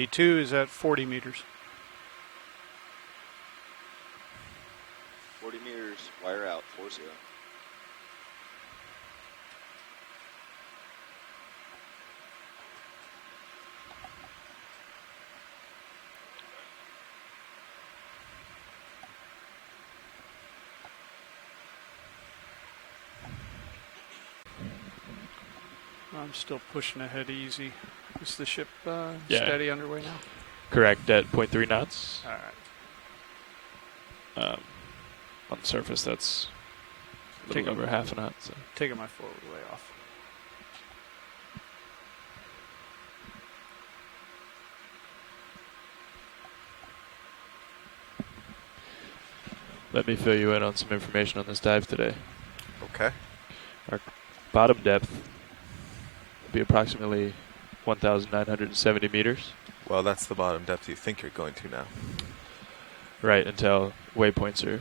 P2 is at 40 meters. 40 meters, wire out, 40. I'm still pushing ahead easy. Is the ship Yeah. steady underway now? Correct, at 0.3 knots. All right. On the surface, that's a little over half a knot. So. Taking my forward way off. Let me fill you in on some information on this dive today. Okay. Our bottom depth will be approximately 1,970 meters. Well, that's the bottom depth you think you're going to now. Right, until waypoints are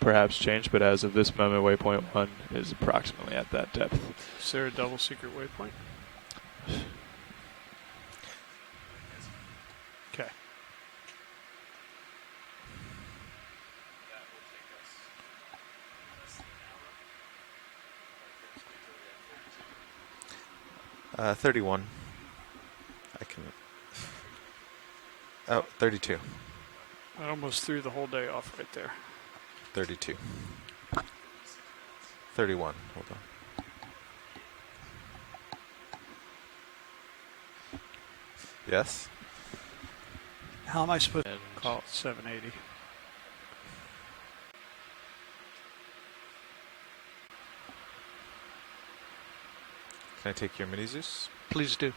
perhaps changed, but as of this moment, waypoint 1 is approximately at that depth. Is there a double secret waypoint? Okay. Uh, 31. I can. Oh, 32. I almost threw the whole day off right there. 32. 31. Hold on. Yes. How am I supposed And to call it 780? Can I take your mini Zeus? Please do.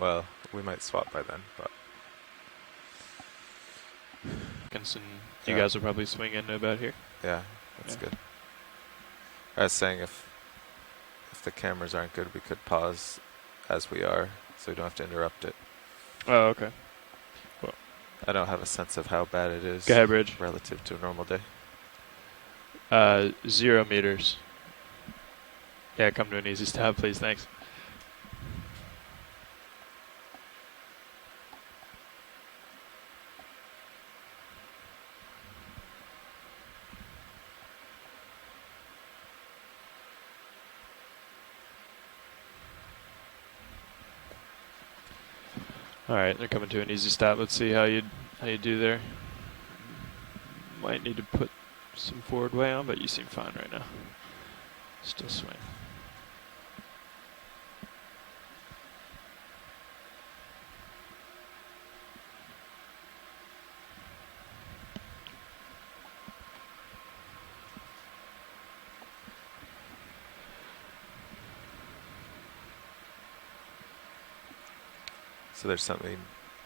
Well, we might swap by then, but and you Yeah. guys will probably swing into about here. yeah, that's Yeah. good. I was saying if the cameras aren't good, we could pause as we are, so we don't have to interrupt it. Oh, okay. I don't have a sense of how bad it is Go ahead, Bridge. relative to a normal day. 0 meters. Yeah, come to an easy stop, please. Thanks. All right, they're coming to an easy stop. Let's see how you do there. Might need to put some forward way on, but you seem fine right now. Still swing. So there's something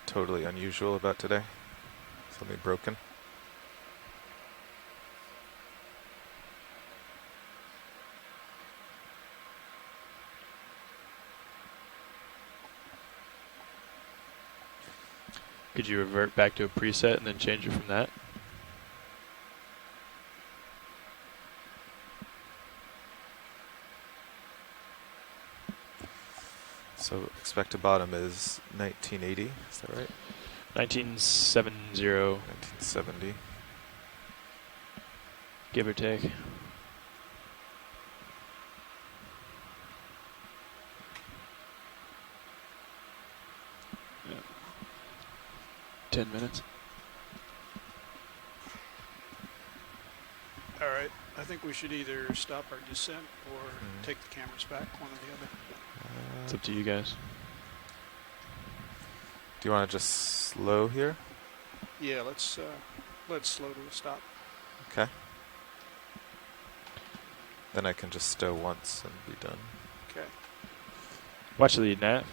totally unusual about today? Something broken? Could you revert back to a preset and then change it from that? So expected bottom is 1980, is that right? 1970, 1970. give or take. Yeah. 10 minutes. All right. I think we should either stop our descent or take the cameras back, one or the other. It's up to you guys. Do you want to just slow here? Yeah, let's slow to a stop. Okay. Then I can just stow once and be done. Okay. Watch the lead, Nat.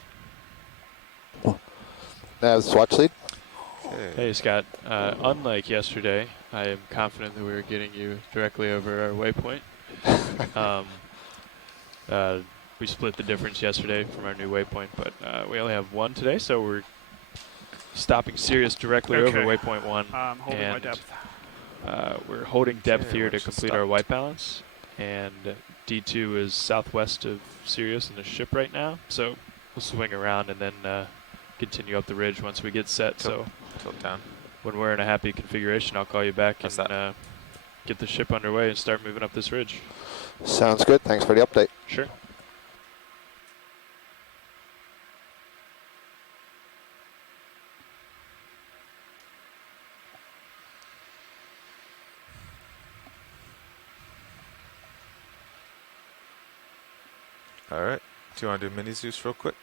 Nav's watch lead. Okay. Hey, Scott. Unlike yesterday, I am confident that we were getting you directly over our waypoint. We split the difference yesterday from our new waypoint, but we only have one today, so we're stopping Sirius directly over waypoint 1. I'm holding my and, depth. We're holding depth Okay, here once to you complete stopped. our white balance. and D2 is southwest of Sirius in the ship right now. So we'll swing around and then continue up the ridge once we get set. So Tilt down. when we're in a happy configuration, I'll call you back How's and get the ship underway and start moving up this ridge. Sounds good. Thanks for the update. Sure. All right. Do you want to do mini Zeus real quick?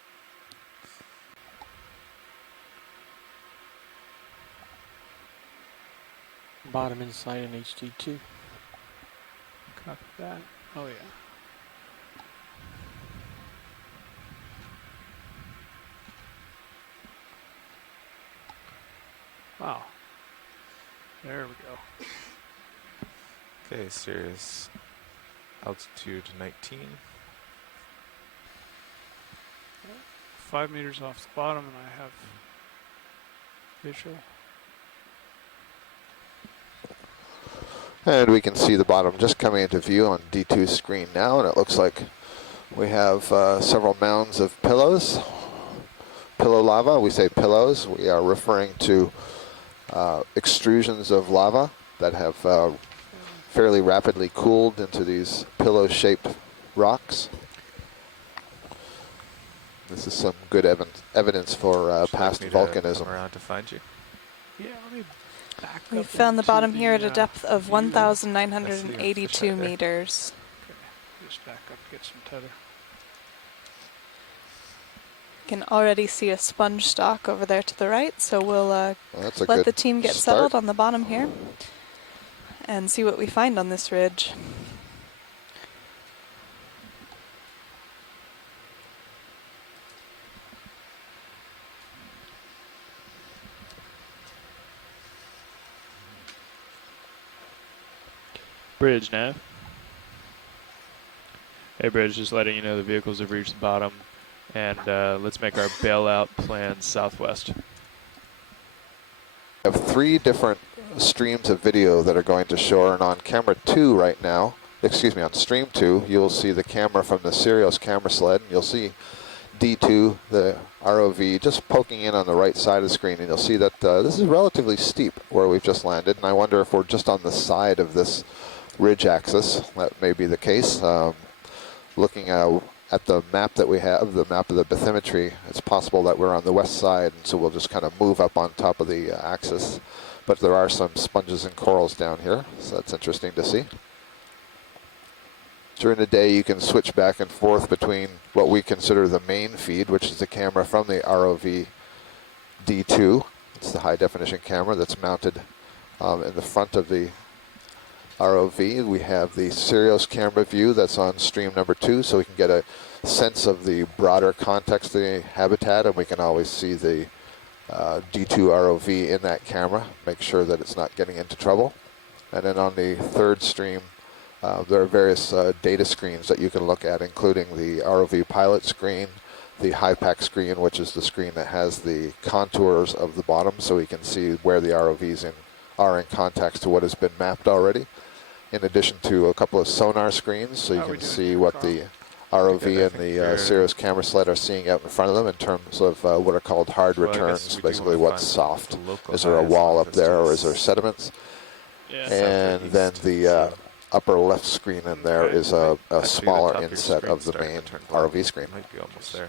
Bottom inside in HD2. Copy that. Oh, yeah. Wow. There we go. Okay, Sirius altitude 19. 5 meters off the bottom, and I have visual. And we can see the bottom just coming into view on D2's screen now, and it looks like we have several mounds of pillows. Pillow lava, we say pillows. We are referring to extrusions of lava that have fairly rapidly cooled into these pillow-shaped rocks. This is some good evidence for past Would you like me to volcanism. come around to find you? Yeah, let me back We up found the into bottom here at a the, depth of view. 1,982 right there. meters. Okay, just back up, get some tether. You can already see a sponge stock over there to the right, so we'll That's a let good the team get start. settled on the bottom here and see what we find on this ridge. Bridge nav. Hey, Bridge, just letting you know the vehicles have reached the bottom, and let's make our bailout plan southwest. We have 3 different streams of video that are going to shore, and on camera 2 right now, excuse me, on stream 2, you'll see the camera from the Sirius camera sled, and you'll see D2, the ROV, just poking in on the right side of the screen, and you'll see that this is relatively steep where we've just landed, and I wonder if we're just on the side of this ridge axis. That may be the case. Looking at the map that we have, the map of the bathymetry, it's possible that we're on the west side, and so we'll just kind of move up on top of the axis. But there are some sponges and corals down here, so that's interesting to see. During the day, you can switch back and forth between what we consider the main feed, which is the camera from the ROV D2. It's the high-definition camera that's mounted in the front of the ROV. We have the Sirius camera view that's on stream number 2, so we can get a sense of the broader context of the habitat, and we can always see the D2 ROV in that camera, make sure that it's not getting into trouble. And then on the 3rd stream, there are various data screens that you can look at, including the ROV pilot screen, the HiPAC screen, which is the screen that has the contours of the bottom, so we can see where the ROVs are in context to what has been mapped already, in addition to a couple of sonar screens, so you How we can doing see here, what Carl? the ROV Good, I and think the you're- Sirius camera sled are seeing out in front of them in terms of what are called hard Well, I guess returns, we do basically wanna what's find soft. the local Is there a highest wall up longest there, to or the is there sediments? Yeah. And then southeast, the so upper left screen in there Okay. is a I see the smaller top of your inset screen of the starting main to turn black. ROV screen. Might be almost there.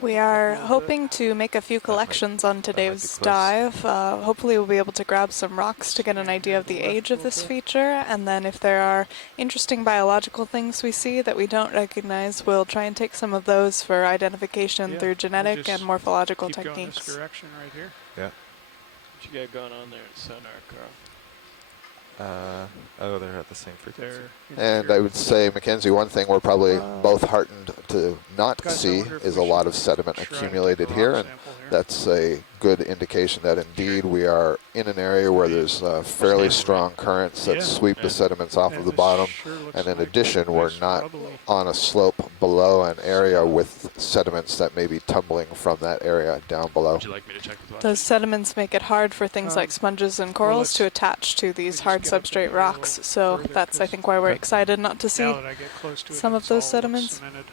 We are little bit. hoping to make a few might- collections on might be today's close. dive. Hopefully we'll be able to grab some rocks to get an idea of the age of this feature, and then if there are interesting biological things we see that we don't recognize, we'll try and take some of those for identification Yeah, through we'll genetic just and morphological Keep going this techniques. direction right here. What you got going on there in sonar, Carl? Oh, they're at the same frequency. And I would say, Mackenzie, one thing we're probably both heartened to not Guys, I see wonder if is we a lot should of sediment try to take accumulated a here, rock and sample here. that's a good indication that indeed we are in an area where there's fairly strong currents that Yeah. sweep Yeah. the sediments off of And the this bottom. sure looks And in like addition, we're nice not rubbly. on a slope below an area with sediments that may be tumbling from that area down below. Would you like me to check with Watch? Those sediments make it hard for things like sponges and corals let's- to attach to these just hard get get up substrate the rocks. hill So further, that's, I 'cause think, why we're Okay. excited not to see now that I get close to it, some of it's those all sediments. cemented.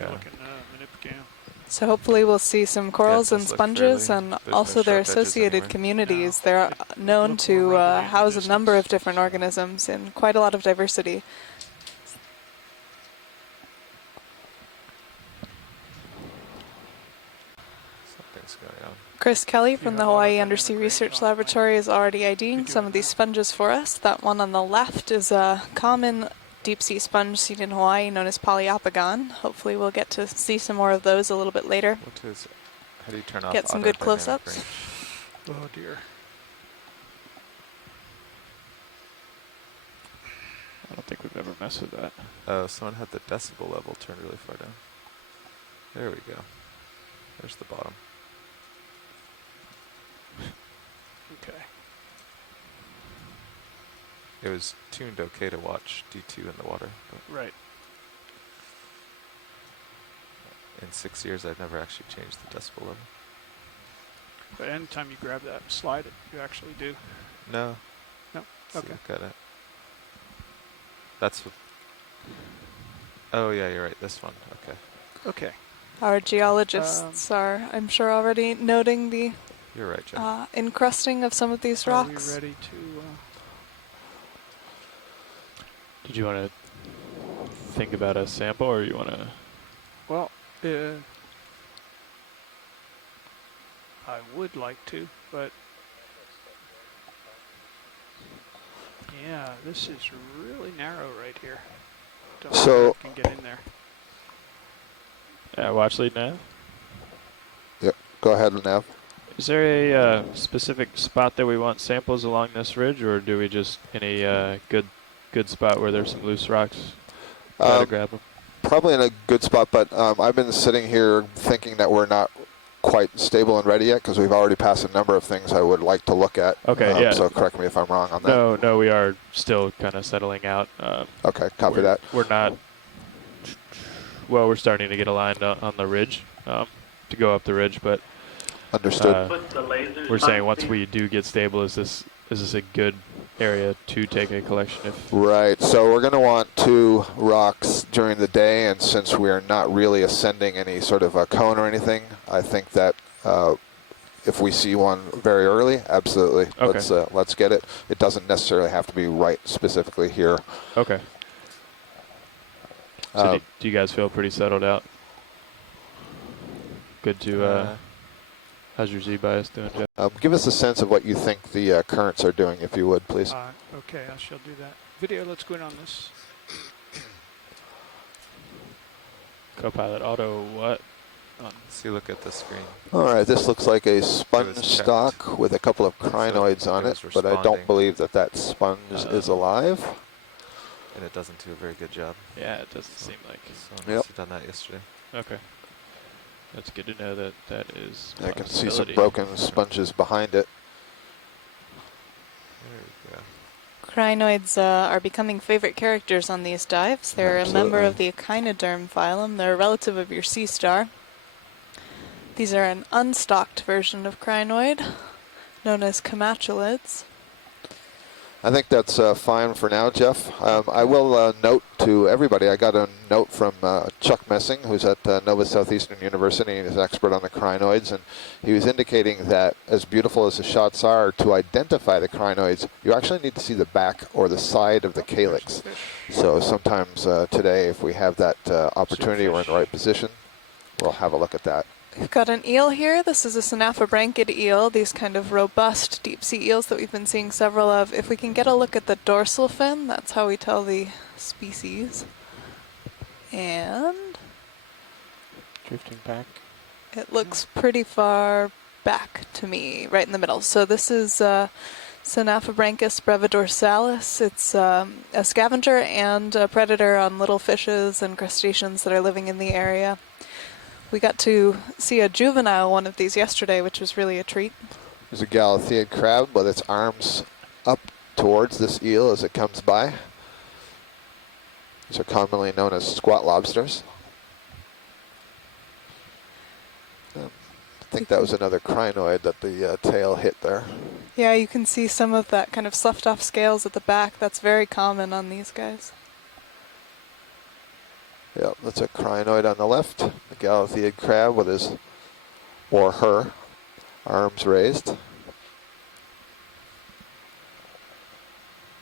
Yeah. Looking Manipicam. So hopefully we'll see some corals does and look sponges, fairly- and there's no also their sharp edges associated anywhere. communities. No, They're it known looked more to rubbery in the house a number of distance. different organisms in quite a lot of diversity. Something's going on. Chris Kelly from Yeah, the Hawaii autodynamic Undersea rate Research on it might Laboratory is already IDing be some doing of these that. sponges for us. That one on the left is a common deep sea sponge seen in Hawaii known as Poliopogon. Hopefully we'll get to see some more of those a little bit later. What is? How do you turn off? Get some good autodynamic close-ups. range? Oh dear. I don't think we've ever messed with that. Oh, someone had the decibel level turned really far down. There we go. There's the bottom. Okay. It was tuned okay to watch D2 in the water, but Right. in 6 years I've never actually changed the decibel level. But anytime you grab that, slide it, you actually do. No. No? See, Okay. look at it. That's what. Oh yeah, you're right. This one. Okay. Okay. Our geologists are, I'm sure, already noting the You're right, Jeff. encrusting of some of these Are rocks. we ready to? Did you want to think about a sample, or you want to? Well, I would like to, but yeah, this is really narrow right here. Don't know So- if I can get in there. Watch lead nav. Go ahead, Nav. Is there a specific spot that we want samples along this ridge, or do we just any good spot where there's some loose rocks? Try to grab them. Probably in a good spot, but I've been sitting here thinking that we're not quite stable and ready yet because we've already passed a number of things I would like to look at. Okay, yeah. So correct me if I'm wrong on that. No, we are still kind of settling out. Okay, copy that. We're not. Well, we're starting to get aligned on the ridge to go up the ridge, but Understood. we're saying once we do get stable, is this a good area to take a collection? If Right, so we're going to want 2 rocks during the day, and since we're not really ascending any sort of a cone or anything, I think that if we see one very early, absolutely, Okay. let's get it. It doesn't necessarily have to be right specifically here. okay. So do you guys feel pretty settled out? Good to. How's your Z bias doing, Jeff? Give us a sense of what you think the currents are doing, if you would, please. Okay, I shall do that. Video, let's go in on this. Copilot auto what? See, look at the screen. All right, this looks like a sponge checked. stock with a couple of crinoids on it it, was but I don't responding. believe that sponge is alive. And it doesn't do a very good job. Yeah, it doesn't seem like. So I must have done that yesterday. Okay. That's good to know that is. I can see some possibility. broken sponges behind it. There we go. Crinoids are becoming favorite characters on these dives. They're a member of the Echinoderm phylum. They're a relative of your sea star. These are an unstocked version of crinoid, known as comatulids. I think that's fine for now, Jeff. I will note to everybody, I got a note from Chuck Messing, who's at Nova Southeastern University, and he's an expert on the crinoids, and he was indicating that as beautiful as the shots are, to identify the crinoids, you actually need to see the back or the side of the calyx. So sometimes today, if we have that opportunity, we're in the right position, we'll have a look at that. We've got an eel here. This is a synaphobranchid eel, these kind of robust deep-sea eels that we've been seeing several of. If we can get a look at the dorsal fin, that's how we tell the species. And Drifting back. it looks pretty far back to me, right in the middle. So this is Synaphobranchus brevidorsalis. It's a scavenger and a predator on little fishes and crustaceans that are living in the area. We got to see a juvenile one of these yesterday, which was really a treat. There's a Galatheid crab with its arms up towards this eel as it comes by. These are commonly known as squat lobsters. I think that was another crinoid that the tail hit there. Yeah, you can see some of that kind of sloughed off scales at the back. That's very common on these guys. Yep, that's a crinoid on the left. The Galatheid crab with his, or her, arms raised.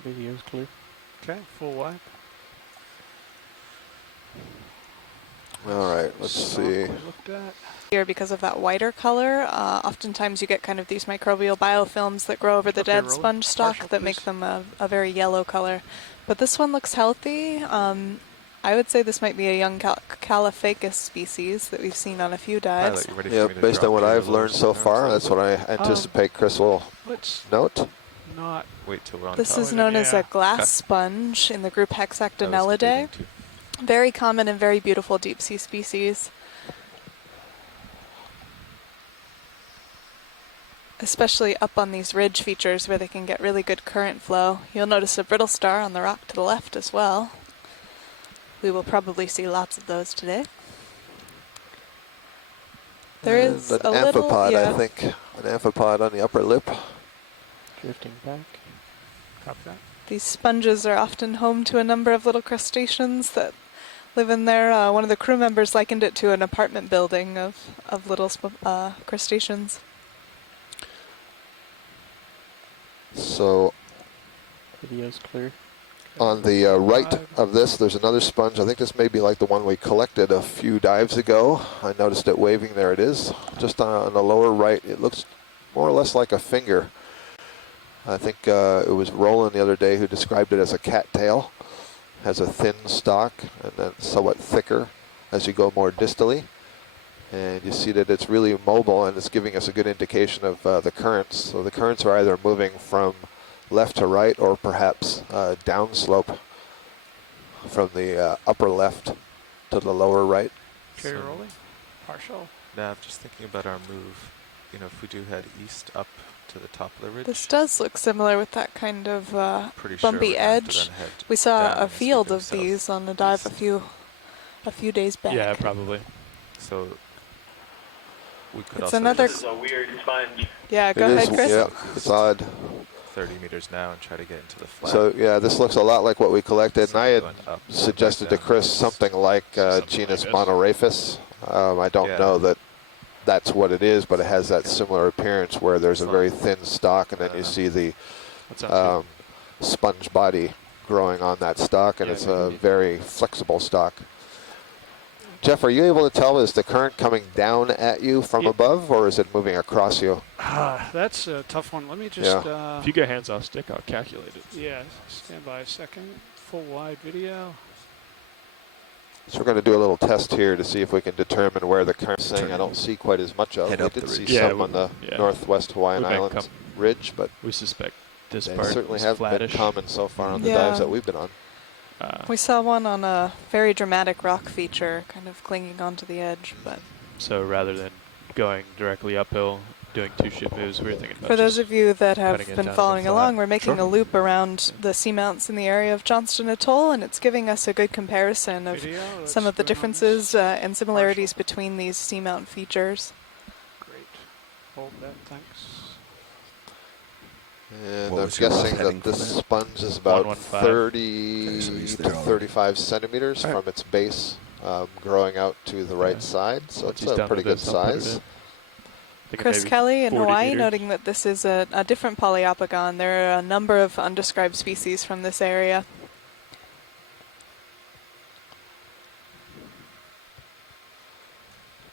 Video's clear. Okay, full wide. All right, let's Stock see. we looked at. Here, because of that whiter color, oftentimes you get kind of these microbial biofilms that grow over the Okay, dead rolling. sponge stock Partial, that make please. them a very yellow color. But this one looks healthy. I would say this might be a young Caliphacus species that we've seen on a few dives. Pilot, you ready for me Yep, to based drop on what your I've lower learned so sonar far, side? that's what I anticipate Chris will Let's note. not. Wait till we're on This top. is known as Yeah. a glass Okay. sponge in the group I was Hexactinellidae. debating too. Very common and very beautiful deep sea species. Especially up on these ridge features where they can get really good current flow. You'll notice a brittle star on the rock to the left as well. We will probably see lots of those today. There And is an a little, amphipod, yeah. I think. An amphipod on the upper lip. Drifting back. Copy that. These sponges are often home to a number of little crustaceans that live in there. One of the crew members likened it to an apartment building of little crustaceans. So Video's clear. on the right of this, there's another sponge. I think this may be like the one we collected a few dives ago. I noticed it waving. There it is. Just on the lower right, it looks more or less like a finger. I think it was Roland the other day who described it as a cattail. Has a thin stalk and then somewhat thicker as you go more distally. And you see that it's really mobile, and it's giving us a good indication of the currents. So the currents are either moving from left to right or perhaps downslope from the upper left to the lower right. Okay, So- rolling. Partial. Nav, just thinking about our move, you know, if we do head east up to the top of the ridge, This does look similar with that kind of pretty sure bumpy we're gonna have to edge. then head We saw down a as we field go of these on a dive a few days back. Yeah, probably. So we could It's also another. just a weird sponge. Yeah, go It ahead, is, Chris. yeah, it's odd. 30 meters now and try to get into the flat. So yeah, this looks a lot like what we collected, and I had Going up, suggested to back down. Chris something like Something genus like this. Monoraphis. I don't Yeah. know that that's what it is, but it has that similar appearance where there's a It's very not- thin stalk, and then you see the What's up? sponge body growing on that stalk, and Yeah, it's a maybe. very flexible stalk. Jeff, are you able to tell, is the current coming down at you from Yeah. above, or is it moving across you? That's a tough one. Let me just. If you get hands off stick, I'll calculate it. Yeah, stand by a second. Full wide video. So we're going to do a little test here to see if we can determine where the current's saying. I don't see quite as much of. Head We up did the see ridge. Yeah, some on the yeah. northwest Hawaiian We may Islands come- ridge, but We suspect this they part certainly is haven't been flattish. common so far on the Yeah. dives that we've been on. We saw one on a very dramatic rock feature, kind of clinging onto the edge. But So rather than going directly uphill, doing two ship moves, we were thinking about for those just of you that have cutting it been down to following the flat. along, we're making Sure. a loop around the seamounts in the area of Johnston Atoll, and it's giving us a good comparison of Video. some of Let's the go on differences this. and similarities Partial. between these seamount features. Great. Hold that. Thanks. And What I'm was your rough guessing heading that this from that? sponge is about 115. 30 Okay, so he's to there already. 35 centimeters Alright. from its base, growing out to the right Yeah. side. So Once it's he's a done pretty with good this, I'll put it size. in. Thinking Chris maybe Kelly in 40 Hawaii meters. noting that this is a different polyopogon. There are a number of undescribed species from this area.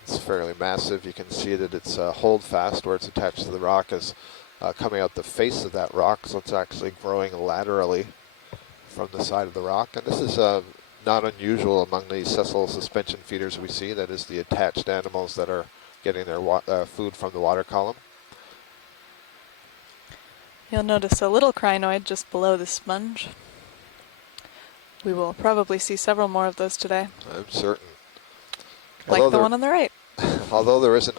It's fairly massive. You can see that it's holdfast where it's attached to the rock is coming out the face of that rock, so it's actually growing laterally from the side of the rock. And this is not unusual among the sessile suspension feeders we see. That is the attached animals that are getting their food from the water column. You'll notice a little crinoid just below the sponge. We will probably see several more of those today, I'm certain. like Although the there- one on the right. Although there isn't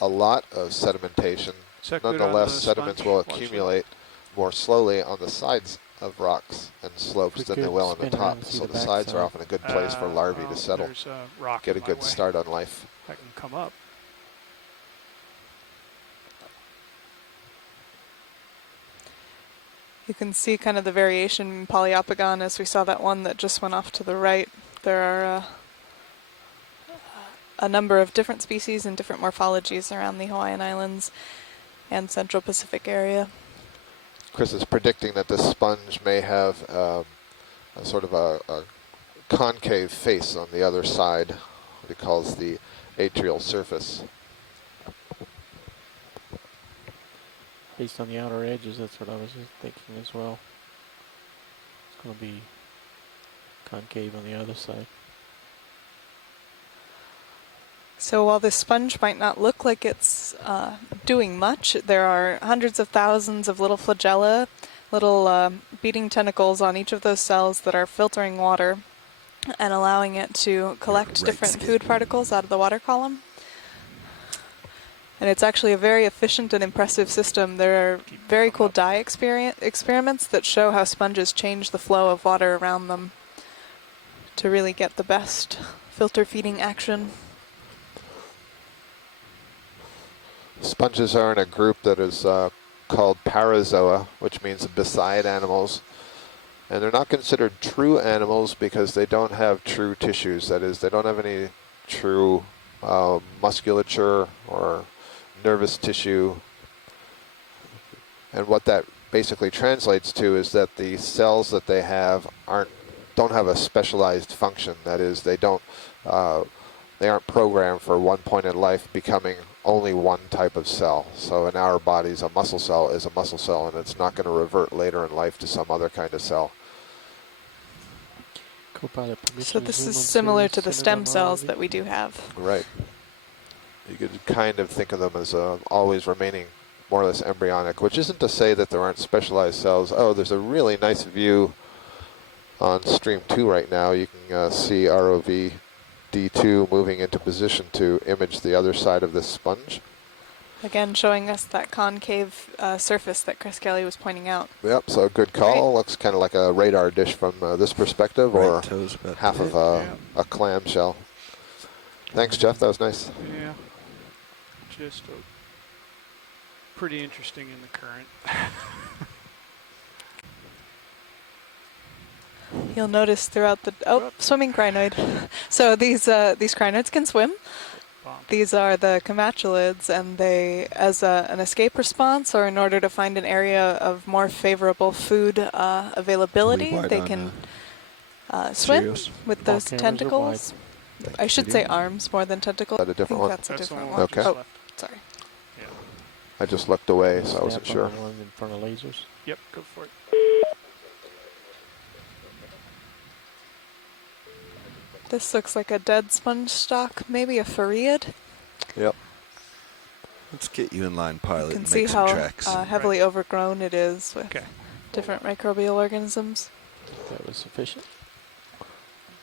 a lot of sedimentation, Is that good on nonetheless the sediments sponge? will Watch that. accumulate more slowly on the sides of rocks and slopes We than they could will on the spin around top. and see So the the sides are backside. often a good place for larvae well, to settle, There's a rock get a in my good way. start on life. I can come up. You can see kind of the variation in Poliopogon as we saw that one that just went off to the right. There are a number of different species and different morphologies around the Hawaiian Islands and Central Pacific area. Chris is predicting that this sponge may have a sort of a concave face on the other side, what he calls the atrial surface. Based on the outer edges, that's what I was just thinking as well. It's going to be concave on the other side. So while this sponge might not look like it's doing much, there are hundreds of thousands of little flagella, little beating tentacles on each of those cells that are filtering water and allowing it to collect different food particles out of the water column. And it's actually a very efficient and impressive system. There are very cool dye experiments that show how sponges change the flow of water around them to really get the best filter feeding action. Sponges are in a group that is called parazoa, which means beside animals. And they're not considered true animals because they don't have true tissues. That is, they don't have any true musculature or nervous tissue. And what that basically translates to is that the cells that they have don't have a specialized function. That is, they aren't programmed for one point in life becoming only one type of cell. So in our bodies, a muscle cell is a muscle cell, and it's not going to revert later in life to some other kind of cell. So this is similar to the stem cells that we do have. Right. You could kind of think of them as always remaining more or less embryonic, which isn't to say that there aren't specialized cells. Oh, there's a really nice view on stream 2 right now. You can see ROV D2 moving into position to image the other side of this sponge. Again, showing us that concave surface that Chris Kelly was pointing out. Yep, so good call. Right. Looks kind of like a radar dish from this perspective, or half of a clam shell. Thanks, Jeff. That was nice. Yeah. Just pretty interesting in the current. You'll notice throughout the swimming crinoid. So these crinoids can swim. These are the comatulids, and they, as an escape response or in order to find an area of more favorable food availability, they can swim with those tentacles. I should say arms more than tentacles. Is that a different one? That's a different one. Okay. Oh, sorry. Yeah. I just looked away, so I wasn't sure. One in front of lasers. Yep, go for it. This looks like a dead sponge stalk, maybe a farreid. Yep. Let's get you in line, pilot, You can and see make some how tracks. heavily overgrown it is with Okay. different microbial organisms. That was sufficient.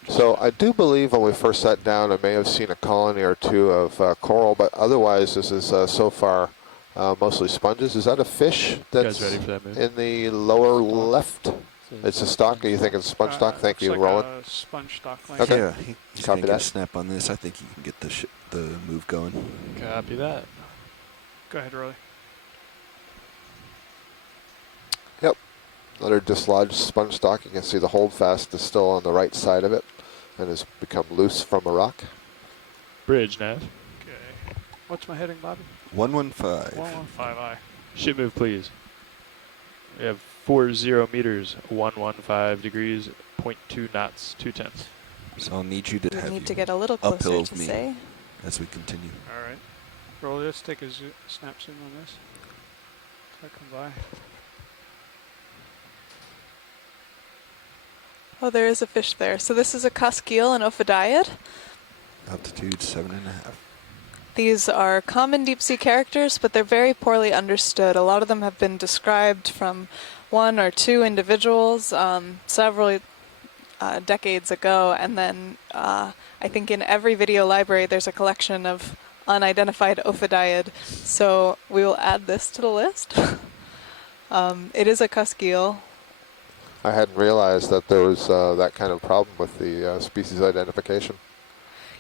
So I do believe when we first sat down, I may have seen a colony or two of coral, but otherwise this is so far mostly sponges. Is that a fish that's You guys ready for that move? in the lower left? It's a stock. Are you thinking sponge stock? Thank you, looks Roland. like a sponge stock link. Okay. Yeah, he's Copy gonna get a that. snap on this. I think he can get the move going. Copy that. Go ahead, Rolly. Yep. Another dislodged sponge stock. You can see the holdfast is still on the right side of it and has become loose from a rock. Bridge, Nav. Okay. What's my heading, Bobby? 115. 115I. Ship move, please. We have 40 meters, 115 degrees, 0.2 knots, 2/10. So I'll need you to We have need you to get a little closer uphill to of me say. as we continue. All right. Rolly, let's take a snap zoom on this. If I come by. Oh, there is a fish there. So this is a cusk eel, an ophidioid. Altitude 7.5. These are common deep sea characters, but they're very poorly understood. A lot of them have been described from one or two individuals several decades ago, and then I think in every video library there's a collection of unidentified ophidioid. So we will add this to the list. It is a cusk eel. I hadn't realized that there was that kind of problem with the species identification.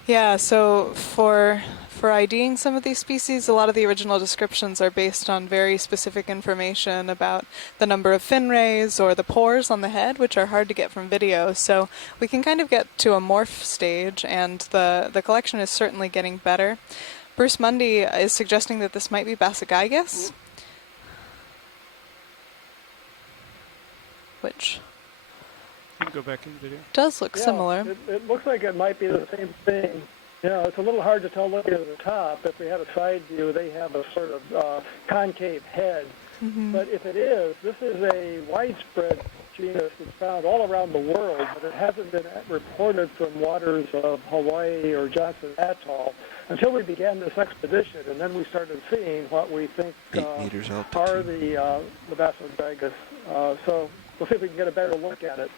Yeah, so for IDing some of these species, a lot of the original descriptions are based on very specific information about the number of fin rays or the pores on the head, which are hard to get from video. So we can kind of get to a morph stage, and the collection is certainly getting better. Bruce Mundy is suggesting that this might be Bassagigas, which You can go back in the video. does look similar. It looks like it might be the same thing. You know, it's a little hard to tell looking at the top. If we had a side view, they have a sort of concave head. But if it is, this is a widespread genus that's found all around the world, but it hasn't been reported from waters of Hawaii or Johnson Atoll until we began this expedition, and then we started seeing what we think 8 meters are altitude. the Bassagigas. So we'll see if we can get a better look at it.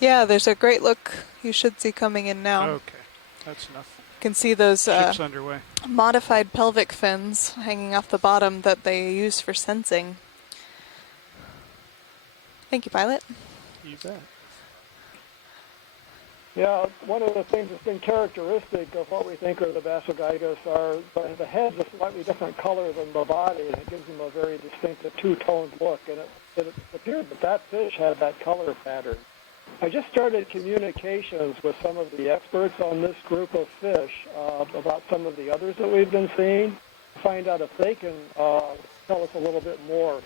Yeah, there's a great look you should see coming in now. Okay, that's enough. You can see those Ship's underway. modified pelvic fins hanging off the bottom that they use for sensing. Thank you, pilot. You bet. Yeah, one of the things that's been characteristic of what we think are the Bassagigas are the head's a slightly different color than the body, and it gives them a very distinctive two-toned look, and it appeared that fish had that color pattern. I just started communications with some of the experts on this group of fish about some of the others that we've been seeing, to find out if they can tell us a little bit more.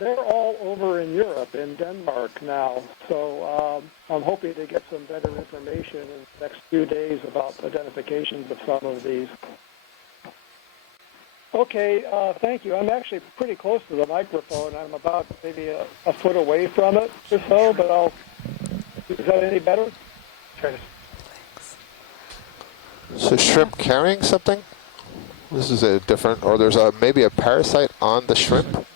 They're all over in Europe, in Denmark now, so I'm hoping to get some better information in the next few days about identifications of some of these. Okay, thank you. I'm actually pretty close to the microphone. I'm about maybe a foot away from it or so, but is that any better? So shrimp carrying something? This is a different, or there's maybe a parasite on the shrimp?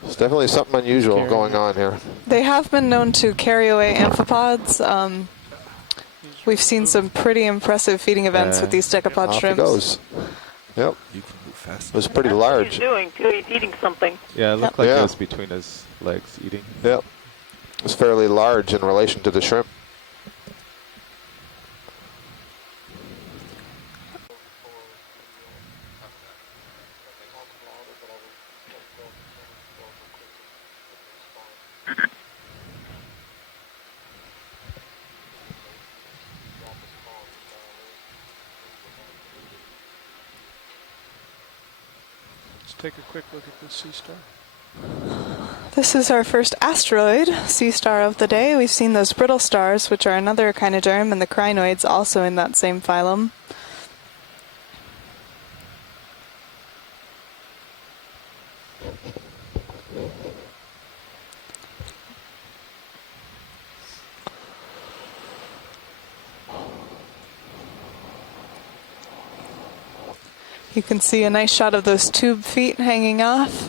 There's definitely something unusual going on here. They have been known to carry away amphipods. We've seen some pretty impressive feeding events with these decapod Off shrimps. it goes. Yep. You can move fast. It was pretty large. He's doing too. He's eating something. Yeah, it looked like it was between his legs eating. Yep. It was fairly large in relation to the shrimp. Let's take a quick look at this sea star. This is our first asteroid, sea star of the day. We've seen those brittle stars, which are another echinoderm, and the crinoids also in that same phylum. You can see a nice shot of those tube feet hanging off.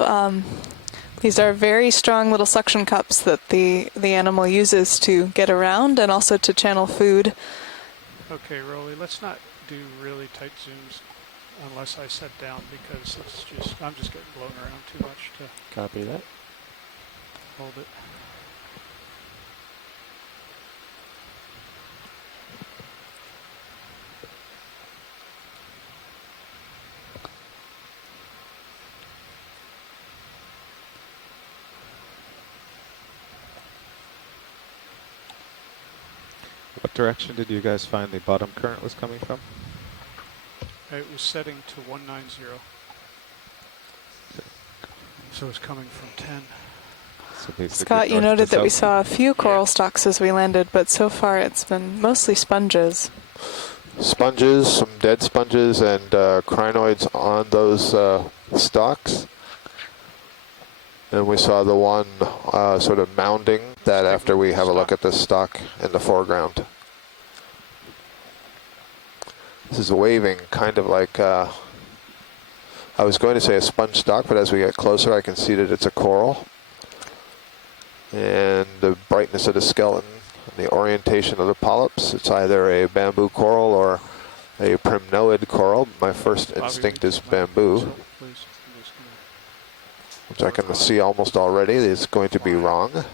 These are very strong little suction cups that the animal uses to get around and also to channel food. Okay, Rolly, let's not do really tight zooms unless I set down, because I'm just getting blown around too much to Copy that. hold it. What direction did you guys find the bottom current was coming from? It was setting to 190. So it's coming from 10. So basically Scott, you north noted to that we south. saw a few coral stalks as we landed, but so far it's been mostly sponges. Sponges, some dead sponges, and crinoids on those stalks. And we saw the one sort of mounding that after we have a look at the stalk in the foreground. This is waving kind of like, I was going to say a sponge stalk, but as we get closer I can see that it's a coral. And the brightness of the skeleton, and the orientation of the polyps, it's either a bamboo coral or a primnoid coral. My first instinct is bamboo, which I can see almost already is going to be wrong.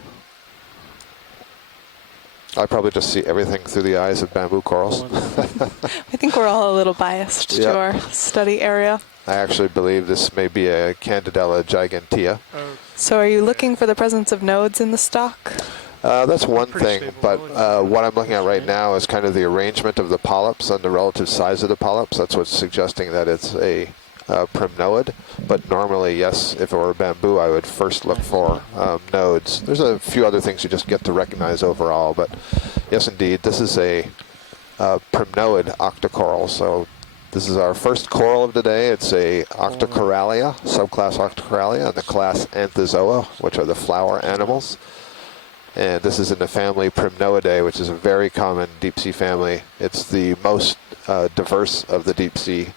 I probably just see everything through the eyes of bamboo corals. I think we're all a little biased Yep. to our study area. I actually believe this may be a Candidella gigantea. Oh, So are you looking for the presence of nodes in the stock? That's one Pretty thing, stable but nodes. what I'm looking at right now is kind of the arrangement of the polyps and the relative size of the polyps. That's what's suggesting that it's a primnoid. But normally, yes, if it were bamboo, I would first look for nodes. There's a few other things you just get to recognize overall, but yes, indeed, this is a primnoid octocoral. So this is our first coral of the day. It's a Octocoralia, subclass Octocoralia, and the class Anthozoa, which are the flower animals. And this is in the family Primnoidae, which is a very common deep sea family. It's the most diverse of the deep sea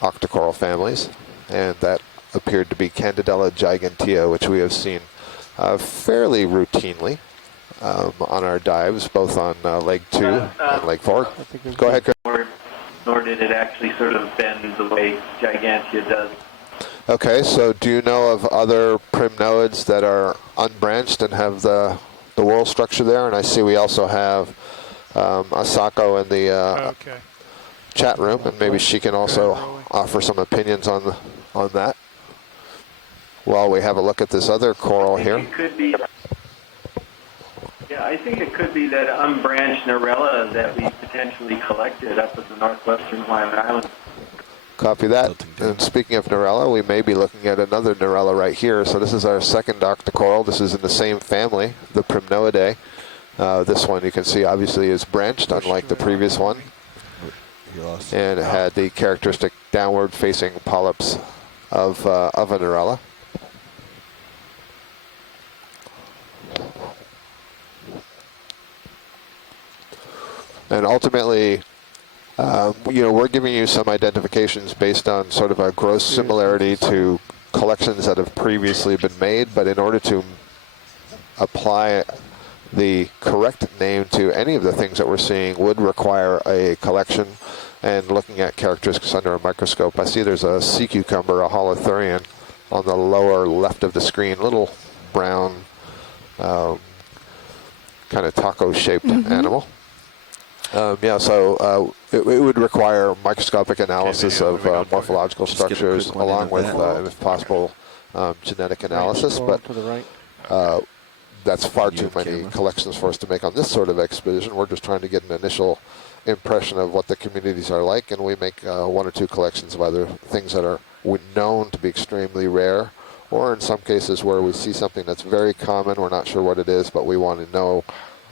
octocoral families, and that appeared to be Candidella gigantea, which we have seen fairly routinely on our dives, both on leg 2 and leg 4. Go ahead, Karin. Nor did it actually sort of bend the way gigantea does. Okay, so do you know of other primnoids that are unbranched and have the whorl structure there? And I see we also have Asako in the okay. chat room, and maybe she can also offer some opinions on that. While we have a look at this other coral here. It could be. Yeah, I think it could be that unbranched Narella that we potentially collected up at the northwestern Hawaiian Islands. Copy that. And speaking of Narella, we may be looking at another Narella right here. So this is our second octocoral. This is in the same family, the Primnoidae. This one you can see obviously is branched, unlike the previous one. And it had the characteristic downward-facing polyps of a Narella. And ultimately, we're giving you some identifications based on sort of a gross similarity to collections that have previously been made, but in order to apply the correct name to any of the things that we're seeing would require a collection and looking at characteristics under a microscope. I see there's a sea cucumber, a holothurian, on the lower left of the screen, little brown, kind of taco-shaped animal. So it would require microscopic analysis of morphological structures, along with, if possible, genetic analysis. But that's far too many collections for us to make on this sort of expedition. We're just trying to get an initial impression of what the communities are like, and we make 1 or 2 collections of either things that are known to be extremely rare, or in some cases where we see something that's very common, we're not sure what it is, but we want to know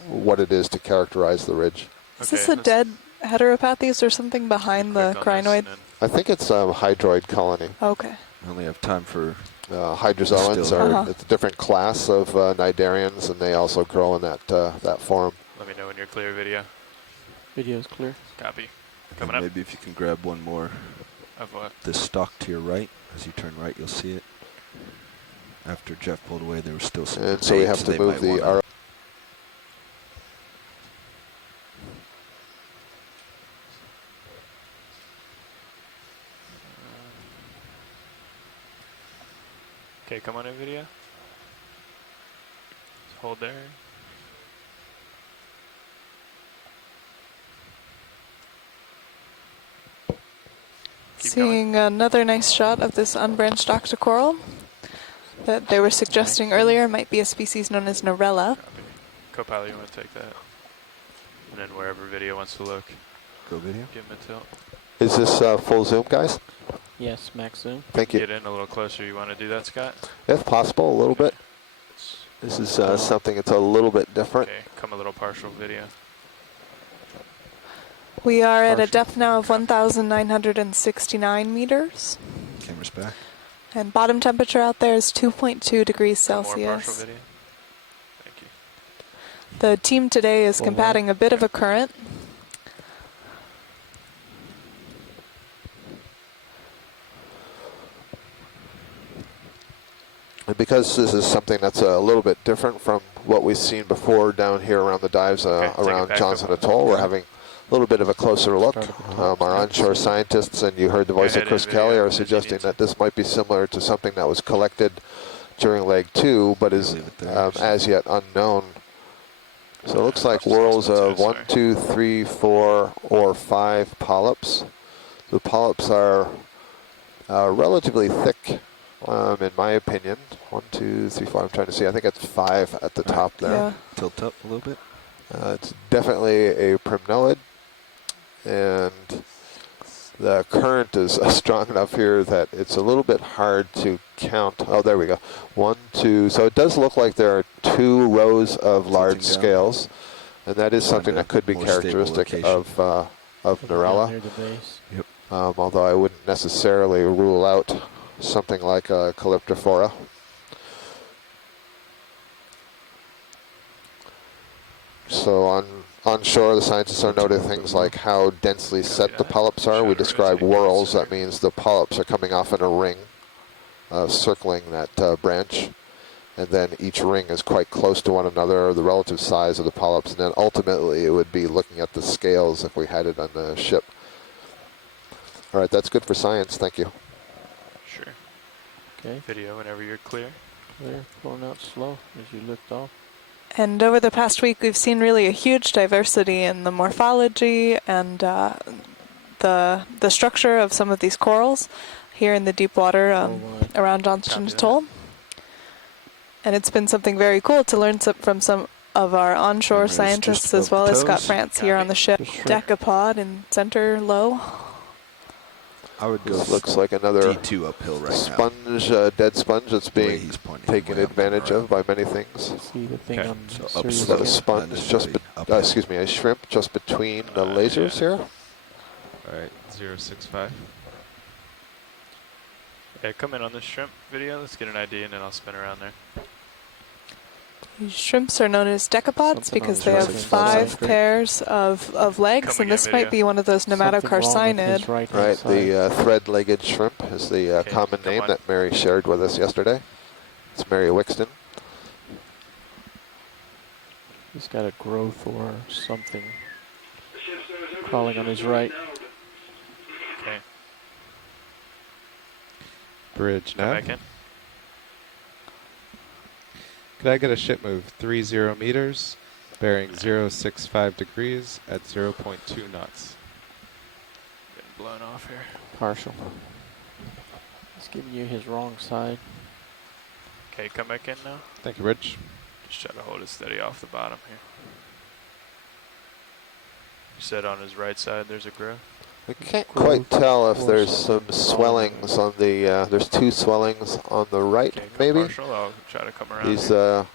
what it is to characterize the ridge. Is this a dead heteropathes or something behind the crinoid? I think it's a hydroid colony. Okay. I only have time for hydrozoans are it's a different class of cnidarians, and they also grow in that form. Let me know when you're clear, video. Video's clear. Copy. and Coming up. maybe if you can grab one more. Of what? This stalk to your right. As you turn right, you'll see it. After Jeff pulled away, there was still some And so we have to move the R. Okay, come on in, video. Just hold there. Seeing another nice shot of this unbranched octocoral that they were suggesting earlier might be a species known as Narella. Co-pilot, you want to take that? And then wherever video wants to look. Go video. Give him a tilt. Is this full zoom, guys? Yes, max zoom. Thank you. Get in a little closer. You want to do that, Scott? If possible, a little bit. This is something that's a little bit different. Okay, come a little partial video. We are at a depth now of 1,969 meters. Camera's back. And bottom temperature out there is 2.2 degrees More partial Celsius. video. Thank you. The team today is combating a bit of a current. And because this is something that's a little bit different from what we've seen before down here around the dives around Johnson Atoll, we're having a little bit of a closer look. Our onshore scientists, and you heard the voice of Chris Kelly, are suggesting that this might be similar to something that was collected during leg 2, but is as yet unknown So it looks like Just lost whorls one too, of 1, sorry. 2, 3, 4, or 5 polyps. The polyps are relatively thick, in my opinion. 1, 2, 3, 4. I'm trying to see. I think it's 5 at the top there. Yeah. Tilt up a little bit. It's definitely a primnolid, and the current is strong enough here that it's a little bit hard to count. Oh, there we go. 1, 2. So it does look like there are 2 rows of large Tilting down. scales, and that is something Find a that could be more stable characteristic location. of Put it down Narella. near the base. Although I wouldn't necessarily rule out something like a Calyptrophora. So on shore, the scientists are noting things like how densely set the polyps are. We describe whorls. That means the polyps are coming off in a ring, circling that branch. And then each ring is quite close to one another, the relative size of the polyps. And then ultimately, it would be looking at the scales if we had it on the ship. All right, that's good for science. Thank you. Sure. Okay, Video whenever you're clear. clear. Pulling out slow as you lift off. And over the past week, we've seen really a huge diversity in the morphology and the structure of some of these corals here in the deep water around Johnston Copy that. Atoll. And it's been something very cool to learn from some of our onshore Cameras scientists, just as above well the as Scott toes. France here on the ship. Just sure. Decapod in center low. I would go This looks like another D2 uphill right now. sponge, dead sponge that's The way being he's pointing, taken the way I'm coming advantage of around. by many things. See the thing Okay. on So Sirius upslope. We've got a again? sponge necessarily just, uphill. excuse me, a shrimp just between the lasers Yeah. here. All right, 065. Yeah, come in on this shrimp video. Let's get an idea, and then I'll spin around there. These shrimps are known as decapods Something on because the they have right-hand 5 side. pairs of legs, Come and again, this might video. be one of those Something wrong with nematocarcinid. his right-hand Right, side. the thread-legged shrimp is the Okay, common come name on. that Mary shared with us yesterday. It's Mary Wixton. He's got a growth or something crawling on his right. Okay. Bridge Come now. back in. Could I get a ship move 30 meters, bearing 065 degrees at 0.2 knots? Getting blown off here. Partial. He's giving you his wrong side. Okay, come back in now. Thank you, Bridge. Just try to hold it steady off the bottom here. You said on his right side there's a growth. We can't quite Growth tell if or there's something some swellings on the, there's 2 swellings on the right, Okay, go maybe. partial. I'll try to come around. These here.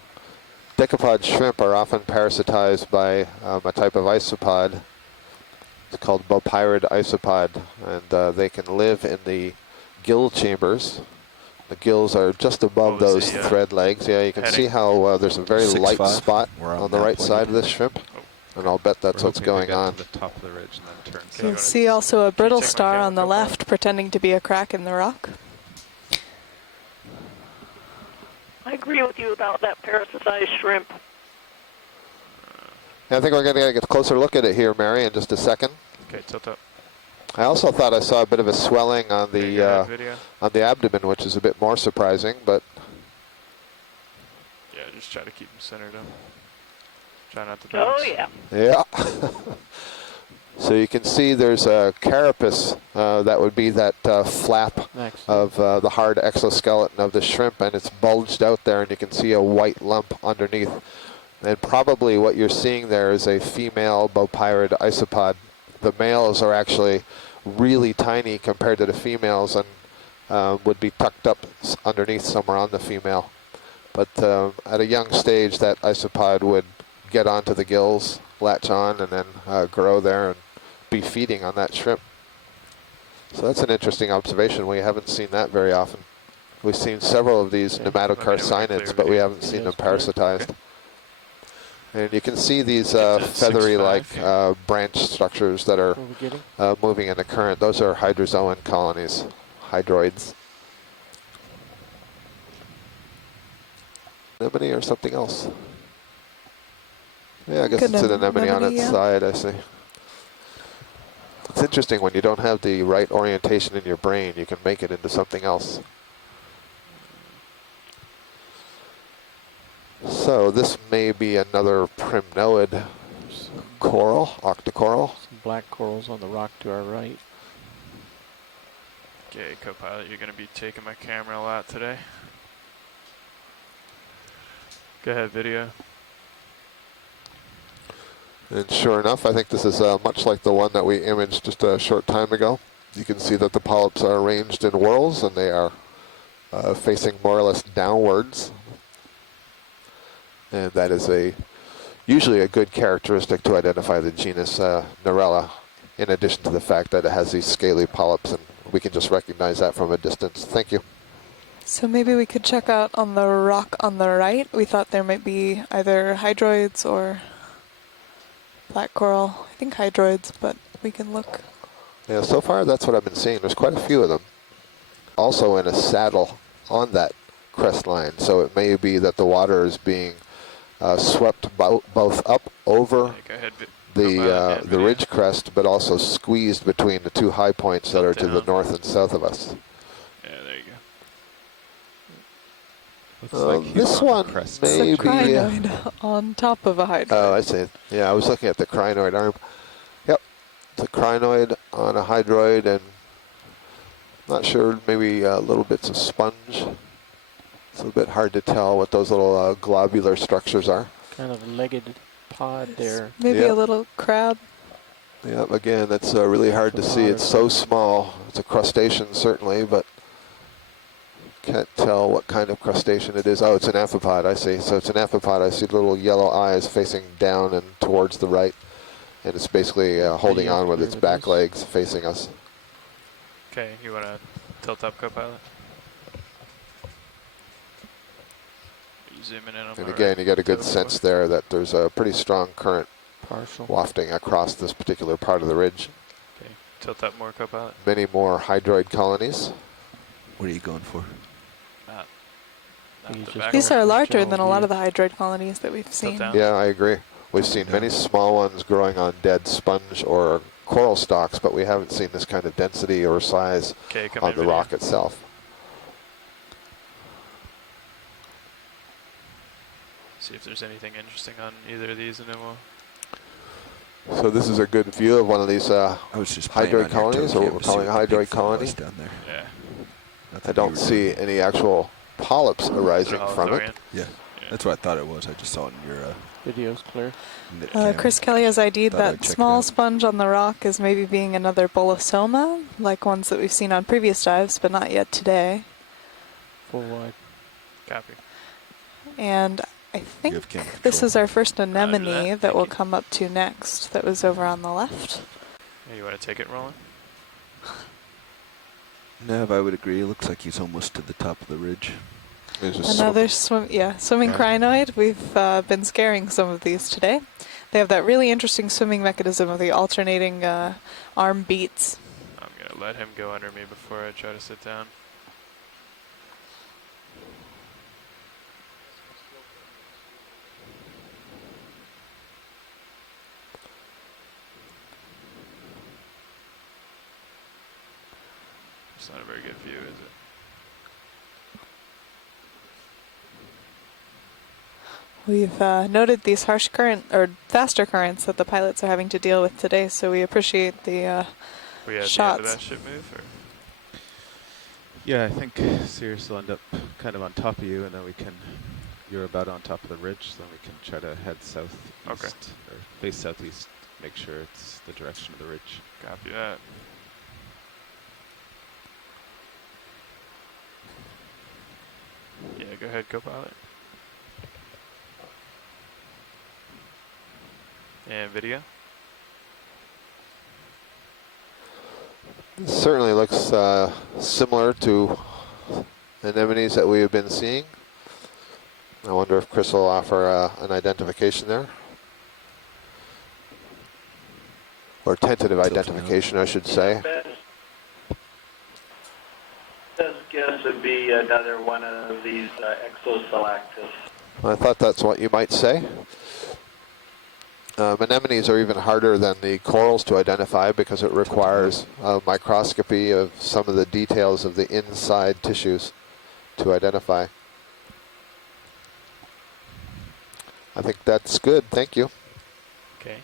decapod shrimp are often parasitized by a type of isopod. It's called Bopyrid isopod, and they can live in the gill chambers. The gills are just above What was those the, thread legs. Yeah, you can heading? see how there's a very 6'5". light spot We're on the that right way. side of this shrimp, and I'll bet that's We're what's hoping to going get on. to the top of the ridge and then turn. Okay, You'll go see to- also a Can you brittle take my star camera on the profile? left, pretending to be a crack in the rock. I agree with you about that parasitized shrimp. I think we're going to get a closer look at it here, Mary, in just a second. Okay, tilt up. I also thought I saw a bit of a swelling on Okay, go ahead, the video. abdomen, which is a bit more surprising, but Yeah, just try to keep them centered up. Try not to Oh, bounce. yeah. yeah. So you can see there's a carapace, that would be that flap Next. of the hard exoskeleton of the shrimp, and it's bulged out there, and you can see a white lump underneath. And probably what you're seeing there is a female Bopyrid isopod. The males are actually really tiny compared to the females, and would be tucked up underneath somewhere on the female. But at a young stage, that isopod would get onto the gills, latch on, and then grow there and be feeding on that shrimp. So that's an interesting observation. We haven't seen that very often. We've seen several of these Okay. nematocarcinids, but we haven't seen them Yes, clear. parasitized. And you can see these Get to feathery-like 6'5", branch structures that are What are we getting? moving in the current. Those are hydrozoan colonies, hydroids. Anemone or something else? Yeah, I guess Good it's an anemone on anemone, its yeah. side, I see. It's interesting when you don't have the right orientation in your brain, you can make it into something else. So this may be another primnoid coral, octocoral. Some black corals on the rock to our right. Okay, co-pilot, you're going to be taking my camera a lot today. Go ahead, video. And sure enough, I think this is much like the one that we imaged just a short time ago. You can see that the polyps are arranged in whorls and they are facing more or less downwards. And that is usually a good characteristic to identify the genus Narella, in addition to the fact that it has these scaly polyps, and we can just recognize that from a distance. Thank you. So maybe we could check out on the rock on the right. We thought there might be either hydroids or black coral. I think hydroids, but we can look. Yeah, so far that's what I've been seeing. There's quite a few of them. Also in a saddle on that crest line, so it may be that the water is being swept both up over Go ahead, the ridge crest, but also squeezed between the two high points that are to the north and south of us. Yeah, there you go. Looks like he's This on the one crest. may It's a be. crinoid on top of a hydroid. Oh, I see. Yeah, I was looking at the crinoid arm. Yep, it's a crinoid on a hydroid, and not sure, maybe little bits of sponge. It's a bit hard to tell what those little globular structures are. Kind of legged pod there. Maybe Yep. a little crab. Yep, again, that's really hard to see. It's so small. It's a crustacean, certainly, but can't tell what kind of crustacean it is. Oh, it's an amphipod, I see. So it's an amphipod. I see little yellow eyes facing down and towards the right. And it's basically holding on with its back legs facing us. Okay, you want to tilt up, co-pilot? You zooming in on And my again, right? you get a good Tilt sense up. there that there's a pretty strong current Partial. wafting across this particular part of the ridge. Okay, tilt up more, co-pilot. Many more hydroid colonies. What are you going for? Not He's the just back These one. are larger General than a lot view. of the hydroid colonies that we've Tilt seen. down. Yeah, I agree. We've seen many small ones growing on dead sponge or coral stalks, but we haven't seen this kind of density or size Okay, come on in, the video. rock itself. See if there's anything interesting on either of these, and then we'll. So this is a good view of one of these I was just playing hydroid on your colonies, toe or cam what we're to see calling a what the big hydroid thing colony. was down there. Yeah. I don't see any actual polyps arising from it. Yeah, that's what I thought it was. I just saw it in your Video's clear. knit cam. Chris Kelly has ID'd Thought I'd that check it small out. sponge on the rock as maybe being another bolosoma, like ones that we've seen on previous dives, but not yet today. Full wide. Copy. And I think have camera this control. is our first Roger anemone that. that we'll Thank you. come up to next. That was over on the left. Hey, you want to take it, Roland? Nev, I would agree. It looks like he's almost to the top of the ridge. There's just Another swimming Yeah. crinoid. We've been scaring some of these today. They have that really interesting swimming mechanism of the alternating arm beats. I'm going to let him go under me before I try to sit down. It's not a very good view, is it? We've noted these harsh current or faster currents that the pilots are having to deal with today, so we appreciate the We had the end shots. of that ship move, or? Yeah, I think Sirius will end up kind of on top of you, and then you're about on top of the ridge, so then we can try to head southeast, Okay. or face southeast, make sure it's the direction of the ridge. Copy that. Yeah, go ahead, co-pilot. And video. certainly looks similar to anemones that we have been seeing. I wonder if Chris will offer an identification there. Or tentative identification, I should say. Best guess would be another one of these exosalactus. I thought that's what you might say. Anemones are even harder than the corals to identify because it requires microscopy of some of the details of the inside tissues to identify. I think that's good. Thank you. Okay.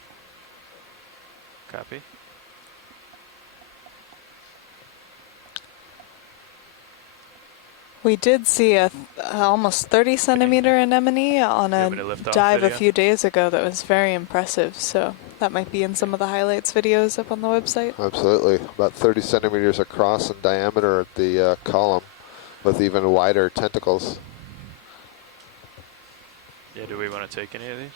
Copy. We did see a almost 30 centimeter anemone on You a want me to lift off dive a video? few days ago that was very impressive. So that might be in some of the highlights videos up on the website. Absolutely. About 30 centimeters across in diameter at the column with even wider tentacles. Yeah, do we want to take any of these?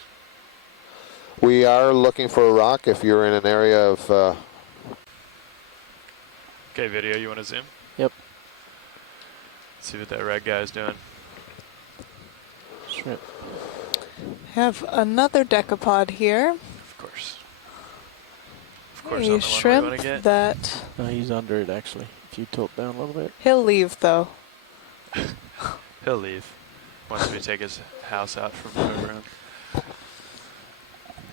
We are looking for a rock if you're in an area of... Okay, video, you want to zoom? Yep. See what that red guy's doing. Shrimp. Have another decapod here. Of course. Of course, A on the one we shrimp want to get. that No, he's under it actually. If you tilt down a little bit. he'll leave though. He'll leave once we take his house out from underground.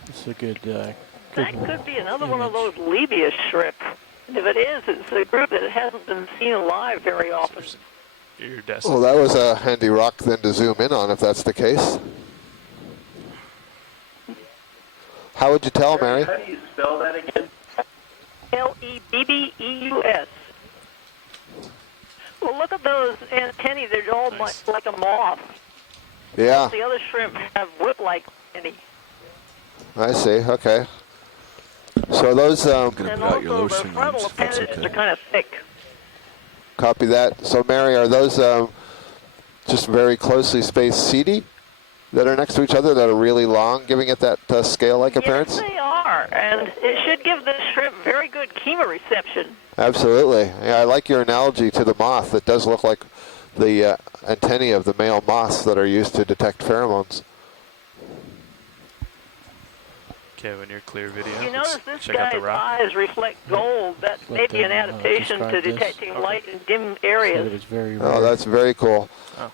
It's a good. That good could be another one of image. those Libya shrimp. And if it is, it's a group that hasn't been seen alive very often. Your desk. Well, that was a handy rock then to zoom in on if that's the case. How would you tell, Mary? How do you spell that again? Lebbeus. Well, look at those antennae. They're all Nice. like a moth. Yeah, The other shrimp have whip-like antennae. I see. Okay. So those... I'm going to And put out your also lower the string frontal lines if that's appendages are okay. kind of thick. Copy that. So, Mary, are those just very closely spaced CD that are next to each other that are really long, giving it that scale-like appearance? Yes, they are. And it should give this shrimp very good chemoreception. Absolutely. Yeah, I like your analogy to the moth. It does look like the antennae of the male moths that are used to detect pheromones. Okay, when you're clear video, You let's notice this check out the guy's rock. eyes reflect gold. That may Let be an them, adaptation to describe this. detecting light in dim So that areas. it's very rare. Oh, that's very cool. Oh,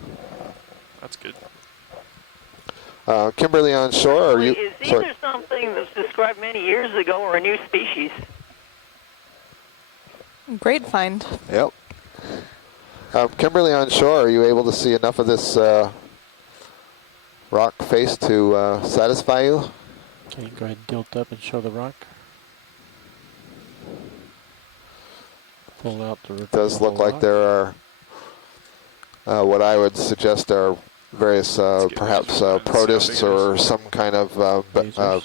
that's good. Kimberly on shore, are you... Is sorry. either something that's described many years ago or a new species? Great find. Yep. Kimberly on shore, are you able to see enough of this rock face to satisfy you? Okay, go ahead and tilt up and show the rock. Pull out the. It does look like there are what I would suggest are various get perhaps measurements, see how protists big it or some kind of Lasers.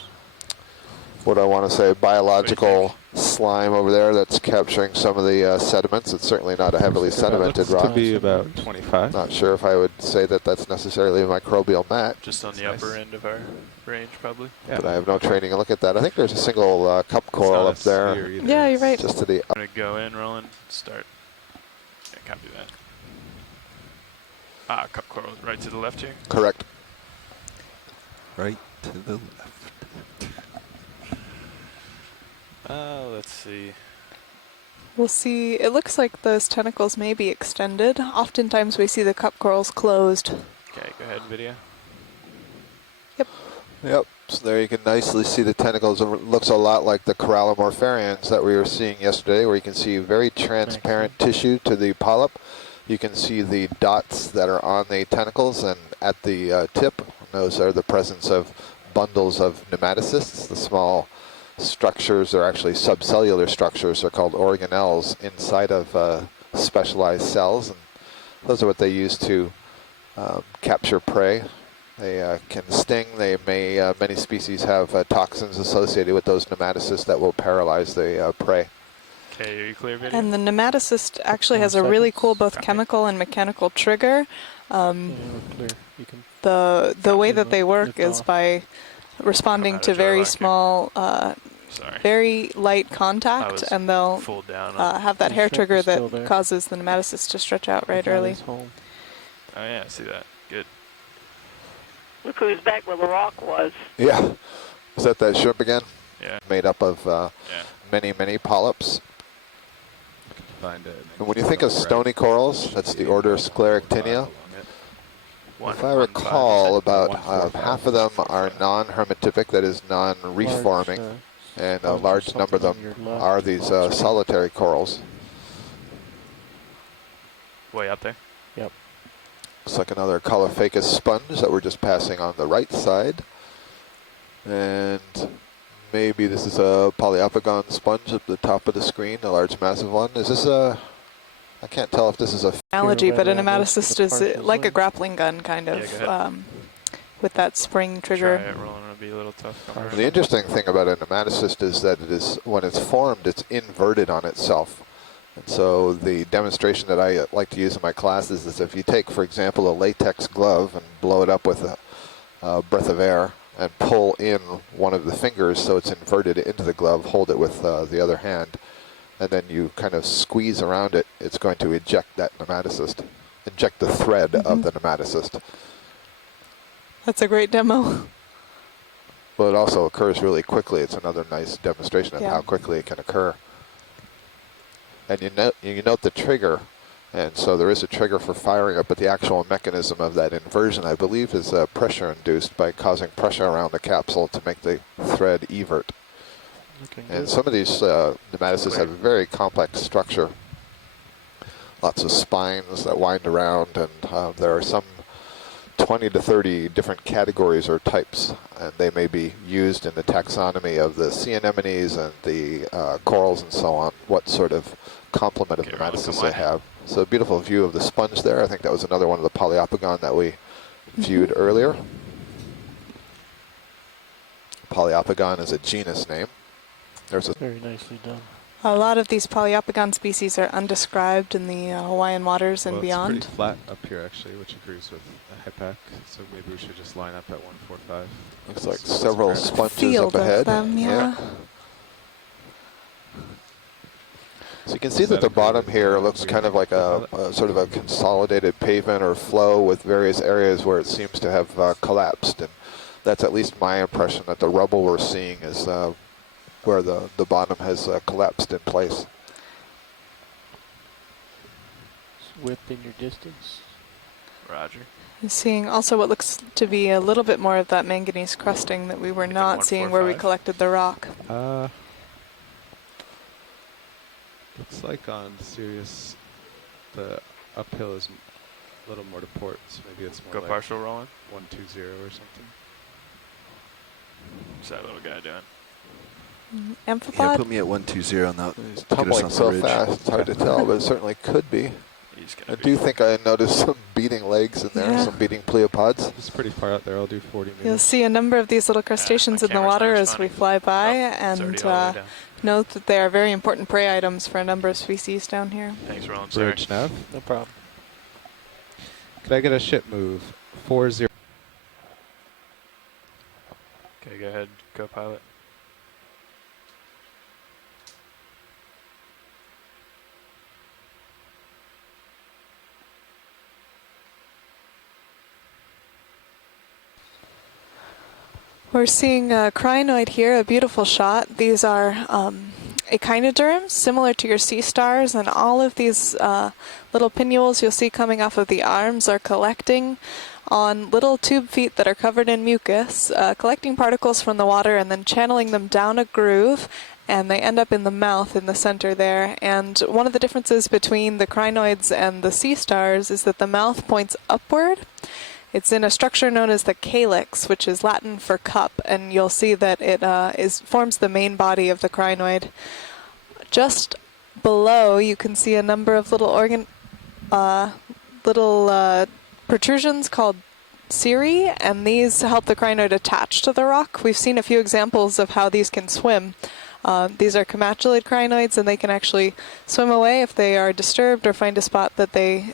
what I want to say biological slime over there that's capturing some of the sediments. It's certainly not a heavily sedimented Looks to rock. be about 25. Not sure if I would say that that's necessarily a microbial mat, Just on the That's upper nice. end of our range, probably. but I have no training to look at that. I think there's a single cup It's coral not a up there, sphere either. Yeah, you're It's right. just to the I'm going to go in, Roland, start. Yeah, copy that. Ah, cup coral right to the left here. correct. Right to the left. Let's see. We'll see. It looks like those tentacles may be extended. Oftentimes we see the cup corals closed. Okay, go ahead, video. Yep, so there you can nicely see the tentacles. It looks a lot like the corallomorpharians that we were seeing yesterday, where you can see very transparent tissue to the polyp. You can see the dots that are on the tentacles, and at the tip, those are the presence of bundles of nematocysts. The small structures are actually subcellular structures. They're called organelles inside of specialized cells, and those are what they use to capture prey. They can sting. They may, many species have toxins associated with those nematocysts that will paralyze the prey. Okay, are you clear, video? And the nematocyst actually has a really cool both chemical and mechanical trigger. Yeah, we're clear. You can. The way that they work lift is off. by responding Come out to of very Jar small, Sorry. very light I contact, was and they'll full down on. have that The hair shrimp trigger is still that there. causes the nematocyst to stretch out right Look how early. it's home. Oh, yeah, I see that. Good. Look who's back where the rock was. Yeah, is that shrimp again? Yeah. Made up of Yeah. many, many polyps. Find it. And when you think of stony corals, that's the order Scleractinia. If I recall, about half of them are non-hermatypic, that is non-reef-forming, and a large number of them are these solitary corals. Way up there. Yep. Looks like another Caulophacus sponge that we're just passing on the right side. And maybe this is a polyopogon sponge at the top of the screen, a large massive one. Is this a, I can't tell if this is a Analogy, but a whether that makes nematocyst the is partial like a zoom. grappling gun, kind Yeah, of, go ahead. with that spring Try trigger. it rolling, it'll be a little tough. on her. The interesting thing about a nematocyst is that it is, when it's formed, it's inverted on itself. And so the demonstration that I like to use in my classes is if you take, for example, a latex glove and blow it up with a breath of air and pull in one of the fingers so it's inverted into the glove, hold it with the other hand, and then you kind of squeeze around it, it's going to eject that nematocyst, inject the thread of the nematocyst. That's a great demo. But it also occurs really quickly. It's another nice demonstration of Yeah. how quickly it can occur. And you note the trigger, and so there is a trigger for firing it, but the actual mechanism of that inversion, I believe, is pressure induced by causing pressure around the capsule to make the thread evert. Looking And good. some of these nematocysts have a very complex structure. Lots of spines that wind around, and there are some 20 to 30 different categories or types, and they may be used in the taxonomy of the sea anemones and the corals and so on, what sort of complement of Okay, rolling nematocysts some they way. have. So a beautiful view of the sponge there. I think that was another one of the polyopogon that we viewed earlier. Polyopogon is a genus name. There's a Very nicely done. A lot of these polyopogon species are undescribed in the Hawaiian waters and Well, beyond. it's pretty flat up here, actually, which agrees with HIPAC. So maybe we should just line up at 145. looks like That's several fair. sponges Field up ahead. of them, yeah. So you can see Does that that the bottom agree with here what looks we kind of think like a sort of a consolidated pavement or flow with various areas where it seems to have collapsed. And that's at least my impression, that the rubble we're seeing is where the bottom has collapsed in place. Just whip in your distance. Roger. Seeing also what looks to be a little bit more of that manganese crusting that we were Thinking not seeing where we 145? collected the rock. Looks like on Sirius, the uphill is a little more to port, so maybe it's more Go like partial rolling. 120 or something. What's that little guy doing? Yeah, Amphipod? put me at 120 on that. It's Get us tumbling off the so ridge. fast, it's hard to tell, but it certainly could be. He's I gonna be. do think I noticed some beating legs in there, Yeah. some beating pleopods. It's pretty far out there. I'll do 40 meters. You'll see a number of these little crustaceans in the camera's not water as we responding. fly by, It's and already all the way down. note that they are very important prey items for a number of species down here. Thanks, Roland. Sorry. Bridge nav. No problem. Could I get a ship move? 40. Okay, go ahead. Go pilot. We're seeing a crinoid here, a beautiful shot. These are echinoderms, similar to your sea stars, and all of these little pinnules you'll see coming off of the arms are collecting on little tube feet that are covered in mucus, collecting particles from the water and then channeling them down a groove, and they end up in the mouth in the center there. And one of the differences between the crinoids and the sea stars is that the mouth points upward. It's in a structure known as the calyx, which is Latin for cup, and you'll see that it forms the main body of the crinoid. Just below, you can see a number of little protrusions called cirri, and these help the crinoid attach to the rock. We've seen a few examples of how these can swim. These are comatulid crinoids, and they can actually swim away if they are disturbed or find a spot that they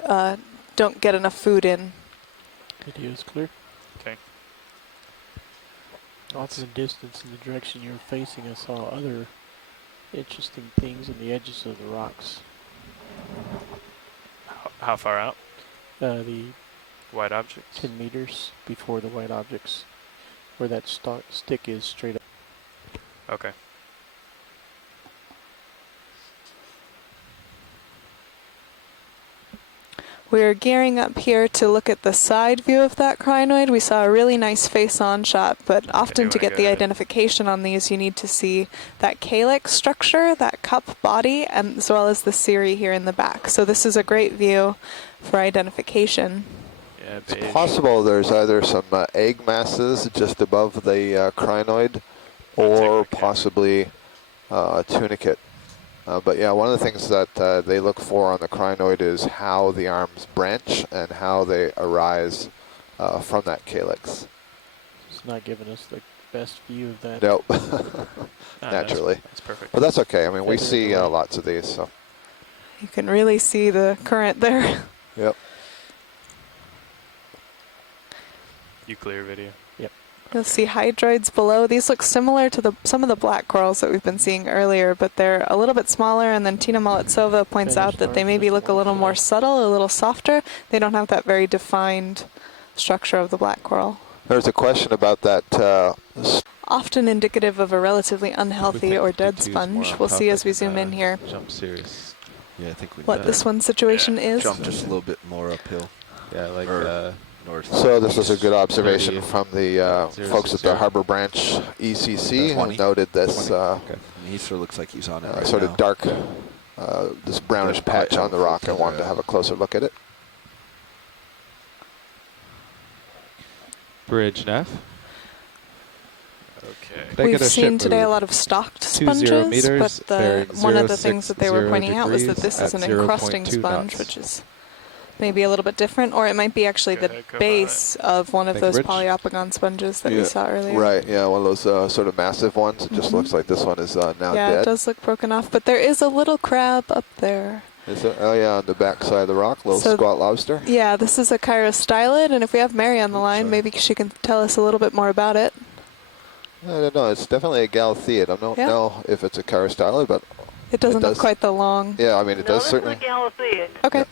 don't get enough food in. Video is clear. Okay. Lots of distance in the direction you were facing. I saw other interesting things on the edges of the rocks. How far out? The White objects? 10 meters before the white objects, where that stick is straight up. Okay. We're gearing up here to look at the side view of that crinoid. We saw a really nice face-on shot, but often to wanna get go the ahead. identification on these, you need to see that calyx structure, that cup body, and as well as the cirri here in the back. So this is a great view for identification. Yeah, It's beige. possible there's either some egg masses just above the crinoid, I'll take or my camera. possibly a tunicate. But yeah, one of the things that they look for on the crinoid is how the arms branch and how they arise from that calyx. It's not giving us the best view of that. Nope, Ah, naturally. That's perfect. But that's okay. I mean, we Feather in see the way. lots of these. So, You can really see the current there. yep. You clear video. You'll see hydroids below. These look similar to some of the black corals that we've been seeing earlier, but they're a little bit smaller, and then Tina Molitsova points out that they maybe look a little more subtle, a little softer. They don't have that very defined structure of the black coral. There's a question about that. Often indicative of a relatively We unhealthy think or dead D2 is more sponge. on We'll see topic as we and, zoom in here Jump serious. Yeah, I think we what this one's situation is. jump just a little bit more uphill. Yeah, like North. So this was a good observation 30, from the 060. folks at the Harbor Branch ECC who 20. noted this okay. He sort of looks like he's on it right sort now. of dark, this brownish Doesn't quite patch on have the a rock, full and wanted to color. have a closer look at it. Bridge Neff. Okay. Could I We've get a seen ship today a move? lot of stocked 20 sponges, meters, but bearing one of the things that they were 060 pointing out was that this is degrees an at encrusting 0.2 sponge, knots. which is maybe a little bit different, or it might be actually Go the ahead, go base of one of Thank those you, Rich. polyopogon sponges that we saw earlier. Right, yeah, one of those sort of massive ones. It just Mhm. looks like this one is now Yeah, dead. it does look broken off, but there is a little crab up there. Is it? Oh yeah, on the back side of the rock, little So- squat lobster. Yeah, this is a chirostylid, and if we have Mary on the line, sorry. maybe she can tell us a little bit more about it. I don't know. It's definitely a galatheid. I don't Yeah. know if it's a chirostylid, but It doesn't does- have quite the long. yeah, I mean it No, does this certainly. is a Galathea. Okay. Yeah.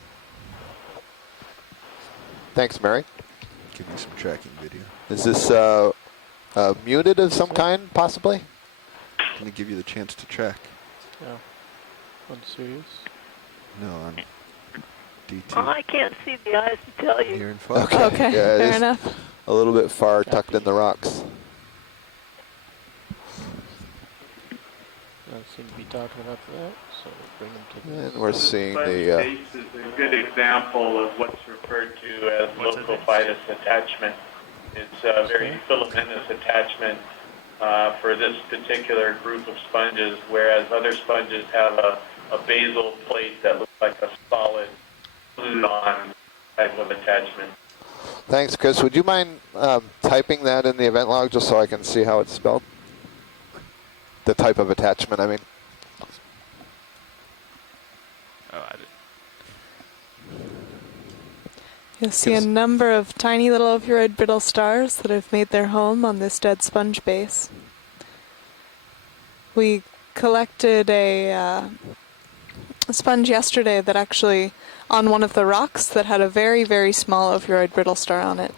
Thanks, Mary. Give you some tracking video. Is this muted of some kind, possibly? Can I give you the chance to track? No. On serious? No, on D2. Well, I can't see the eyes to tell you. Here in far. Okay. Okay, Yeah, it fair is enough. a little bit far tucked Copy. in the rocks. Don't seem to be talking about that, so bring them to the... And we're seeing Sponge the. base is a good example of what's referred to as What's a base? locophytus attachment. It's a very filamentous attachment for this particular group of sponges, whereas other sponges have a basal plate that looks like a solid glued-on type of attachment. Thanks, Chris. Would you mind typing that in the event log just so I can see how it's spelled? The type of attachment, I mean. Oh, I did. You'll see a number of tiny little ophiuroid brittle stars that have made their home on this dead sponge base. We collected a sponge yesterday that actually, on one of the rocks, that had a very, very small ophiuroid brittle star on it.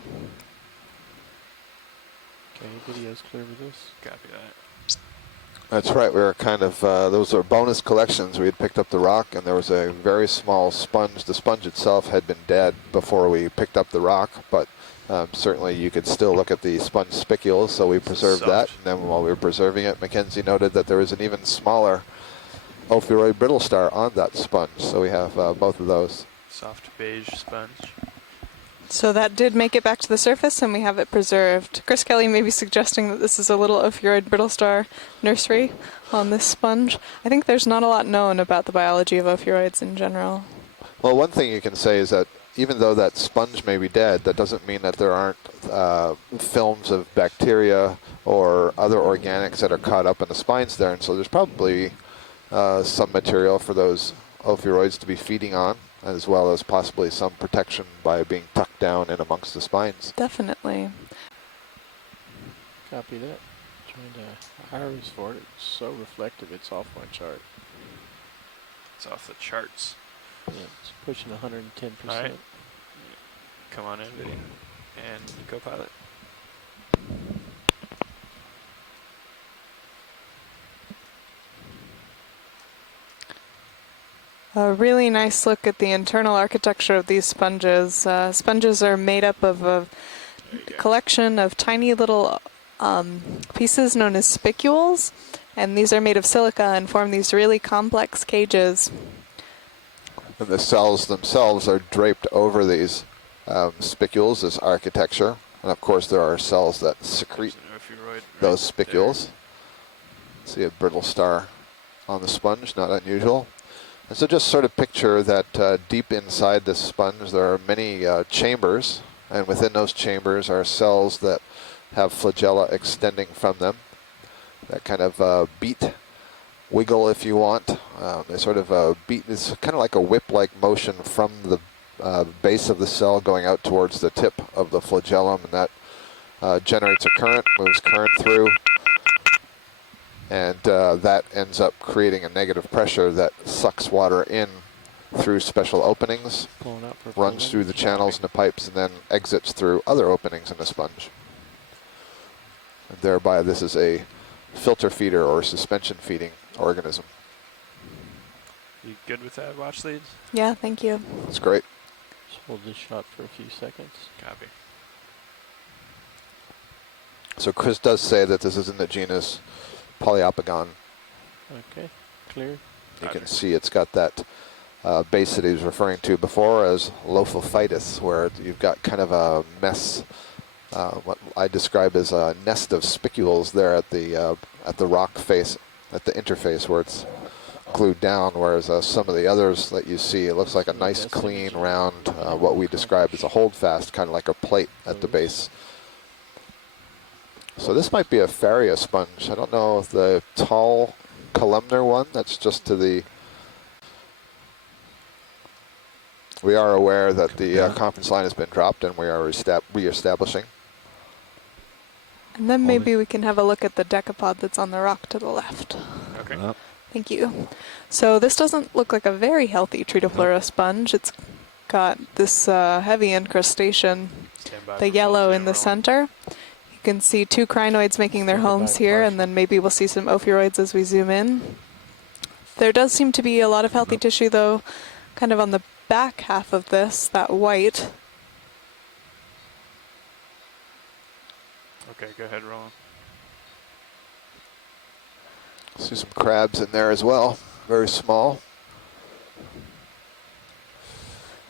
Okay, video's clear with this. Copy that. That's right. We were kind of, those were bonus collections. We had picked up the rock, and there was a very small sponge. The sponge itself had been dead before we picked up the rock, but certainly you could still look at the sponge spicules, so we preserved that. Soft. And then while we were preserving it, Mackenzie noted that there was an even smaller ophiuroid brittle star on that sponge, so we have both of those. Soft beige sponge. So that did make it back to the surface, and we have it preserved. Chris Kelly may be suggesting that this is a little ophiuroid brittle star nursery on this sponge. I think there's not a lot known about the biology of ophiuroids in general. Well, one thing you can say is that even though that sponge may be dead, that doesn't mean that there aren't films of bacteria or other organics that are caught up in the spines there. And so there's probably some material for those ophiuroids to be feeding on, as well as possibly some protection by being tucked down in amongst the spines. Definitely. Copy that. Trying to iris for it. It's so reflective, it's off my chart. It's off the charts. Yeah, it's pushing 110%. All right. Come on in, video. And co-pilot. A really nice look at the internal architecture of these sponges. Sponges are made up of a collection of tiny little pieces known as spicules, and these are made of silica and form these really complex cages. And the cells themselves are draped over these spicules as architecture. And of course there are cells that secrete those spicules. See a brittle star on the sponge, not unusual. And so just sort of picture that deep inside this sponge there are many chambers, and within those chambers are cells that have flagella extending from them that kind of beat, wiggle if you want. They sort of beat, it's kind of like a whip-like motion from the base of the cell going out towards the tip of the flagellum, and that generates a current, moves current through, and that ends up creating a negative pressure that sucks water in through special openings, runs through the channels and the pipes, and then exits through other openings in the sponge. And thereby this is a filter feeder or suspension feeding organism. You good with that, watch leads? Yeah, thank you. That's great. Just hold this shot for a few seconds. Copy. So Chris does say that this is in the genus Poliopogon. Okay, clear. You can see it's got that base that he was referring to before as lophophytus, where you've got kind of a mess, what I describe as a nest of spicules there at the rock face, at the interface where it's glued down, whereas some of the others that you see, it looks like a nice, clean, round, what we describe as a holdfast, kind of like a plate at the base. So this might be a Faria sponge. I don't know if the tall columnar one, that's just to the... We are aware that the conference line has been dropped and we are re-establishing. And then maybe we can have a look at the decapod that's on the rock to the left. Okay. Thank you. So this doesn't look like a very healthy Tretopleura sponge. It's got this heavy incrustation, the yellow in the center. You can see two crinoids making their homes here, and then maybe we'll see some ophiuroids as we zoom in. There does seem to be a lot of healthy tissue, though, kind of on the back half of this, that white. Okay, go ahead, Roland. See some crabs in there as well, very small.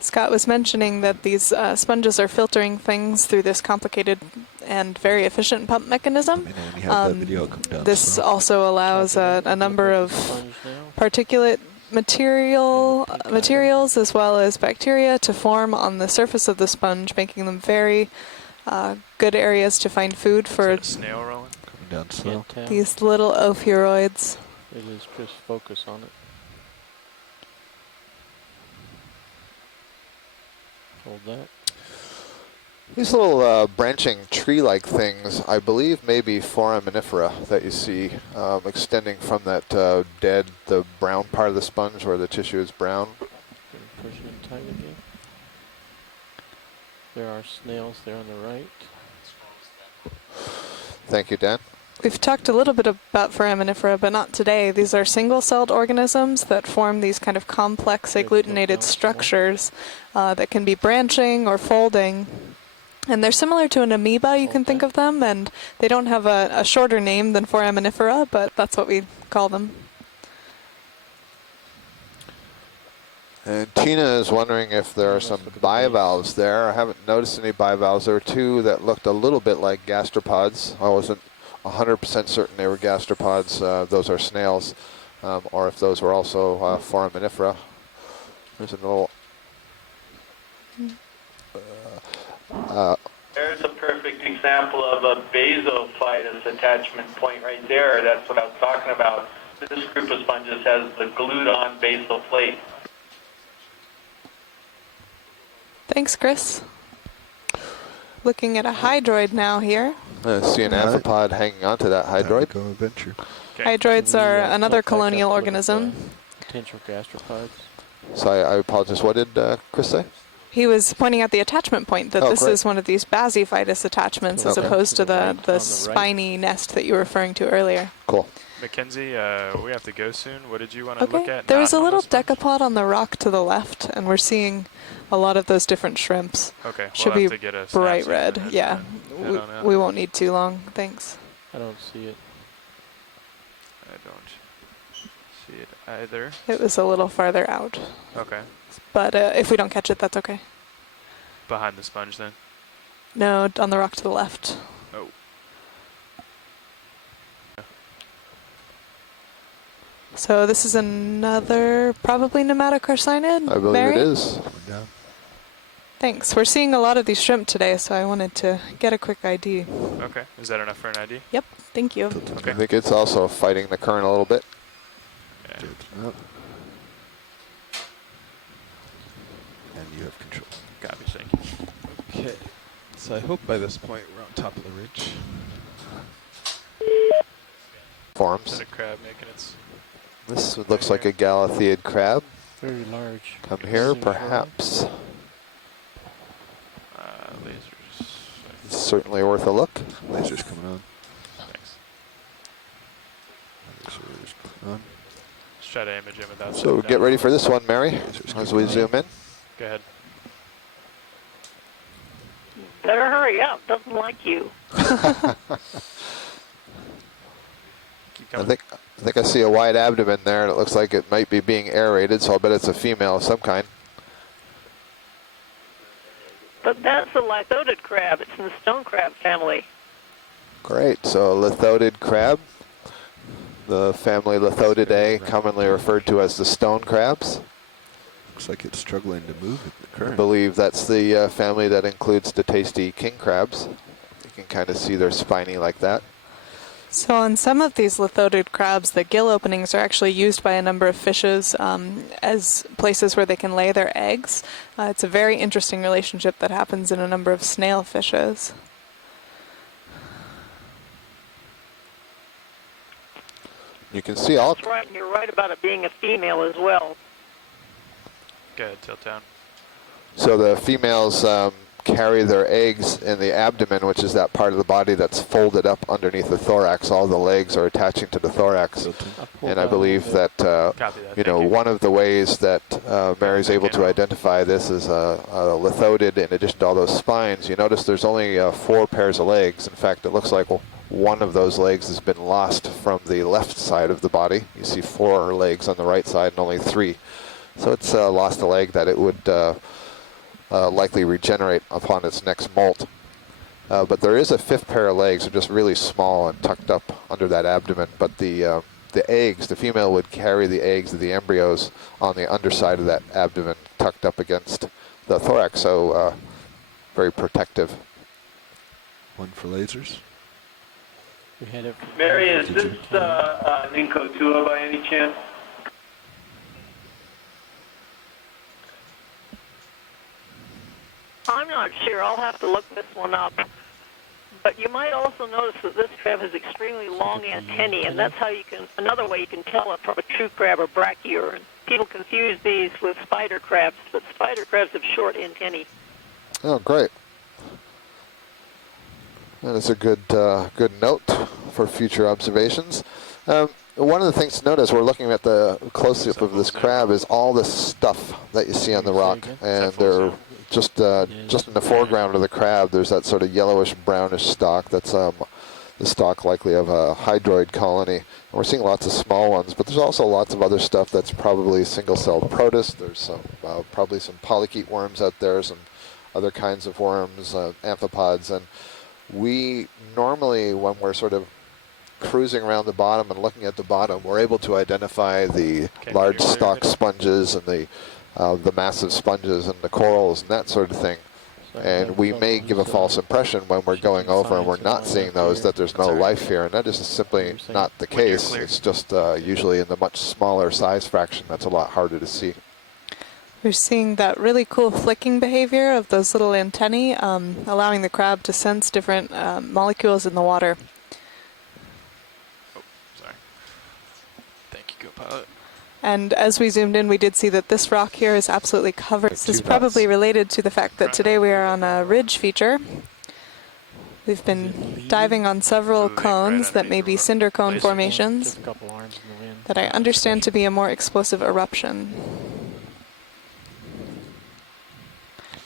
Scott was mentioning that these sponges are filtering things through this complicated and very efficient pump mechanism. This also allows a number of particulate materials as well as bacteria to form on the surface of the sponge, making them very good areas to find food for snail rolling? Coming down slow. these little ophiuroids. It is just focus on it. Hold that. These little branching tree-like things, I believe, may be foraminifera that you see extending from that the brown part of the sponge where the tissue is brown. Push it tight again. There are snails there on the right. Thank you, Dan. We've talked a little bit about foraminifera, but not today. These are single-celled organisms that form these kind of complex agglutinated structures that can be branching or folding. And they're similar to an amoeba, you can think of them, and they don't have a shorter name than foraminifera, but that's what we call them. And Tina is wondering if there are some bivalves there. I haven't noticed any bivalves. There were two that looked a little bit like gastropods. I wasn't 100% certain they were gastropods. Those are snails, or if those were also foraminifera. There's a little... There's a perfect example of a basophytus attachment point right there. That's what I was talking about. This group of sponges has the glued-on basal plate. Thanks, Chris. Looking at a hydroid now here. I see an amphipod hanging onto that hydroid. Go adventure. Okay. Hydroids are another colonial organism. Potential gastropods. So I apologize. What did Chris say? He was pointing out the attachment point, that this great. is one of these basophytus attachments as Okay. opposed to the right. spiny nest that you were referring to earlier. Cool. Mackenzie, we have to go soon. What did you want to look Okay, at? there was a Not on little the sponge? decapod on the rock to the left, and we're seeing a lot of those different shrimps. Okay, Should we'll have be to get a bright snapshot red. and Yeah, head on out. we won't need too long. Thanks. I don't see it. I don't see it either. It was a little farther out, Okay. but if we don't catch it, that's okay. behind the sponge then? No, on the rock to the left. Oh. So this is another probably nematocarcinid. I believe Mary? it is. Yeah. Thanks. We're seeing a lot of these shrimp today, so I wanted to get a quick ID. Okay. Is that enough for an ID? Yep. Thank you. Okay. I think it's also fighting the current a little bit. Yeah. Good. Up. And you have control. Copy, thank you. Okay. So I hope by this point we're on top of the ridge. Is Forms. that a crab making its... This looks like a Galatheid crab. Very large. Come here, perhaps. Lasers. It's certainly worth a look. Laser's coming on. Thanks. Laser's coming on. Let's try to image him without... So get ready for this one, Mary, as we zoom in. Go ahead. Better hurry up. Doesn't like you. Keep I coming. think I see a wide abdomen there, and it looks like it might be being aerated, so I'll bet it's a female of some kind. But that's a lithodid crab. It's in the stone crab family. Great, so lithodid crab, the family Lithodidae, commonly referred to as the stone crabs. Looks like it's struggling to move with the I current. believe that's the family that includes the tasty king crabs. You can kind of see they're spiny like that. So on some of these lithodid crabs, the gill openings are actually used by a number of fishes as places where they can lay their eggs. It's a very interesting relationship that happens in a number of snail fishes. You can see all. That's right, and you're right about it being a female as well. Go ahead, tilt down. So the females carry their eggs in the abdomen, which is that part of the body that's folded up underneath the thorax. All the legs are attaching to the thorax. And I believe that, Copy that. you Thank know, you. one of the ways that Mary's able to identify this is a lithodid in addition to all those spines. You notice there's only 4 pairs of legs. In fact, it looks like one of those legs has been lost from the left side of the body. You see 4 legs on the right side and only 3. So it's lost a leg that it would likely regenerate upon its next molt. But there is a 5th pair of legs, they're just really small and tucked up under that abdomen. But the eggs, the female would carry the eggs of the embryos on the underside of that abdomen, tucked up against the thorax, so very protective. One for lasers. We had it. Mary, is this Ninkotua by any chance? I'm not sure. I'll have to look this one up. But you might also notice that this crab has extremely long antennae, and that's how you can, another way you can tell it from a true crab or brachyurine. People confuse these with spider crabs, but spider crabs have short antennae. Oh, great. That is a good note for future observations. One of the things to notice, we're looking at the close-up of this crab, is all the stuff that you see on the rock, and they're just in the foreground of the crab. There's that sort of yellowish brownish stalk. That's the stalk likely of a hydroid colony. And we're seeing lots of small ones, but there's also lots of other stuff that's probably single-celled protist. There's some probably some polychaete worms out there, some other kinds of worms, amphipods, and we normally, when we're sort of cruising around the bottom and looking at the bottom, we're able to identify the large stalk sponges and the massive sponges and the corals and that sort of thing. And we may give a false impression when we're going over and we're not seeing those that there's no life here, and that is simply not the case. It's just usually in the much smaller size fraction that's a lot harder to see. We're seeing that really cool flicking behavior of those little antennae, allowing the crab to sense different molecules in the water. Oh, sorry. Thank you, co-pilot. And as we zoomed in, we did see that this rock here is absolutely covered. This is probably related to the fact that today we are on a ridge feature. We've been diving on several cones that may be cinder cone formations that I understand to be a more explosive eruption.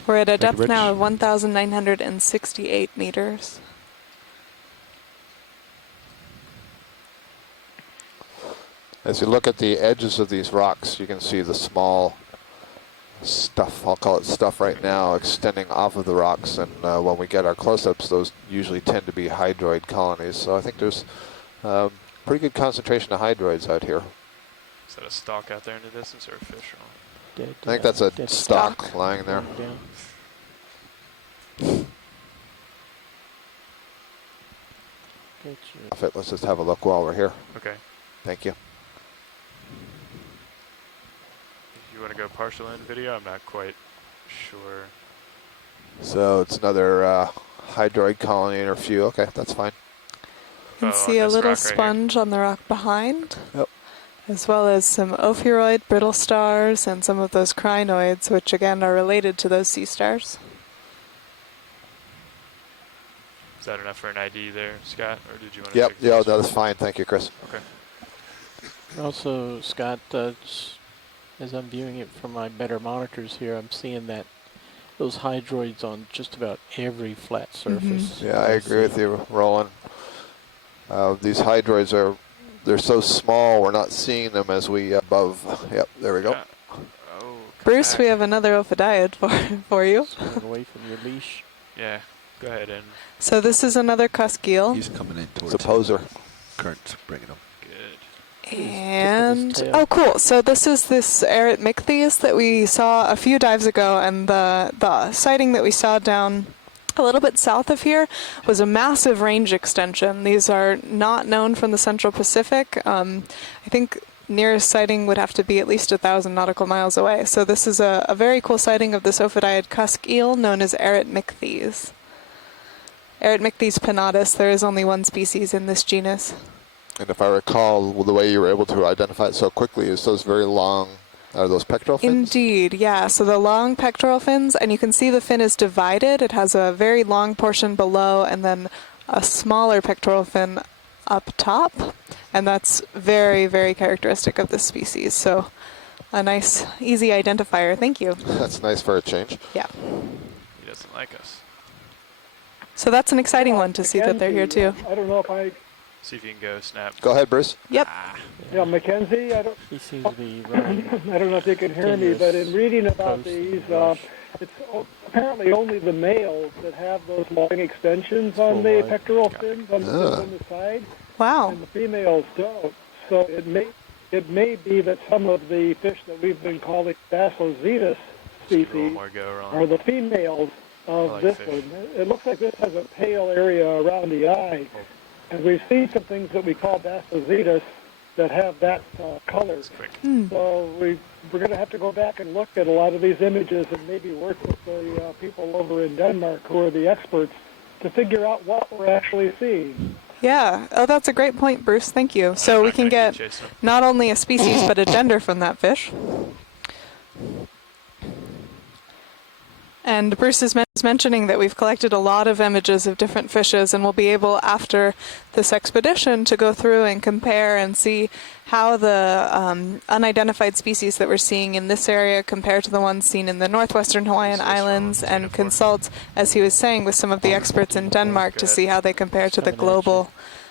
We're at a depth now of 1,968 meters. As you look at the edges of these rocks, you can see the small stuff, I'll call it stuff right now, extending off of the rocks, and when we get our close-ups, those usually tend to be hydroid colonies. So I think there's pretty good concentration of hydroids out here. Is that a stalk out there in the distance or a fish? Dead, I think that's a dead stock lying there. down. Gotcha. Let's just have a look while we're here. Okay. Thank you. If you want to go partial in video, I'm not quite sure. So it's another hydroid colony or few. Okay, that's fine. You can see a little sponge on the rock behind, as well as some ophiuroid brittle stars and some of those crinoids, which again are related to those sea stars. Is that enough for an ID there, Scott, or did you want to? Yep. Yeah, no, that's fine. Thank you, Chris. Okay. Also, Scott, as I'm viewing it from my better monitors here, I'm seeing that those hydroids on just about every flat surface. Yeah, I agree with you, Roland. These hydroids they're so small, we're not seeing them as we above. Yep, there we go. Yeah. Oh, Bruce, we have another ophidiid for you. Staying away from your leash. Yeah, go ahead and. So this is another cusk eel. He's coming in towards It's a poser. Current's bringing him. Good. And, oh cool, so this is this Eretmicthes that we saw a few dives ago, and the sighting that we saw down a little bit south of here was a massive range extension. These are not known from the Central Pacific. I think nearest sighting would have to be at least 1,000 nautical miles away. So this is a very cool sighting of this ophidiid cusk eel known as Eretmicthes. Eretmicthes pinnatus, there is only one species in this genus. And if I recall, the way you were able to identify it so quickly is those very long, are those pectoral fins? Indeed, yeah. So the long pectoral fins, and you can see the fin is divided. It has a very long portion below and then a smaller pectoral fin up top. And that's very, very characteristic of this species. So a nice, easy identifier. Thank you. That's nice for a change. Yeah. He doesn't like us. So that's an exciting one to see that they're here too. I don't know if I... See if you can go snap. Go ahead, Bruce. Yep. Yeah, Mackenzie, He seems to be running. I don't know if you can hear me, but in reading about these, it's apparently only the males that have those long extensions on the pectoral fins on the side. Wow. And the females don't. So it may be that some of the fish that we've been calling Basozetus species are the females of this one. It looks like this has a pale area around the eye. And we've seen some things that we call Basozetus that have that color. So we're going to have to go back and look at a lot of these images and maybe work with the people over in Denmark who are the experts to figure out what we're actually seeing. Yeah. Oh, that's a great point, Bruce. Thank you. So we can get not only a species but a gender from that fish. And Bruce is mentioning that we've collected a lot of images of different fishes, and we'll be able, after this expedition, to go through and compare and see how the unidentified species that we're seeing in this area compare to the ones seen in the northwestern Hawaiian Islands, and consult, as he was saying, with some of the experts in Denmark to see how they compare to the global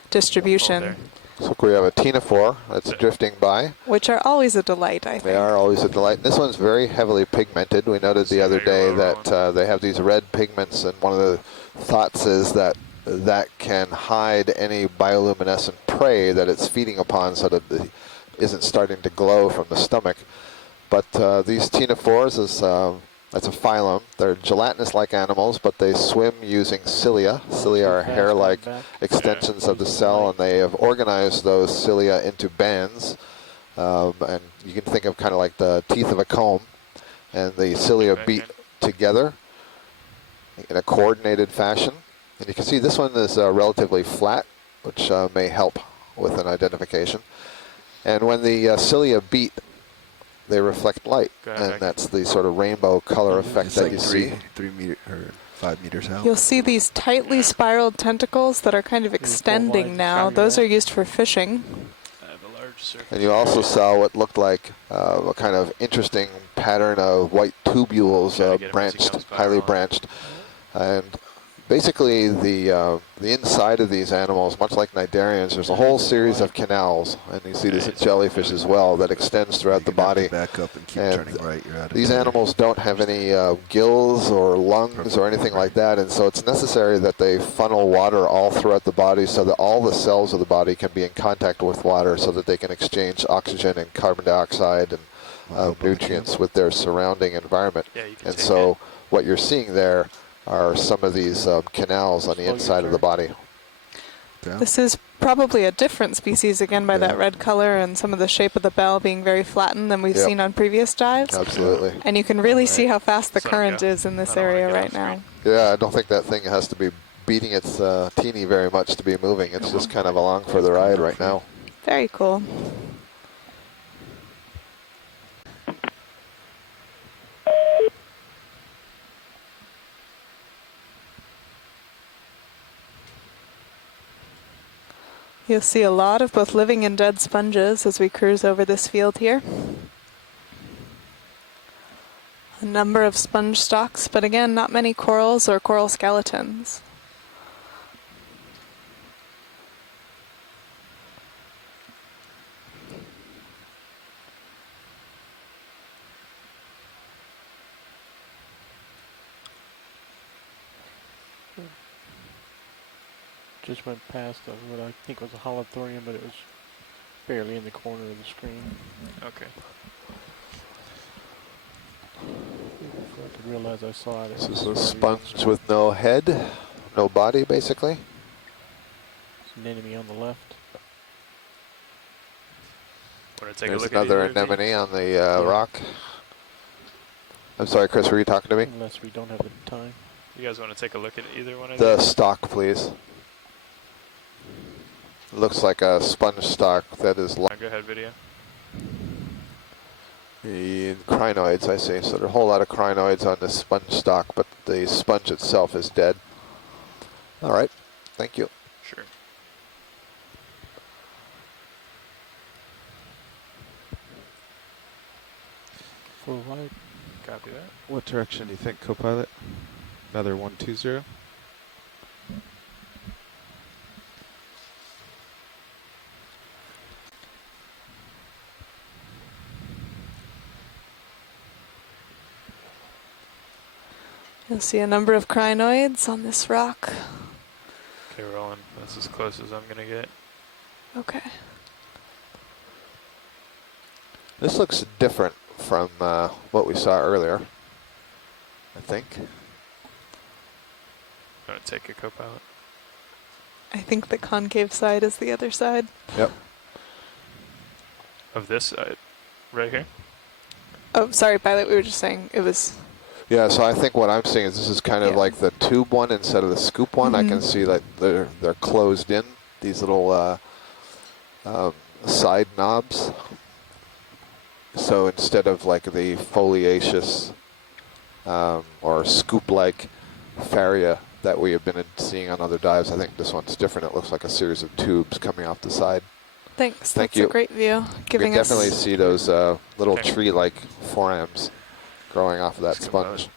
distribution. So we have a ctenophore that's drifting by. Which are always a delight, I think. They are always a delight. This one's very heavily pigmented. We noted the other day that they have these red pigments, and one of the thoughts is that that can hide any bioluminescent prey that it's feeding upon so that it isn't starting to glow from the stomach. But these ctenophores that's a phylum. They're gelatinous-like animals, but they swim using cilia. Cilia are hair-like extensions of the cell, and they have organized those cilia into bands. And you can think of kind of like the teeth of a comb. And the cilia beat together in a coordinated fashion. And you can see this one is relatively flat, which may help with an identification. And when the cilia beat, they reflect light, and that's the sort of rainbow color effect that you see. 3 meters or 5 meters out. You'll see these tightly spiraled tentacles that are kind of extending now. Those are used for fishing. And you also saw what looked like a kind of interesting pattern of white tubules branched, highly branched. And basically the inside of these animals, much like cnidarians, there's a whole series of canals, and you see this in jellyfish as well, that extends throughout the body. Back up and keep And turning right. You're out of these tether. animals don't have any gills or lungs or anything like that, and so it's necessary that they funnel water all throughout the body so that all the cells of the body can be in contact with water so that they can exchange oxygen and carbon dioxide and nutrients with their surrounding environment. Yeah, you can And take so it. what you're seeing there are some of these canals on the inside of the body. Yeah. This is probably a different species, again, by that red color and some of the shape of the bell being very flattened than we've seen on previous dives. Absolutely. And you can really see how fast the Let's let 'em current go. is in I this don't wanna area get right off now. screen. Yeah, I don't think that thing has to be beating its teeny very much to be moving. It's just kind of along for the ride right now. Very cool. You'll see a lot of both living and dead sponges as we cruise over this field here. A number of sponge stalks, but again, not many corals or coral skeletons. Just went past what I think was a holothorium, but it was barely in the corner of the screen. Okay. Before I could realize I saw it. This is a sponge with no head, no body, basically. There's an enemy on the left. Want to take There's a look another at anemone on the rock. I'm sorry, Chris, were you talking to me? Unless we don't have the time. You guys want to take a look at either one of The these? stalk, please. Looks like a sponge stalk that is Go ahead, video. crinoids, I see. So there are a whole lot of crinoids on this sponge stalk, but the sponge itself is dead. All right, thank you. Sure. Full right. Copy that. What direction do you think, co-pilot? Another 120? You'll see a number of crinoids on this rock. Okay, rolling. That's as close as I'm going to get. Okay. This looks different from what we saw earlier, I think. Want to take a co-pilot? I think the concave side is the other side. Yep. Of this side? Right here? Oh, sorry, pilot. We were just saying it was. Yeah, so I think what I'm seeing is this is kind of like the tube one instead of the scoop one. I can see that they're closed in, these little side knobs. So instead of like the foliaceous or scoop-like faria that we have been seeing on other dives, I think this one's different. It looks like a series of tubes coming off the side. Thanks. Thank That's you. a great view. Giving you can us definitely see those little tree-like forams growing off of that sponge.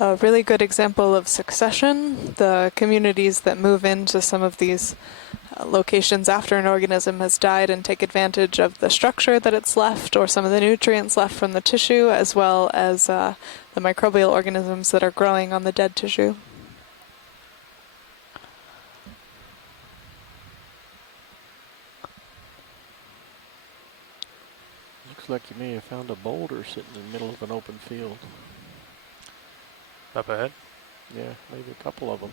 a really good example of succession. The communities that move into some of these locations after an organism has died and take advantage of the structure that it's left or some of the nutrients left from the tissue, as well as the microbial organisms that are growing on the dead tissue. Looks like you may have found a boulder sitting in the middle of an open field. Up ahead? Yeah, maybe a couple of them.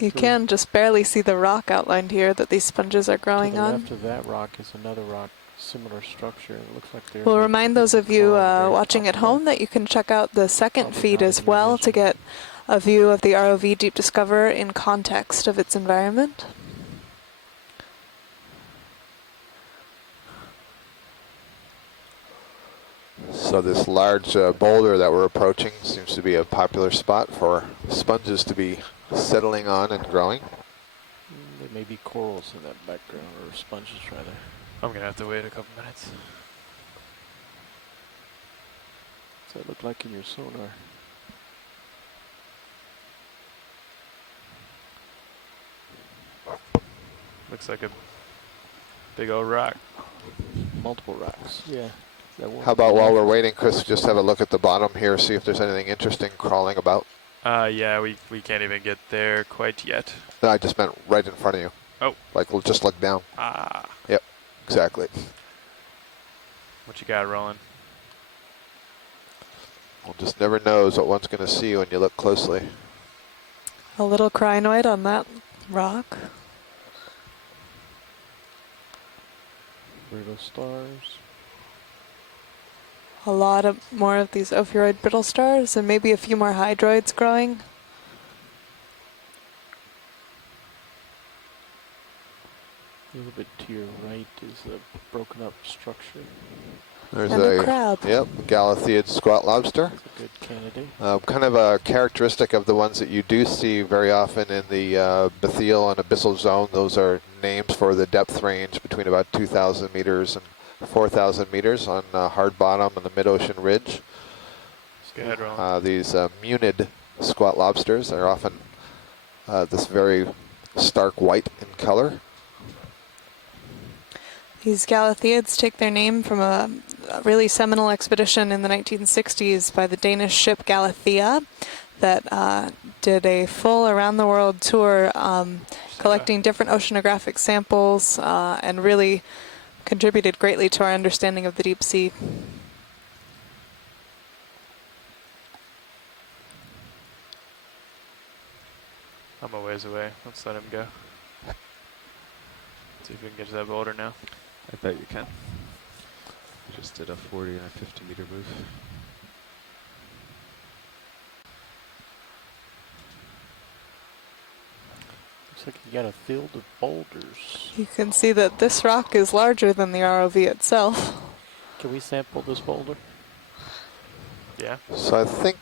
You can just barely see the rock outlined here that these sponges are growing to the on. left of that rock is another rock, similar structure. It looks like they're. We'll remind those of you watching at home that you can check out the second feed as well to get a view of the ROV Deep Discover in context of its environment. So this large boulder that we're approaching seems to be a popular spot for sponges to be settling on and growing. There may be corals in that background, or sponges rather. I'm going to have to wait a couple minutes. What's that look like in your sonar? Looks like a big old rock. Multiple rocks. Yeah. How about while we're waiting, Chris, just have a look at the bottom here, see if there's anything interesting crawling about? Yeah, we can't even get there quite yet. No, I just meant right in front of you. Oh. Like, just look down. Ah. Yep, exactly. What you got rolling? One just never knows what one's going to see when you look closely. A little crinoid on that rock. Brittle stars. A lot of more of these ophiuroid brittle stars, and maybe a few more hydroids growing. A little bit to your right is a broken up structure. There's and a crab. Yep, Galatheid squat lobster. That's a good candidate. Kind of a characteristic of the ones that you do see very often in the bathyal and abyssal zone. Those are names for the depth range between about 2,000 meters and 4,000 meters on hard bottom and the mid-ocean ridge. Go ahead, Roland. These munid squat lobsters are often this very stark white in color. These Galatheids take their name from a really seminal expedition in the 1960s by the Danish ship Galathea that did a full around-the-world tour collecting different oceanographic samples and really contributed greatly to our understanding of the deep sea. I'm a ways away. Let's let him go. See if we can get to that boulder now. I bet you can. Just did a 40 and a 50 meter move. Looks like you got a field of boulders. You can see that this rock is larger than the ROV itself. Can we sample this boulder? Yeah. So I think,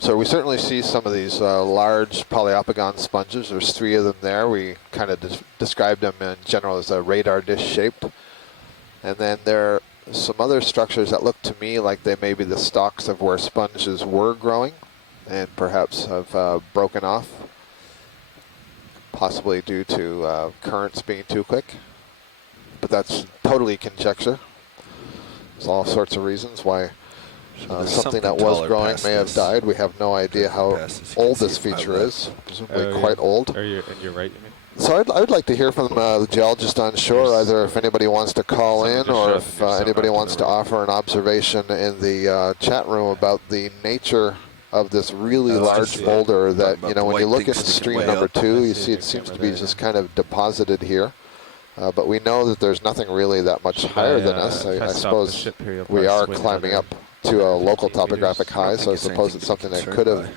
so we certainly see some of these large polyopogon sponges. There's 3 of them there. We kind of described them in general as a radar dish shaped. And then there are some other structures that look to me like they may be the stalks of where sponges were growing and perhaps have broken off, possibly due to currents being too quick. But that's totally conjecture. There's all sorts of reasons why something that was growing may have died. We have no idea how old this feature is. Presumably quite old. And you're right, you mean? So I'd like to hear from the geologist on shore, either if anybody wants to call in or if anybody wants to offer an observation in the chat room about the nature of this really large boulder that, you know, when you look at stream number 2, you see it seems to be just kind of deposited here. But we know that there's nothing really that much higher than us. I suppose we are climbing up to a local topographic high, so I suppose it's something that could have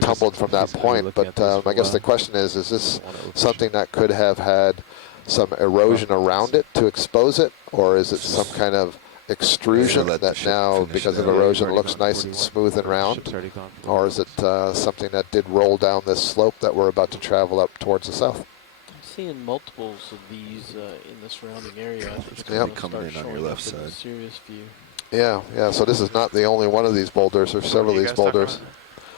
tumbled from that point. But I guess the question is this something that could have had some erosion around it to expose it, or is it some kind of extrusion that now, because of erosion, looks nice and smooth and round? Or is it something that did roll down this slope that we're about to travel up towards the south? Seeing multiples of these in the surrounding area. It's going to be coming in on your left side. Serious view. Yeah, so this is not the only one of these boulders. There's several of these boulders.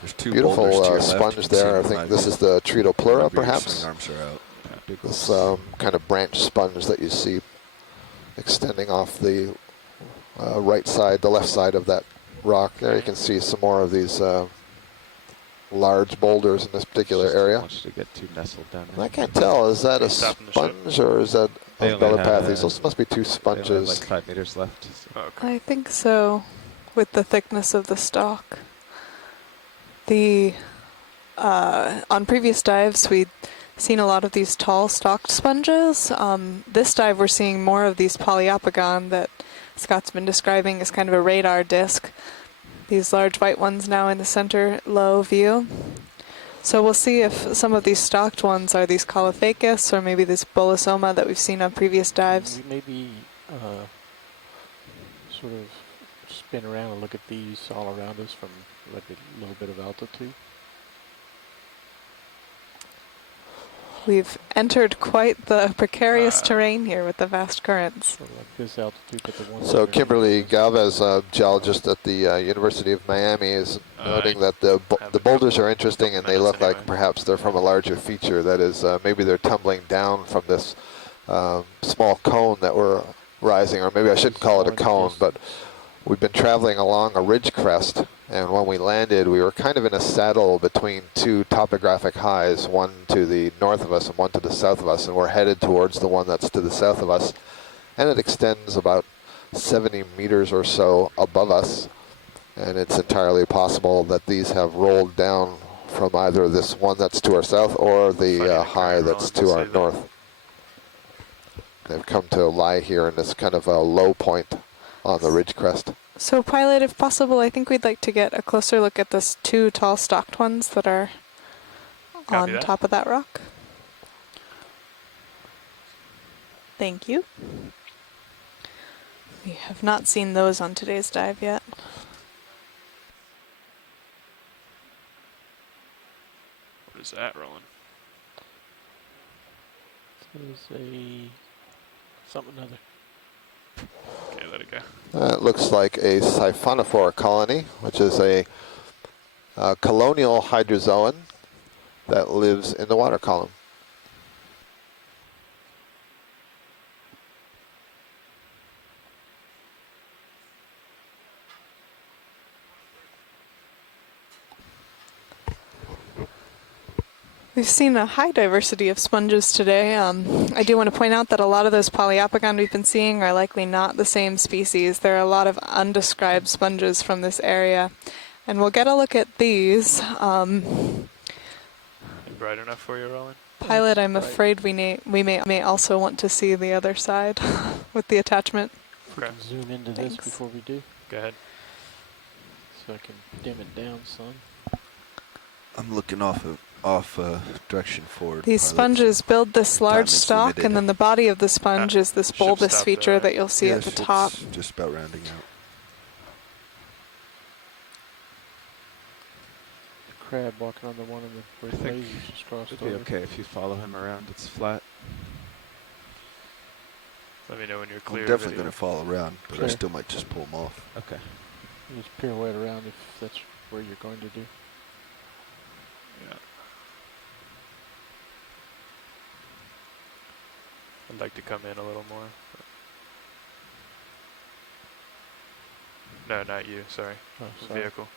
There's 2 Beautiful boulders to your sponge left. there. I think this is the Tritopleura, perhaps. Arms are out. This kind of branch sponge that you see extending off the right side, the left side of that rock. There you can see some more of these large boulders in this particular area. To get too nestled down I can't tell. Is that a sponge or is that a Belopathes? Those must be 2 sponges. Like 5 meters left. I think so, with the thickness of the stalk. The on previous dives, we'd seen a lot of these tall stalked sponges. This dive, we're seeing more of these polyopogon that Scott's been describing as kind of a radar disc. These large white ones now in the center low view. So we'll see if some of these stalked ones are these Caulophacus or maybe this Bolosoma that we've seen on previous dives. We maybe sort of spin around and look at these all around us from like a little bit of altitude. We've entered quite the precarious terrain here with the vast currents. So like this altitude, but the ones So underneath Kimberly it. Galvez, geologist at the University of Miami, is noting that the boulders are interesting and they look like perhaps they're from a larger feature. That is, maybe they're tumbling down from this small cone that we're rising, or maybe I shouldn't call it a cone, but we've been traveling along a ridge crest, and when we landed, we were kind of in a saddle between two topographic highs, one to the north of us and one to the south of us, and we're headed towards the one that's to the south of us, and it extends about 70 meters or so above us, and it's entirely possible that these have rolled down from either this one that's to our south or the high that's to our north. They've come to lie here in this kind of a low point on the ridge crest. So pilot, if possible, I think we'd like to get a closer look at those two tall stalked ones that are on top of that rock. Thank you. We have not seen those on today's dive yet. What is that rolling? This is a something other. Okay, let it go. It looks like a siphonophore colony, which is a colonial hydrozoan that lives in the water column. We've seen a high diversity of sponges today. I do want to point out that a lot of those Poliopogon we've been seeing are likely not the same species. There are a lot of undescribed sponges from this area. And we'll get a look at these. Bright enough for you, Roland? Pilot, I'm afraid we may also want to see the other side with the attachment. We can zoom into this before we do. Go ahead. So I can dim it down some. I'm looking off direction forward. These sponges build this large stalk, and then the body of the sponge is this bulbous feature that you'll see at the top. Just about rounding out. The crab walking on the one in the where the lasers just crossed It'd be okay if you follow him around. It's flat. Let me know when you're clear. I'm definitely going to follow around, but I still might just pull them off. Okay. You just pirouette around if that's where you're going to do. Yeah. I'd like to come in a little more. No, not you, sorry. Oh, The sorry. vehicle.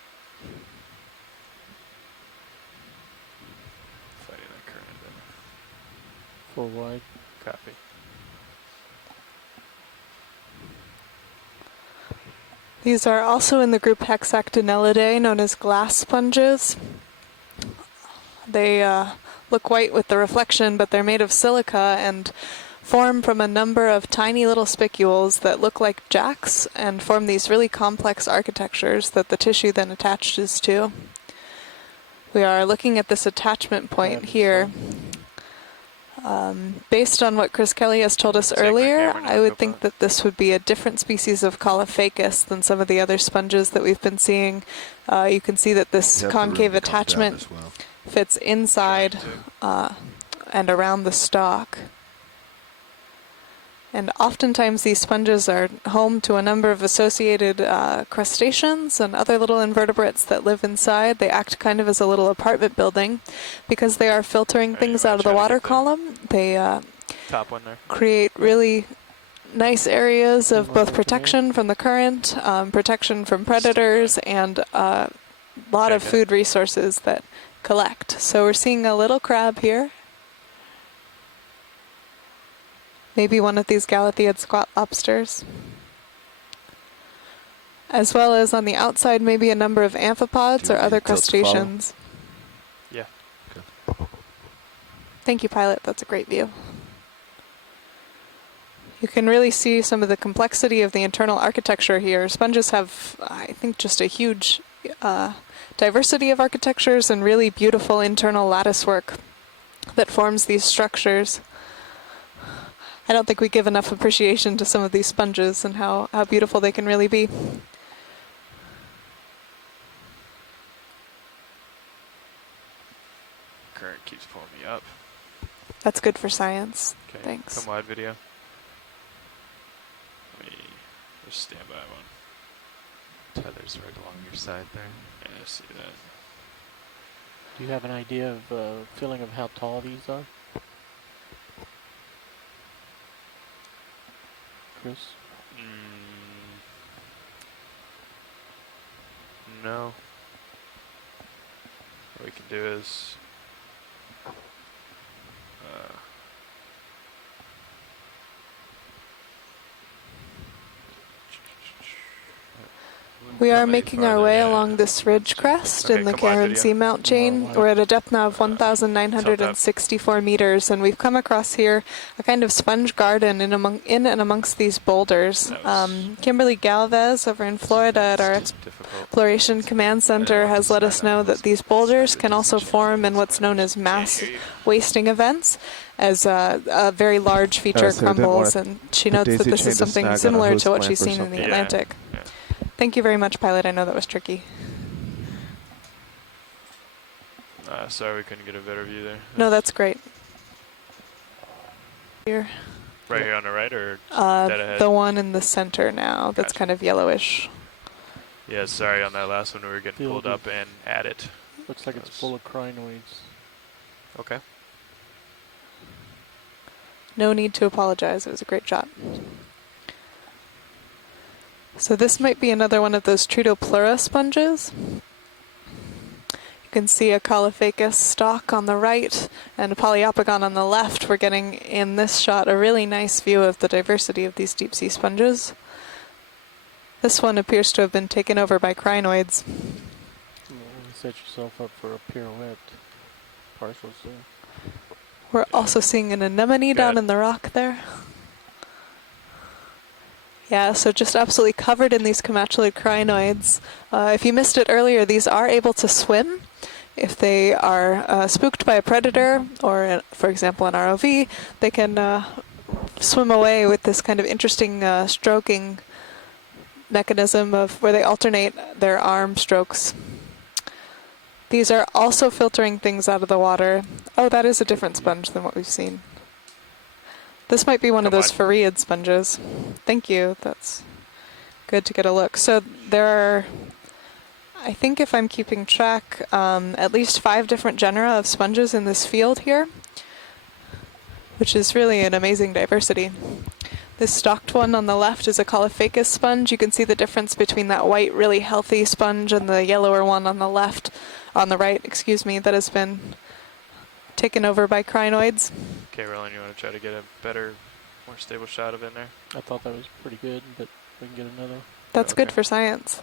Fighting that current then. Full wide. Copy. These are also in the group Hexactinellidae, known as glass sponges. They look white with the reflection, but they're made of silica and form from a number of tiny little spicules that look like jacks and form these really complex architectures that the tissue then attaches to. We are looking at this attachment point here. Based on what Chris Kelly has told us earlier, I would think that this would be a different species of Caulophacus than some of the other sponges that we've been seeing. You can see that this concave attachment fits inside and around the stalk. And oftentimes these sponges are home to a number of associated crustaceans and other little invertebrates that live inside. They act kind of as a little apartment building because they are filtering things out of the water column. They Top one there. create really nice areas of both protection from the current, protection from predators, and a lot of food resources that collect. So we're seeing a little crab here. Maybe one of these Galatheid squat lobsters. As well as on the outside, maybe a number of amphipods or other crustaceans. Yeah. Okay. Thank you, pilot. That's a great view. You can really see some of the complexity of the internal architecture here. Sponges have, I think, just a huge diversity of architectures and really beautiful internal lattice work that forms these structures. I don't think we give enough appreciation to some of these sponges and how beautiful they can really be. Current keeps pulling me up. That's good for science. Okay. Thanks. Come wide video. Let me just stand by one. Tether's right along your side there. Yeah, I see that. Do you have an idea of feeling of how tall these are, Chris? No. What we can do is We are making our way along this ridge crest in the Karin seamount chain. We're at a depth now of 1,964 meters, and we've come across here a kind of sponge garden in and amongst these boulders. Kimberly Galvez over in Florida at our Exploration Command Center has let us know that these boulders can also form in what's known as mass wasting events, as a very large feature crumbles, and she notes that this is something similar to what she's seen in the Atlantic. Thank you very much, pilot. I know that was tricky. Sorry we couldn't get a better view there. No, that's great. Here. Right here on the right, or dead ahead? The one in the center now. That's kind of yellowish. Yeah, sorry on that last one we were getting pulled up and at it. Looks like it's full of crinoids. Okay. No need to apologize. It was a great shot. So this might be another one of those Trudopleura sponges. You can see a Caulophacus stalk on the right and a Poliopogon on the left. We're getting in this shot a really nice view of the diversity of these deep sea sponges. This one appears to have been taken over by crinoids. Set yourself up for a pirouette. Partial zoom. We're also seeing an anemone down in the rock there. Yeah, so just absolutely covered in these comatulate crinoids. If you missed it earlier, these are able to swim. If they are spooked by a predator, or for example an ROV, they can swim away with this kind of interesting stroking mechanism of where they alternate their arm strokes. These are also filtering things out of the water. Oh, that is a different sponge than what we've seen. This might be one of those Phareid sponges. Thank you. That's good to get a look. So there are, I think if I'm keeping track, at least 5 different genera of sponges in this field here, which is really an amazing diversity. This stalked one on the left is a Caulophacus sponge. You can see the difference between that white, really healthy sponge and the yellower one on the left, on the right, excuse me, that has been taken over by crinoids. Okay, Roland, you want to try to get a better, more stable shot of in there? I thought that was pretty good, but we can get another. That's good for science.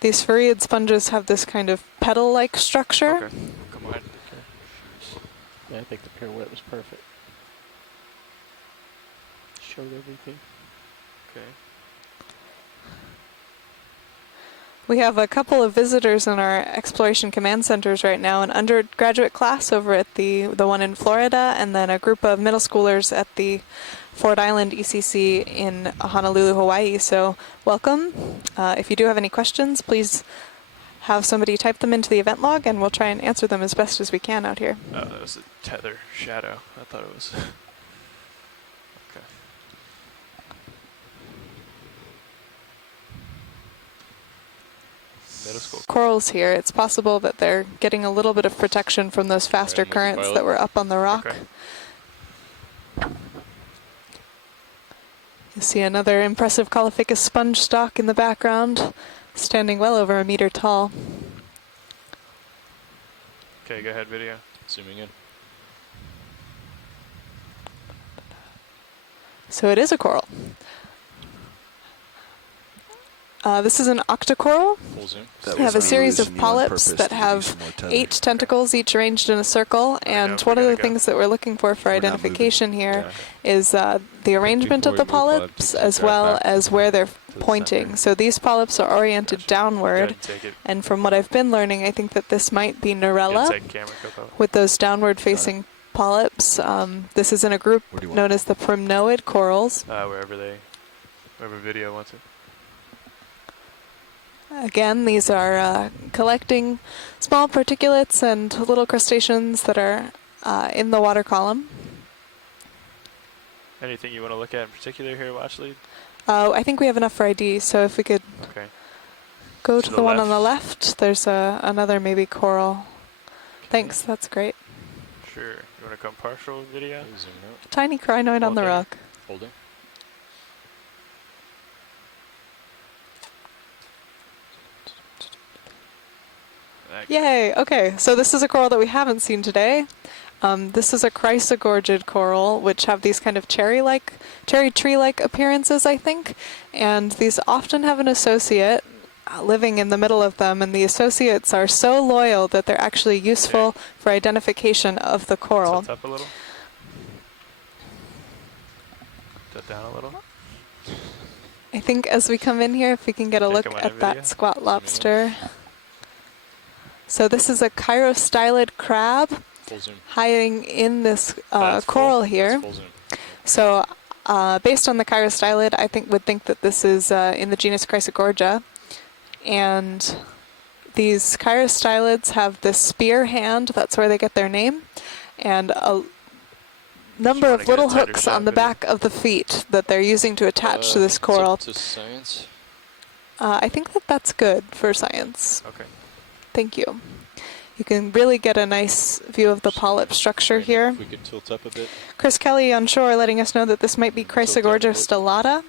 These Phareid sponges have this kind of petal-like structure. Okay, come on. Okay. Yeah, I think the pirouette was perfect. Showed everything. Okay. We have a couple of visitors in our exploration command centers right now, an undergraduate class over at the one in Florida, and then a group of middle schoolers at the Ford Island ECC in Honolulu, Hawaii. So welcome. If you do have any questions, please have somebody type them into the event log, and we'll try and answer them as best as we can out here. Oh, that was a tether shadow. I thought it was. Okay. Middle school. Corals here, it's possible that they're getting a little bit of protection from those faster currents that were up on the rock. Okay. You see another impressive Caulophacus sponge stalk in the background, standing well over a meter tall. Okay, go ahead, video. Zooming in. So it is a coral. This is an octocoral. Full zoom. We have a series of polyps that have 8 tentacles, each arranged in a circle, and one of the things that we're looking for identification here is the arrangement of the polyps as well as where they're pointing. So these polyps are oriented downward, and from what I've been learning, I think that this might be Narella with those downward facing polyps. This is in a group known as the primnoid corals. Wherever video wants it. Again, these are collecting small particulates and little crustaceans that are in the water column. Anything you want to look at in particular here, watch lead? I think we have enough for ID, so if we could Okay. go to the one on the left, there's another maybe coral. Thanks, that's great. Sure. You want to come partial video? Zoom out. Tiny crinoid on the Okay. rock. Holding. Yay, okay, so this is a coral that we haven't seen today. This is a chrysogorgid coral, which have these kind of cherry tree-like appearances, I think. And these often have an associate living in the middle of them, and the associates are so loyal that they're actually useful for identification of the coral. Tilt up a little. Tilt down a little. I think as we come in here, if we can get a Take look a one at in that video. squat lobster. So this is a chirostylid crab Full zoom. hiding in this That's full. coral That's here. full zoom. So based on the chirostylid, I would think that this is in the genus Chrysogorgia. And these chirostylids have this spear hand, that's where they get their name, and a number wanna of get a little tighter hooks shot on the video? back of the feet that they're using to attach to this coral. To science. I think that that's good for science. Okay. Thank you. You can really get a nice view of the polyp structure here. If we could tilt up a bit. Chris Kelly on shore letting us know that this might be Chrysogorgia stellata.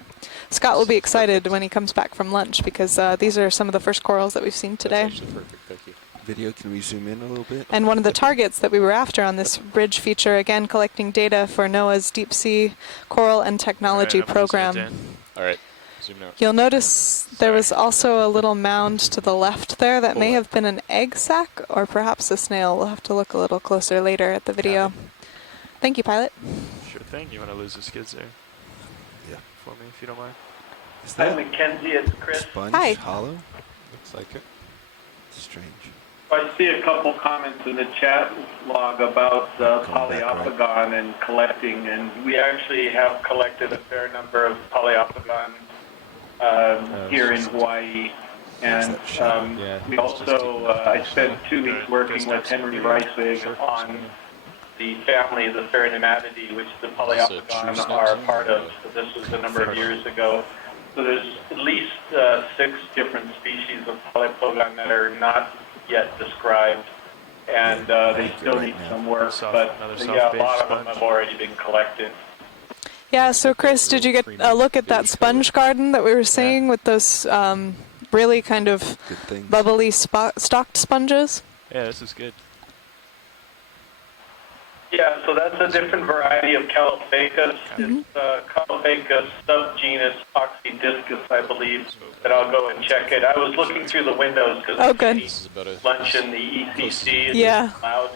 Scott will be excited when he comes back from lunch because these are some of the first corals that we've seen today. That's actually perfect, thank you. Video, can we zoom in a little bit? And one of the targets that we were after on this bridge feature, again collecting data for NOAA's Deep Sea Coral and Technology Alright, I'm losing it, program. Dan. All right, zoom out. You'll notice there was also a little mound to the left there that may have been an egg sac or perhaps a snail. We'll have to look a little closer later at the video. Thank you, pilot. Sure thing. You want to lose the skids there? Yeah. For me, if you don't mind. Is Hi, that Mackenzie. It's Chris. sponge Hi. hollow? Looks like it. Strange. I see a couple comments in the chat log about Poliopogon and collecting, and we actually have collected a fair number of Poliopogon here in Hawaii. And we also, I spent 2 weeks working with Henry Reiswig on the family of the Pheronematidae, which the Poliopogon are part of. So this was a number of years ago. So there's at least 6 different species of Poliopogon that are not yet described, and they still need some work, but yeah, a lot of them have already been collected. Yeah, so Chris, did you get a look at that sponge garden that we were seeing with those really kind of bubbly stalked sponges? Yeah, this is good. Yeah, so that's a different variety of Calophacus. It's Calophacus subgenus Oxydiscus, I believe, but I'll go and check it. I was looking through the windows because lunch in the ECC is loud.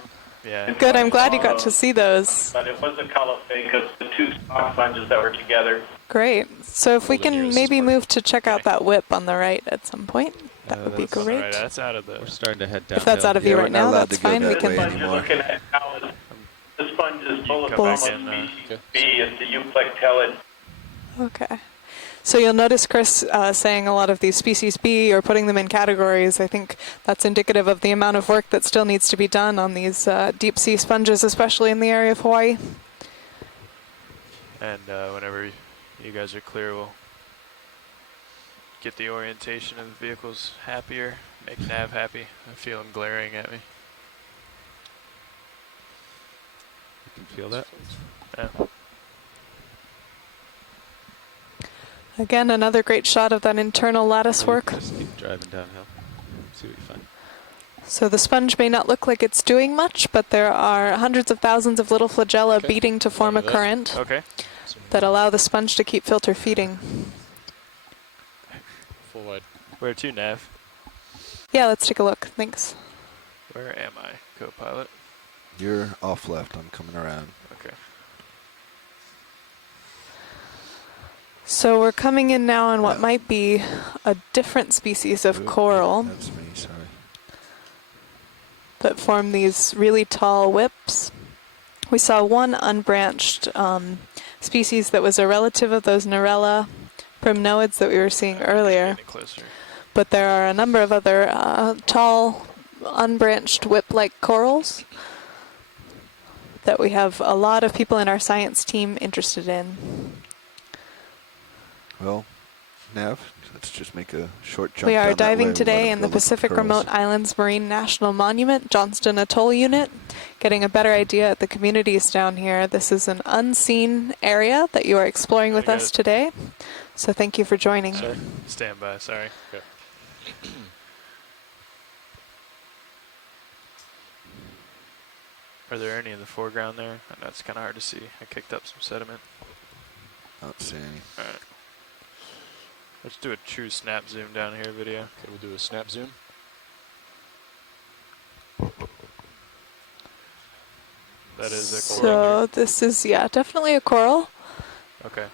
Yeah. Good, I'm glad you got to see those. But it was a Calophacus, the 2 stalk sponges that were together. Great. So if we can maybe move to check out that whip on the right at some point, that would be great. Right, that's out of the. We're starting to head down. If that's out of view right now, that's fine. We can. You're looking at how the sponge is full of species B. It's the Euplectellid. Okay. So you'll notice Chris saying a lot of these species B or putting them in categories. I think that's indicative of the amount of work that still needs to be done on these deep sea sponges, especially in the area of Hawaii. And whenever you guys are clear, we'll get the orientation of the vehicles happier, make nav happy. I feel him glaring at me. You can feel that? Yeah. Again, another great shot of that internal lattice work. Just keep driving downhill. See what you find. So the sponge may not look like it's doing much, but there are hundreds of thousands of little flagella beating to form a current that allow the sponge to keep filter feeding. Full wide. Where to, Nav? Yeah, let's take a look. Thanks. Where am I, co-pilot? You're off left. I'm coming around. Okay. So we're coming in now on what might be a different species of coral That's me, sorry. that form these really tall whips. We saw one unbranched species that was a relative of those Narella primnoids that we were seeing earlier. But there are a number of other tall, unbranched whip-like corals. that we have a lot of people in our science team interested in. Well, Nav, let's just make a short jump. We are down that way. diving We'll today let in the him go look at Pacific pearls. Remote Islands Marine National Monument, Johnston Atoll Unit, getting a better idea at the communities down here. This is an unseen area that you are exploring with us today, so thank you for joining. Sorry. Stand by, sorry. Okay. Are there any in the foreground there? I know it's kind of hard to see. I kicked up some sediment. I don't see any. Alright. Let's do a true snap zoom down here video. Okay, we'll do a snap zoom. That is a coral. So this is, yeah, definitely a coral. Okay.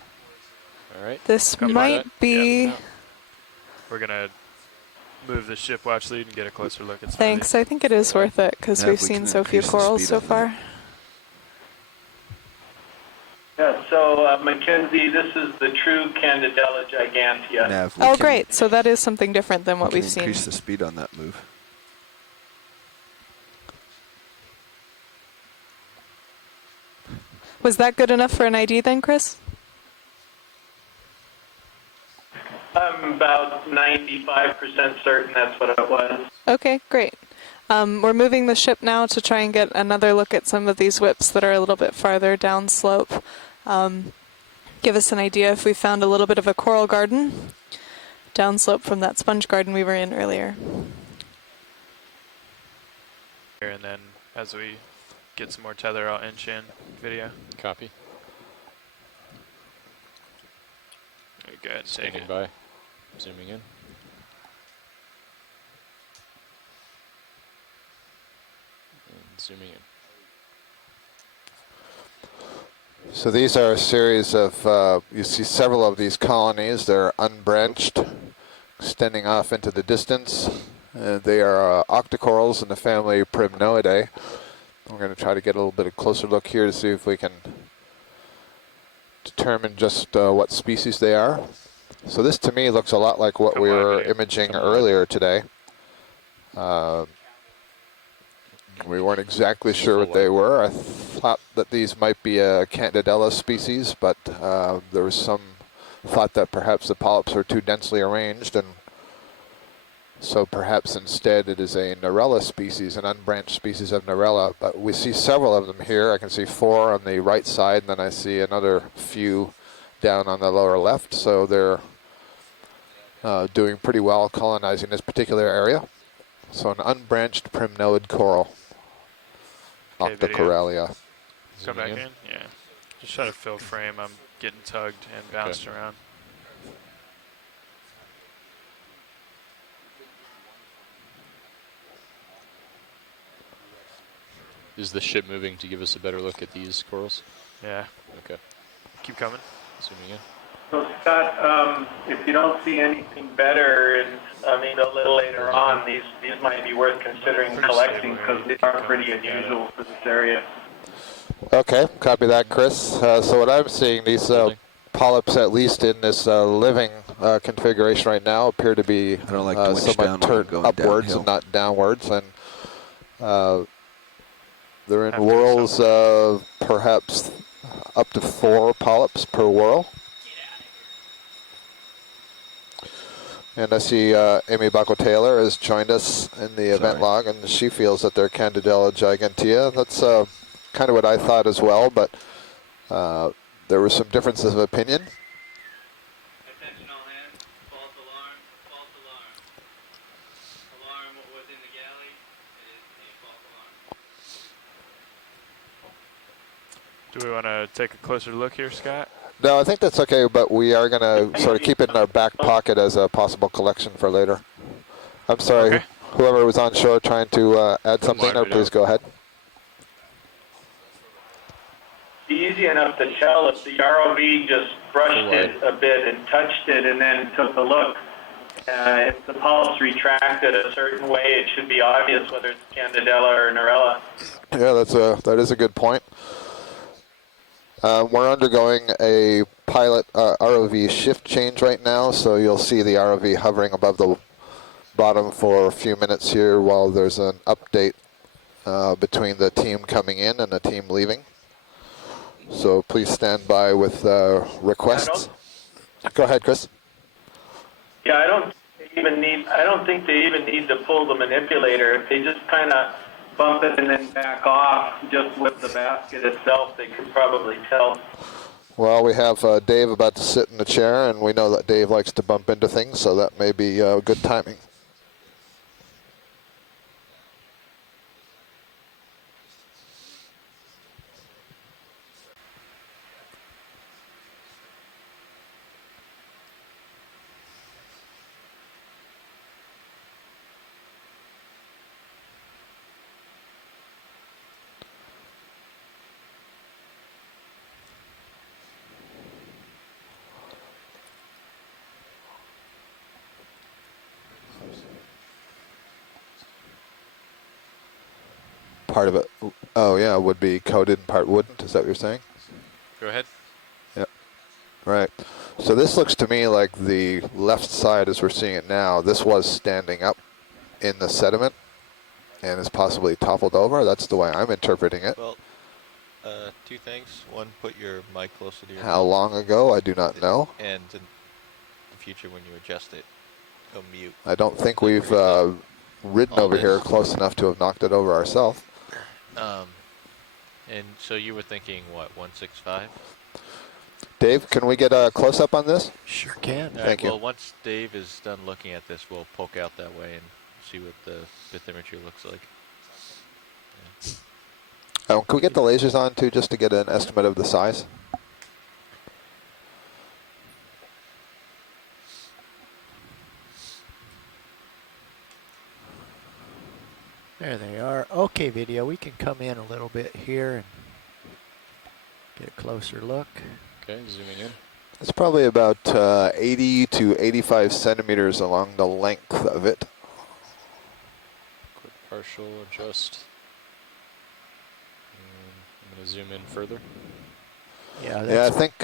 All right. This Come might be... Yeah. We're going to move the ship watch lead and get a closer look at some Thanks, I think it is worth it because Yeah, we've if we seen can so few increase the corals speed so on that. far. Yeah, so Mackenzie, this is the true Candidella gigantea. Nav, we Oh, can- great. So that is something different than what we we've can seen. increase the speed on that move. Was that good enough for an ID then, Chris? I'm about 95% certain that's what it was. Okay, great. We're moving the ship now to try and get another look at some of these whips that are a little bit farther downslope. Give us an idea if we found a little bit of a coral garden downslope from that sponge garden we were in earlier. And then as we get some more tether, I'll inch in video. Copy. Go ahead and take Standing it. by. Zooming in. And zooming in. So these are a series of, you see several of these colonies. They're unbranched, extending off into the distance. They are octocorals in the family Primnoidae. We're going to try to get a little bit of closer look here to see if we can determine just what species they are. So this to me looks a lot like what we were imaging earlier today. We weren't exactly sure what they were. I thought that these might be a Candidella species, but there was some thought that perhaps the polyps are too densely arranged, and so perhaps instead it is a Narella species, an unbranched species of Narella. But we see several of them here. I can see 4 on the right side, and then I see another few down on the lower left. So they're doing pretty well colonizing this particular area. So an unbranched primnode coral, Okay, video. Octocoralia. Come back in? Yeah. Just try to fill frame. I'm getting tugged and bounced around. Is the ship moving to give us a better look at these corals? Yeah. Okay. Keep coming. Zooming in. So Scott, if you don't see anything better, and I mean a little later on, these might be worth considering Pretty collecting stable, because they are pretty unusual for this area. Okay, copy that, Chris. So what I'm seeing, these polyps, at least in this living configuration right now, appear to be I don't like to winch down somewhat when turned going upwards downhill. and not downwards. And they're in After whorls of perhaps up to 4 polyps per whorl. And I see Amy Buckle-Taylor has joined us in the event log, and she feels that they're Candidella gigantea. That's kind of what I thought as well, but there were some differences of opinion. Attention all hands. False alarm. False alarm. Alarm within the galley. It is a false alarm. Do we want to take a closer look here, Scott? No, I think that's okay, but we are going to sort of keep it in our back pocket as a possible collection for later. I'm sorry, Okay. whoever was on shore trying to add something there, please go ahead. Easy enough to tell if the ROV just brushed it a bit and touched it and then took a look. If the polyps retracted a certain way, it should be obvious whether it's Candidella or Narella. Yeah, that is a good point. We're undergoing a pilot ROV shift change right now, so you'll see the ROV hovering above the bottom for a few minutes here while there's an update between the team coming in and the team leaving. So please stand by with requests. Go ahead, Chris. Yeah, I don't think they even need to pull the manipulator. If they just kind of bump it and then back off just with the basket itself, they could probably tell. Well, we have Dave about to sit in the chair, and we know that Dave likes to bump into things, so that may be good timing. Part of it, oh yeah, would be coated and part wouldn't. Is that what you're saying? Go ahead. Yep. Right. So this looks to me like the left side as we're seeing it now, this was standing up in the sediment and is possibly toppled over. That's the way I'm interpreting it. Well, two things. One, put your mic closer to your How mouth. long ago, I do not know. And in the future, when you adjust it, go mute. I don't think we've ridden over here close enough to have knocked it over ourselves. And so you were thinking, what, 165? Dave, can we get a close-up on this? Sure can. Thank you. Well, once Dave is done looking at this, we'll poke out that way and see what the bathymetry looks like. Yeah. Can we get the lasers on too, just to get an estimate of the size? There they are. Okay, video, we can come in a little bit here and get a closer look. Okay, zooming in. It's probably about 80 to 85 centimeters along the length of it. Quick partial adjust. And I'm going to zoom in further. Yeah, I think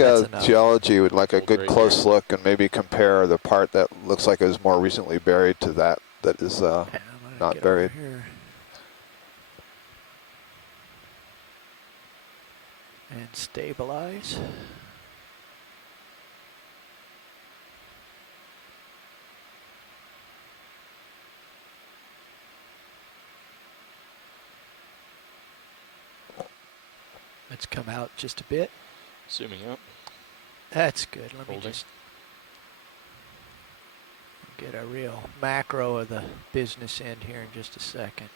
geology would like a good right close look and maybe compare the part that looks like it was more recently buried to that is not buried. And stabilize. Let's come out just a bit. Zooming up. That's good. Let me Holding. just get a real macro of the business end here in just a second.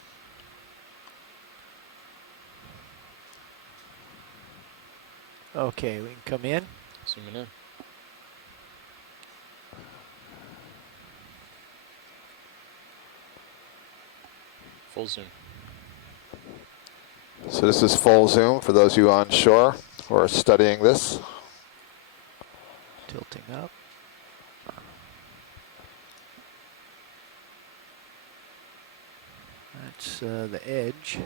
Okay, we can come in. Zooming in. Full zoom. So this is full zoom for those of you on shore who are studying this. Tilting up. That's the edge.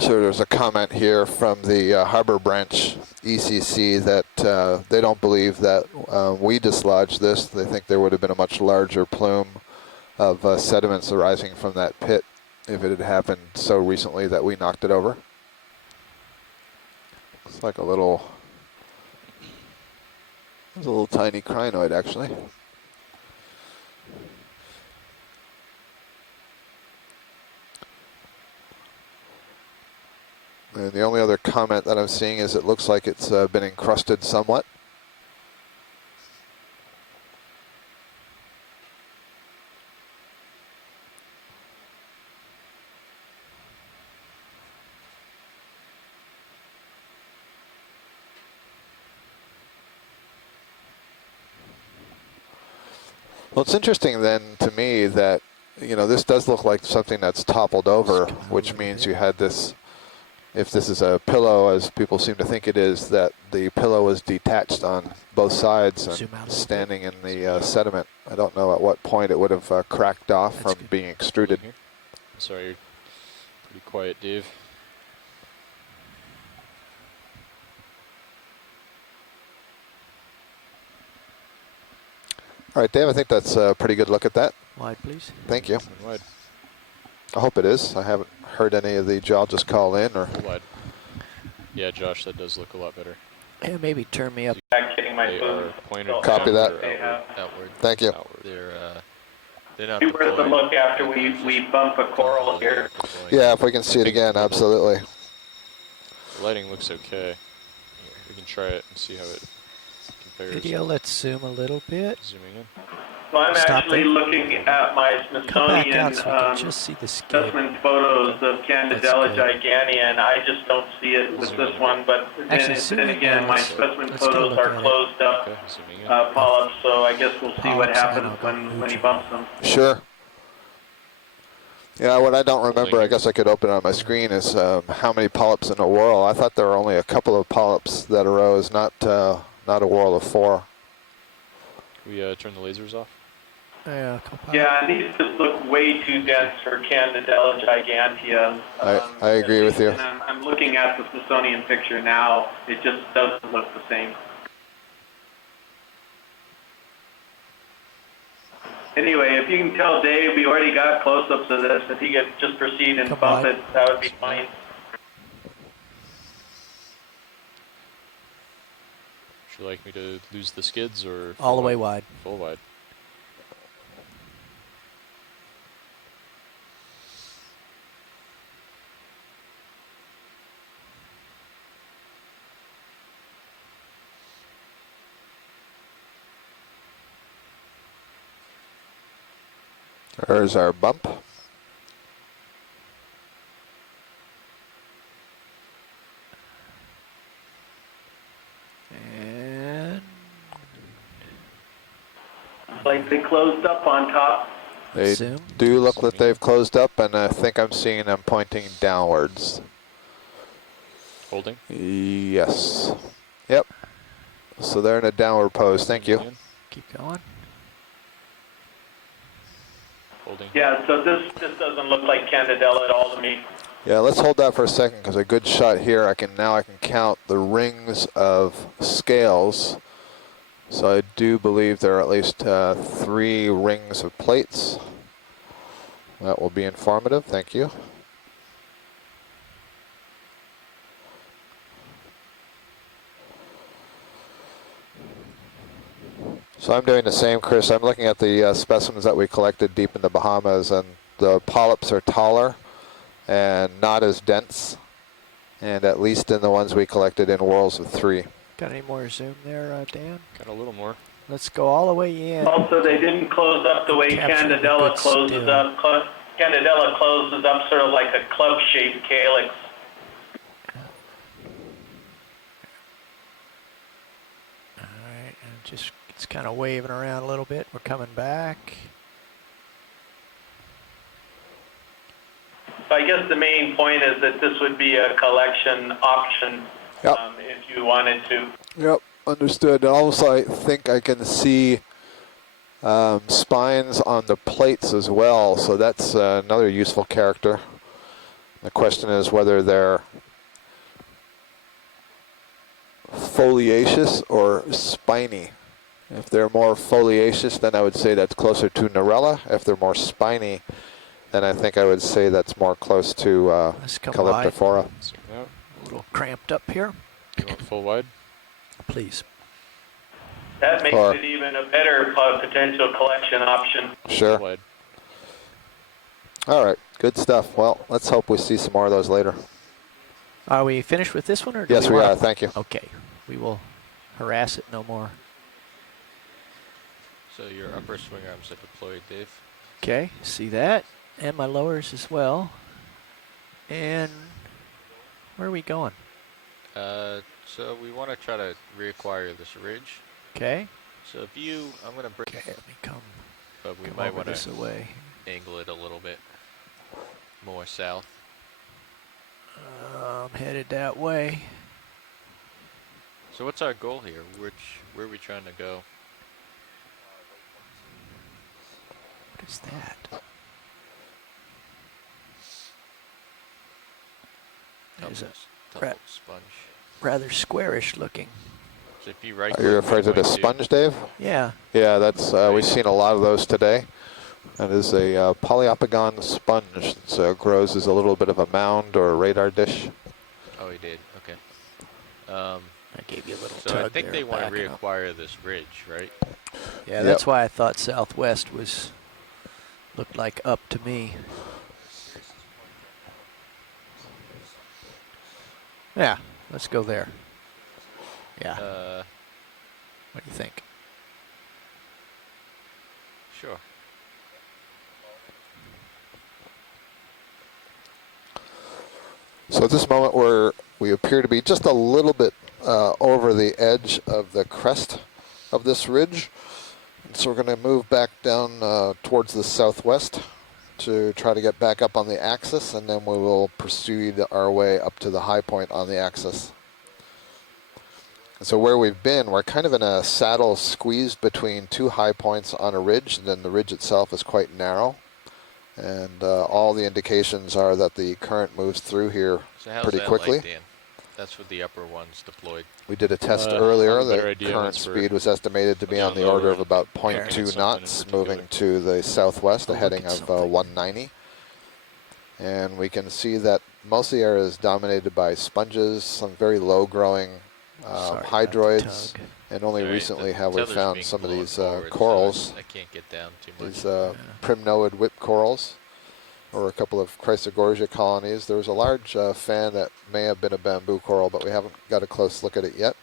So there's a comment here from the Harbor Branch ECC that they don't believe that we dislodged this. They think there would have been a much larger plume of sediments arising from that pit if it had happened so recently that we knocked it over. Looks like a little tiny crinoid actually. And the only other comment that I'm seeing is it looks like it's been encrusted somewhat. Well, it's interesting then to me that you know, this does look like something that's toppled over, come which over means here. you had this, if this is a pillow, as people seem to think it is, that the pillow was detached on both sides and Zoom out a little standing in the sediment. I don't know at what point it would have cracked off That's from good. being extruded. Here. Sorry, you're pretty quiet, Dave. All right, Dave, I think that's a pretty good look at that. Wide, please. Thank you. Full wide. I hope it is. I haven't heard any of the geologists call in or. Full wide. Yeah, Josh, that does look a lot better. Yeah, maybe turn me up. Back getting my They food. are pointed Copy downward that. or They have. Outward. Thank you. Outward. They're not Be worth a deployed. look after we bump a coral here. Yeah, if we can see it think again, for the- absolutely. The lighting looks okay. We can try it and see how it compares. Video, let's zoom a little bit. Zooming in. Well, I'm Stop actually it. looking at my Come back Smithsonian out so we can just see the skid. specimen photos of Candidella That's gigantea, and I just don't see it with this one. But Actually, then zoom in again, now. my Let's specimen take a photos look are at it. closed up Okay, zooming in. polyps, so I guess we'll see what Polyps, and happens I'll go when he neutral. bumps them. Sure. Yeah, what I don't remember, I Holding. guess I could open it on my screen, is how many polyps in a whorl. I thought there were only a couple of polyps that arose, not a whorl of 4. We turn the lasers off. Yeah, couple Yeah, and these just look way too dense for Candidella gigantea. I agree with you. And I'm looking at the Smithsonian picture now. It just doesn't look the same. Anyway, if you can tell Dave, we already got close-ups of this. If he could just proceed and Come bump on. it, that would be fine. Would you like me to lose the skids or all the full way wide? wide. Full wide. There's our bump. And Like they closed up on top. They zoom. do look that they've closed up, and I think I'm seeing them pointing downwards. Holding. Yes. Yep. So they're in a downward pose. Thank you. Zooming in. Keep going. Holding. Yeah, so this doesn't look like Candidella at all to me. Yeah, let's hold that for a second, because a good shot here, I can count the rings of scales. So I do believe there are at least 3 rings of plates. That will be informative. Thank you. So I'm doing the same, Chris. I'm looking at the specimens that we collected deep in the Bahamas, and the polyps are taller and not as dense, and at least in the ones we collected in whorls of 3. Got any more zoom there, Dan? Got a little more. Let's go all the way in. Also, they didn't close up the way Capture the Candidella good closes still. up. Candidella closes up sort of like a club-shaped calyx. All right, and just it's kind of waving around a little bit. We're coming back. So I guess the main point is that this would be a collection option Yep. if you wanted to. Yep, understood. And also, I think I can see spines on the plates as well, so that's another useful character. The question is whether they're foliaceous or spiny. If they're more foliaceous, then I would say that's closer to Narella. If they're more spiny, then I think I would say that's more close to Let's come wide. Calyptophora. Zoom out. A little cramped up here. You want full wide? Please. That makes Or- it even a better potential collection option. Sure. Full wide. All right, good stuff. Well, let's hope we see some more of those later. Are we finished with this one, or do Yes, we wanna- are. Thank you. Okay, we will harass it no more. So your upper swing arms are deployed, Dave. Okay, see that, and my lowers as well. And where are we going? So we want to try to reacquire this ridge. Okay. So if you, I'm going to bring, Okay, let me come but we come might over want this to away. angle it a little bit more south. I'm headed that way. So what's our goal here? Where are we trying to go? What is that? There's a Double sponge. rather squarish looking. So if you right Are you referring to the sponge, Dave? Yeah. Yeah, that's we've seen a lot of those today. That is a polyopogon sponge. It grows as a little bit of a mound or a radar dish. Oh, he did. Okay. I gave you a little so tug I think there, they want to backing up. reacquire this ridge, right? Yeah, that's why I thought southwest looked like up to me. Yeah, let's go there. Yeah. What do you think? Sure. So at this moment we appear to be just a little bit over the edge of the crest of this ridge. And so we're going to move back down towards the southwest to try to get back up on the axis, and then we will proceed our way up to the high point on the axis. And so where we've been, we're kind of in a saddle squeezed between two high points on a ridge, and then the ridge itself is quite narrow. And all the indications are that the current moves through here So how's pretty that quickly. like, Dan? That's with the upper ones deployed. We did a test earlier. I'll have a better The idea current once we're speed was estimated to be down on the lower order of and about looking at 0.2 something in knots, particular. moving to the southwest, a Look heading at of something. 190. And we can see that most of the area is dominated by sponges, some very low-growing Sorry about the hydroids, tug. and only Sorry, recently the have we tether's found being some of blown these forward, so corals, I can't get down too much. these primnoid whip corals, or a couple of Chrysogorgia colonies. There was a large fan that may have been a bamboo coral, but we haven't got a close look at it yet.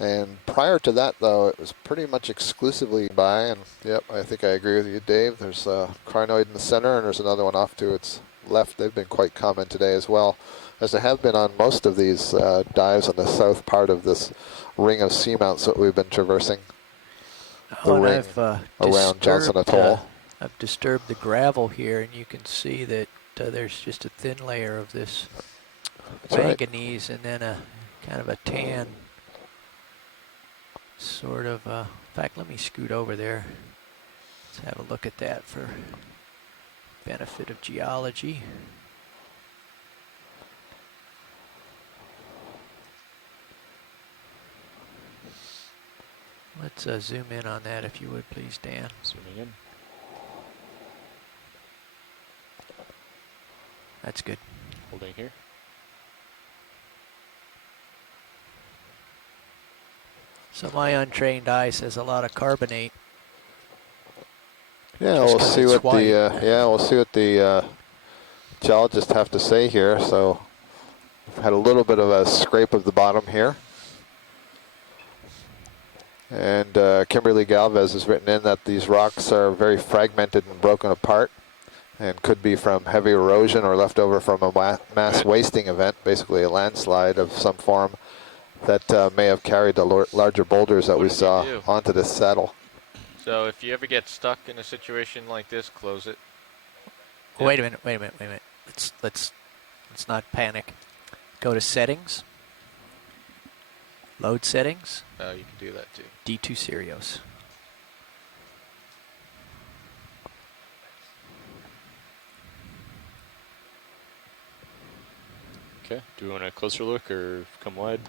And prior to that, though, it was pretty much exclusively by, and yep, I think I agree with you, Dave. There's a crinoid in the center, and there's another one off to its left. They've been quite common today as well, as they have been on most of these dives on the south part of this ring of seamounts that we've been traversing. The Oh, and ring I've around Johnson Atoll. I've disturbed the gravel here, and you can see that there's just a thin layer of this That's right. manganese, and then a kind of a tan sort of. In fact, let me scoot over there. Let's have a look at that for benefit of geology. Let's zoom in on that, if you would, please, Dan. Zooming in. That's good. Holding here. So my untrained eye says a lot of carbonate. Yeah, Just we'll 'cause see it's what the geologists have to say here. So we've had a little bit of a scrape of the bottom here. And Kimberly Galvez has written in that these rocks are very fragmented and broken apart, and could be from heavy erosion or left over from a mass wasting event, basically a landslide of some form, that may have carried the larger boulders that we saw onto this saddle. So if you ever get stuck in a situation like this, close it. Yeah. Wait a minute. Let's not panic. Go to settings. Load settings. Oh, you can do that too. D2 Serios. Okay. Do we want a closer look or come wide?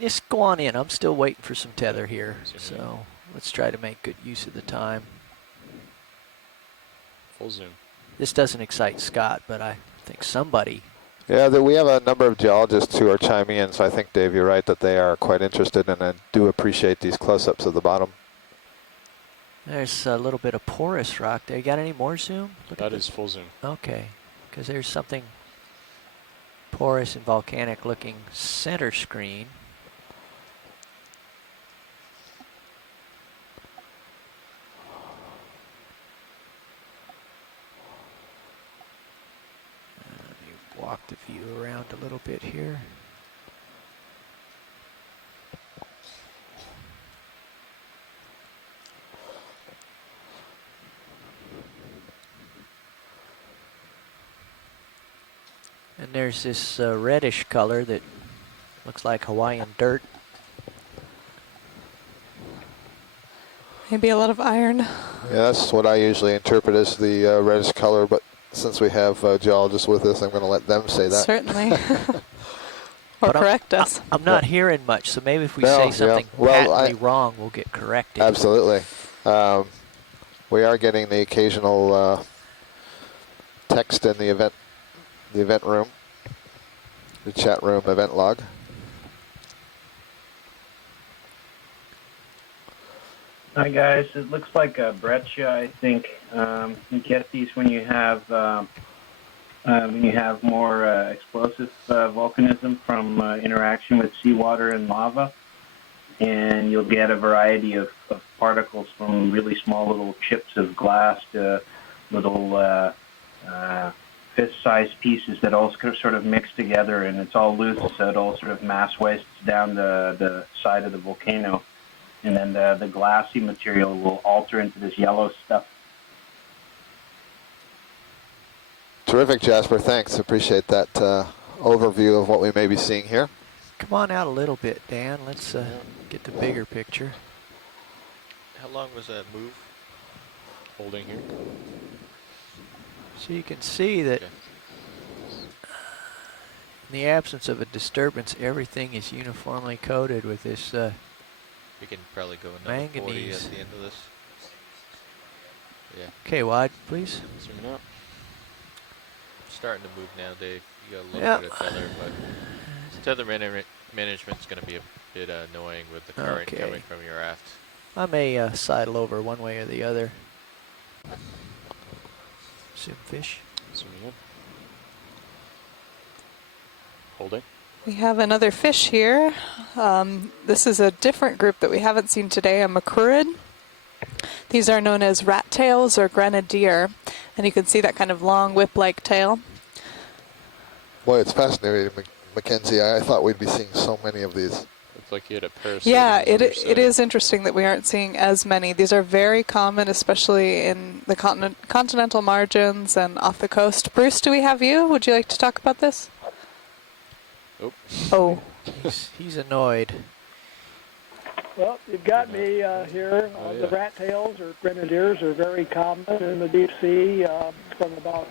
Just go on in. I'm still waiting for some tether here, Zoom in. so let's try to make good use of the time. Full zoom. This doesn't excite Scott, but I think somebody. Yeah, we have a number of geologists who are chiming in, so I think, Dave, you're right that they are quite interested and I do appreciate these close-ups of the bottom. There's a little bit of porous rock there. You got any more zoom? That is full zoom. Okay, because there's something porous and volcanic looking center screen. Let me walk the view around a little bit here. And there's this reddish color that looks like Hawaiian dirt. Maybe a lot of iron. Yeah, that's what I usually interpret as the reddish color, but since we have geologists with us, I'm going to let them say that. Certainly. Or But correct us. I'm not hearing much, so maybe if we No, say yeah. something Well, patently wrong, we'll get corrected. Absolutely. We are getting the occasional text in the event room, the chat room event log. Hi guys, it looks like a breccia. I think you get these when you have more explosive volcanism from interaction with seawater and lava, and you'll get a variety of particles from really small little chips of glass to little fist-sized pieces that all sort of mix together, and it's all loose, so it all sort of mass wastes down the side of the volcano. And then the glassy material will alter into this yellow stuff. Terrific, Jasper. Thanks. Appreciate that overview of what we may be seeing here. Come on out a little bit, Dan. Let's get the bigger picture. How long was that move holding here? So you can see that in the absence of a disturbance, everything is uniformly coated with this We can probably go another 40 at manganese. the end of this. Yeah. Okay, wide, please. Zooming out. Starting to move now, Dave. You got a little Yep. bit of tether, but tether management's going to be a bit annoying with the current Okay. coming from your aft. I may sidle over one way or the other. Zoom fish. Zooming in. Holding. We have another fish here. This is a different group that we haven't seen today, a macrurid. These are known as rat tails or grenadier, and you can see that kind of long whip-like tail. Boy, it's fascinating, Mackenzie. I thought we'd be seeing so many of these. Looks like you had a parasite. Yeah, it is interesting that we aren't seeing as many. These are very common, especially in the continental margins and off the coast. Bruce, do we have you? Would you like to talk about this? Oh. He's annoyed. Well, you've got me here. The rat tails or grenadiers are very common in the deep sea from about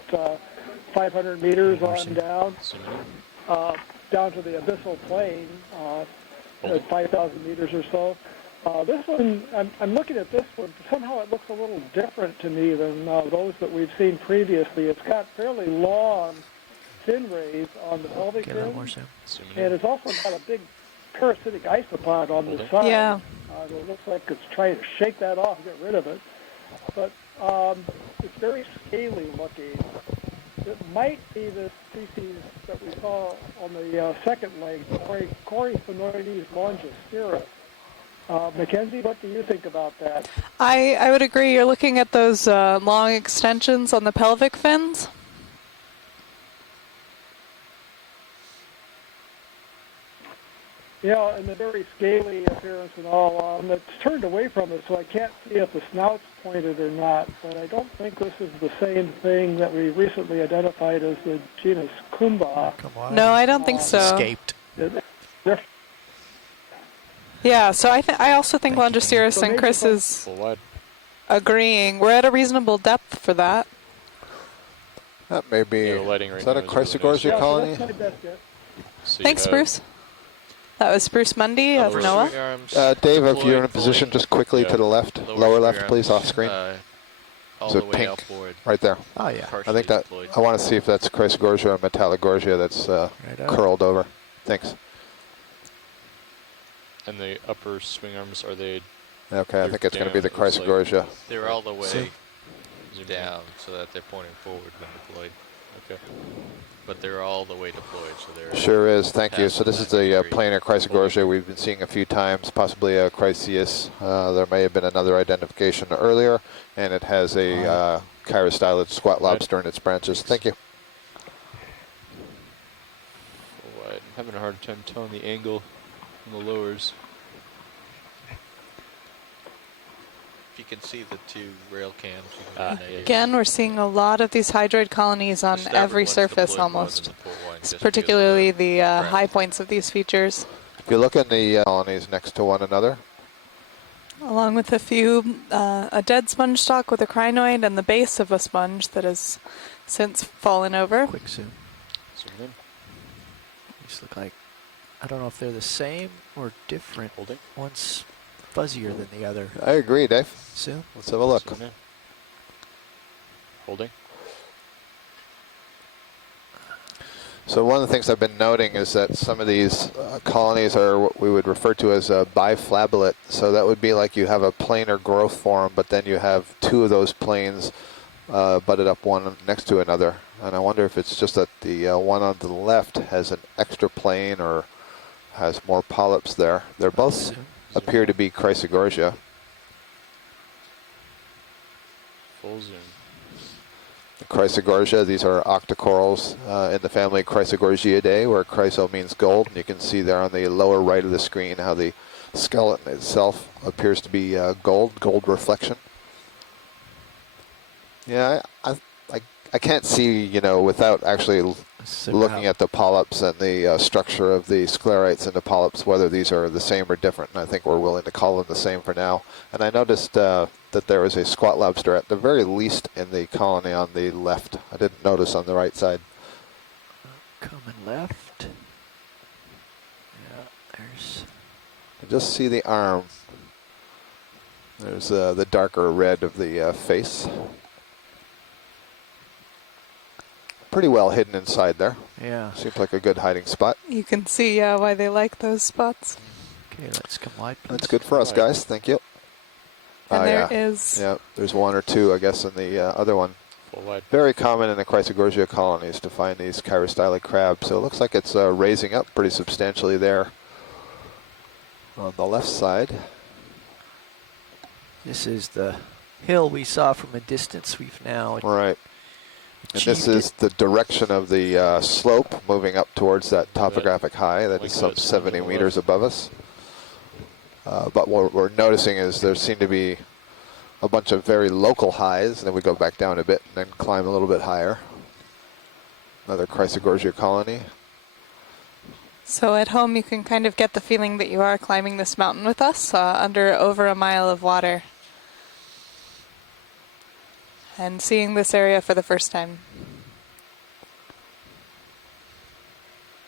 500 meters on down, down to the abyssal plain at 5,000 meters or so. This one, I'm looking at this one. Somehow it looks a little different to me than those that we've seen previously. It's got fairly long fin rays on the pelvic fin, and it's also got a big parasitic isopod on the side. Yeah. It looks like it's trying to shake that off and get rid of it. But it's very scaly looking. It might be the species that we saw on the second leg, Coryphonoides longiceros. Mackenzie, what do you think about that? I would agree. You're looking at those long extensions on the pelvic fins. Yeah, and the very scaly appearance and all. It's turned away from it, so I can't see if the snout's pointed or not. But I don't think this is the same thing that we recently identified as the genus Kumba. No, I don't think so. Escaped. Yeah, so I also think Longiceros and Chris is agreeing. We're at a reasonable depth for that. That may be. Is that a Chrysogorgia colony? Thanks, Bruce. That was Bruce Mundy of NOAA. Dave, if you're in a position, just quickly to the left, lower left, please, off screen. All So the way pink, outboard. right there. Oh yeah. I think that. I want to see if that's Chrysogorgia or Metallogorgia that's curled over. Thanks. And the upper swing arms, are they? Okay, I think it's going to be the Chrysogorgia. They're all the way down so that they're pointing forward when deployed. Okay. But they're all the way deployed, so they're... Sure is, thank you. So this is the planar Chrysogorgia we've been seeing a few times, possibly a Chryseus. There may have been another identification earlier, and it has a chirostylid squat lobster in its branches. Thank you. I'm having a hard time telling the angle in the lowers. If you can see the two rail cams, you can get an idea. Again, we're seeing a lot of these hydroid colonies on The starboard every one's surface deployed more almost, than the port one, just because of particularly the traffic. high points of these features, If you look in the colonies next to one another, along with a few, a dead sponge stalk with a crinoid and the base of a sponge that has since fallen over. Quick zoom. These look like, I don't know if they're the same or different. Holding. One's fuzzier than the other. I agree, Dave. Zoom. Let's have a look. Zoom in. Holding. So one of the things I've been noting is that some of these colonies are what we would refer to as a biflabellate. So that would be like you have a planar growth form, but then you have two of those planes butted up one next to another. And I wonder if it's just that the one on the left has an extra plane or has more polyps there. They're both appear to be Chrysogorgia. Full zoom. Chrysogorgia, these are octocorals in the family Chrysogorgiidae, where chryso means gold. And you can see there on the lower right of the screen how the skeleton itself appears to be gold reflection. Yeah, I can't see, you know, without actually looking at the polyps and the structure of the sclerites and the polyps, whether these are the same or different. And I think we're willing to call them the same for now. And I noticed that there was a squat lobster at the very least in the colony on the left. I didn't notice on the right side. Coming left. Yeah, there's... I just see the arm. There's the darker red of the face. Pretty well hidden inside there. Yeah. Seems like a good hiding spot. You can see why they like those spots. Okay, let's come wide, please. That's good for us, guys. Thank you. And there is... Yeah, there's one or two, I guess, in the other one. Full wide. Very common in the Chrysogorgia colonies to find these chirostylid crabs. So it looks like it's raising up pretty substantially there on the left side. This is the hill we saw from a distance. We've now Right. And this is the direction of the slope moving up towards that topographic high that is some 70 meters above us. But what we're noticing is there seem to be a bunch of very local highs, and then we go back down a bit and then climb a little bit higher. Another Chrysogorgia colony. So at home you can kind of get the feeling that you are climbing this mountain with us under over a mile of water. And seeing this area for the first time.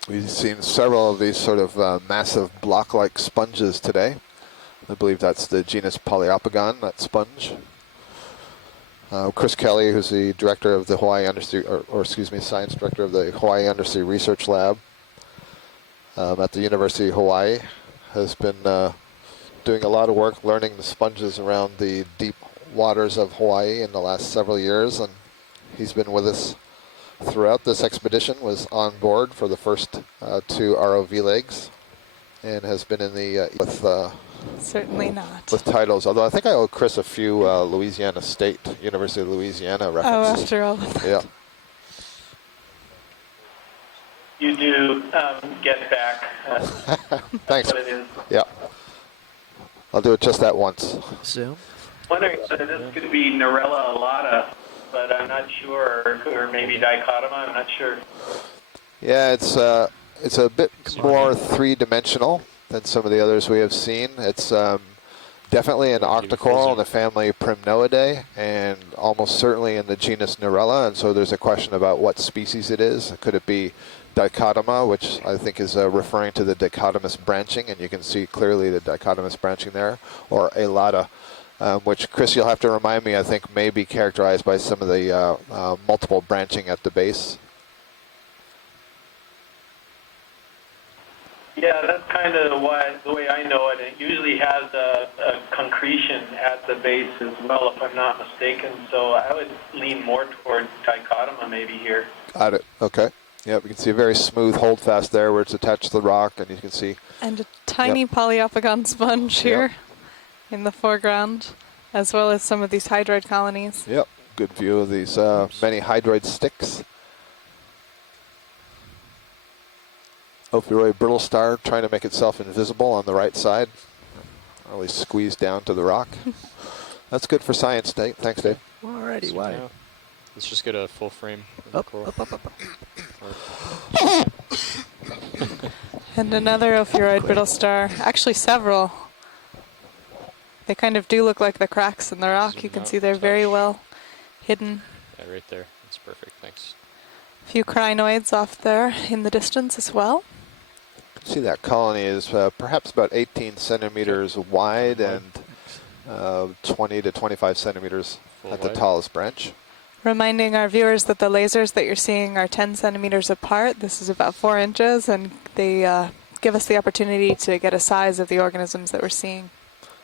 We've seen several of these sort of massive block-like sponges today. I believe that's the genus Poliopogon, that sponge. Chris Kelly, who's the director of the Hawaii Undersea, science director of the Hawaii Undersea Research Lab at the University of Hawaii, has been doing a lot of work learning the sponges around the deep waters of Hawaii in the last several years, and he's been with us throughout this expedition, was on board for the first two ROV legs, and has been in the with certainly not with titles. Although I think I owe Chris a few Louisiana State, University of Louisiana references. Oh, after all of that. Yeah. You do get back. Thanks. What it is. Yeah. I'll do it just that once. Zoom. Wondering whether this could be Narella alata, but I'm not sure, or maybe Dichotoma, I'm not sure. Yeah, it's a bit more three-dimensional than some of the others we have seen. It's definitely an octocoral in the family Primnoidae, and almost certainly in the genus Narella, and so there's a question about what species it is. Could it be Dichotoma, which I think is referring to the dichotomous branching, and you can see clearly the dichotomous branching there, or Alata, which, Chris, you'll have to remind me, I think may be characterized by some of the multiple branching at the base. Yeah, that's kind of the way I know it. It usually has a concretion at the base as well, if I'm not mistaken. So I would lean more toward Dichotoma maybe here. Got it. Okay. Yeah, we can see a very smooth holdfast there where it's attached to the rock, and you can see. And a tiny Poliopogon sponge here in the foreground, as well as some of these hydroid colonies. Yep. Good view of these many hydroid sticks. Ophiuroid brittle star trying to make itself invisible on the right side, or at least squeeze down to the rock. That's good for science, Dave. Thanks, Dave. Alrighty, So why? now, let's just get a full frame of the Up, coral. up. And another ophiuroid brittle star. Actually, several. They kind of do look like the cracks in the rock. Zoom You can out, see they're very touch. well hidden. Yeah, right there. That's perfect. Thanks. A few crinoids off there in the distance as well. See that colony is perhaps about 18 centimeters wide and 20 to 25 centimeters Full at the wide. tallest branch. Reminding our viewers that the lasers that you're seeing are 10 centimeters apart. This is about 4 inches, and they give us the opportunity to get a size of the organisms that we're seeing.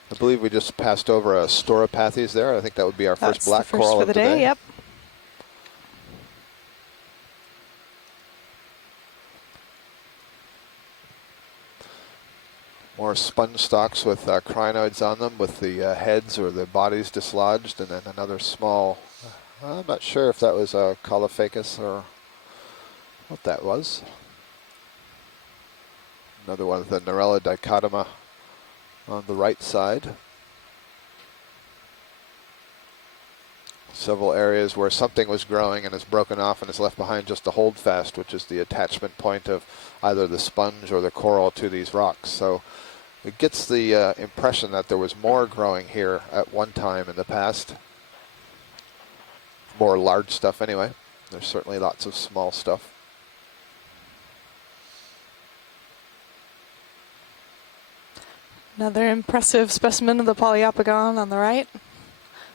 I believe we just passed over a Storopathes there. I think that would be our That's first black the first coral for of the the day. day. Yep. More sponge stalks with crinoids on them with the heads or the bodies dislodged, and then another small, I'm not sure if that was a Caulophacus or what that was. Another one with the Narella dichotoma on the right side. Several areas where something was growing and is broken off and is left behind just a holdfast, which is the attachment point of either the sponge or the coral to these rocks. So it gets the impression that there was more growing here at one time in the past. More large stuff anyway. There's certainly lots of small stuff. Another impressive specimen of the Poliopogon on the right.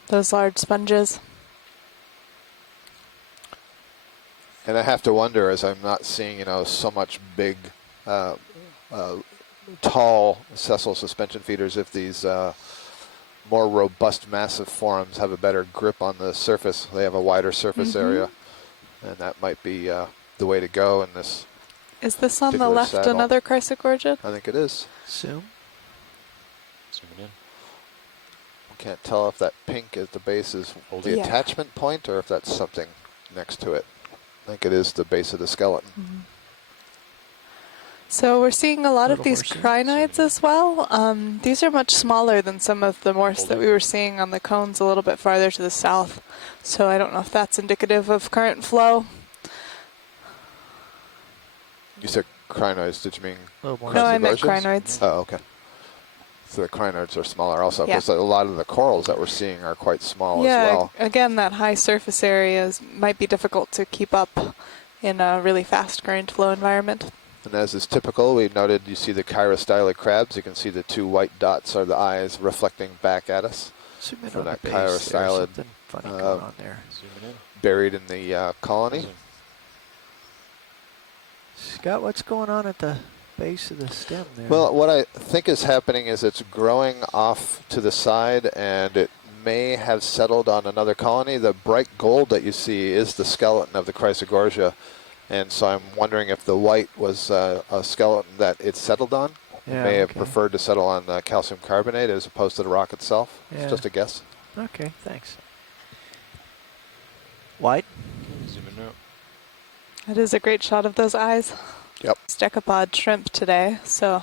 Those large sponges. And I have to wonder, as I'm not seeing, so much big, tall sessile suspension feeders, if these more robust, massive forms have a better grip on the surface. They have a wider surface area, and that might be the way to go in this. Is this on the particular left saddle. another Chrysogorgia? I think it is. Zoom. Zooming in. Can't tell if that pink at the base is the Yeah. attachment point or if that's something next to it. I think it is the base of the skeleton. So we're seeing a lot of Little these horsey. crinoids as well. These are much smaller than some of the morphs Hold that it. we were seeing on the cones a little bit farther to the south. So I don't know if that's indicative of current flow. You said crinoids, did you mean? A little more. No, I meant Chrysogorgias? crinoids. Oh, okay. So the crinoids are smaller also, Yeah. because a lot of the corals that we're seeing are quite small Yeah, as well. again, that high surface area might be difficult to keep up in a really fast current flow environment. And as is typical, we noted you see the chirostylid crabs. You can see the two white dots are the eyes reflecting back at us. Zoom in For on that the base. There's chirostylid, something funny going on there. Zooming in. Buried in the colony. Zoom. Scott, what's going on at the base of the stem there? Well, what I think is happening is it's growing off to the side, and it may have settled on another colony. The bright gold that you see is the skeleton of the Chrysogorgia, and so I'm wondering if the white was a skeleton that it settled on. Yeah, It may have okay. preferred to settle on the calcium carbonate as opposed to the rock itself. Yeah. It's just a guess. Okay, thanks. Wide? Zooming out. It is a great shot of those eyes. Yep. It's decapod shrimp today, so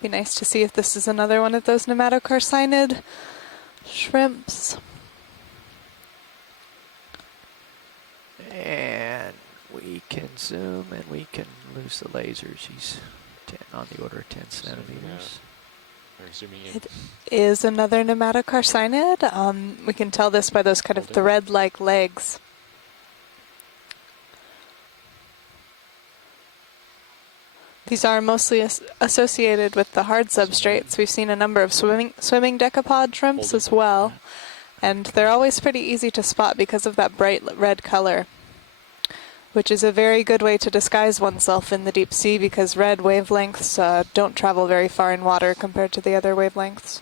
it'd be nice to see if this is another one of those nematocarcinid shrimps. And we can zoom and we can lose the lasers. He's on the order of 10 centimeters. Or zooming in. It is another nematocarcinid. We can tell this by those kind of Hold it. thread-like legs. These are mostly associated with the hard substrates. We've seen a number of swimming decapod shrimps Hold it. as well. And they're always pretty easy to spot because of that bright red color, which is a very good way to disguise oneself in the deep sea because red wavelengths don't travel very far in water compared to the other wavelengths.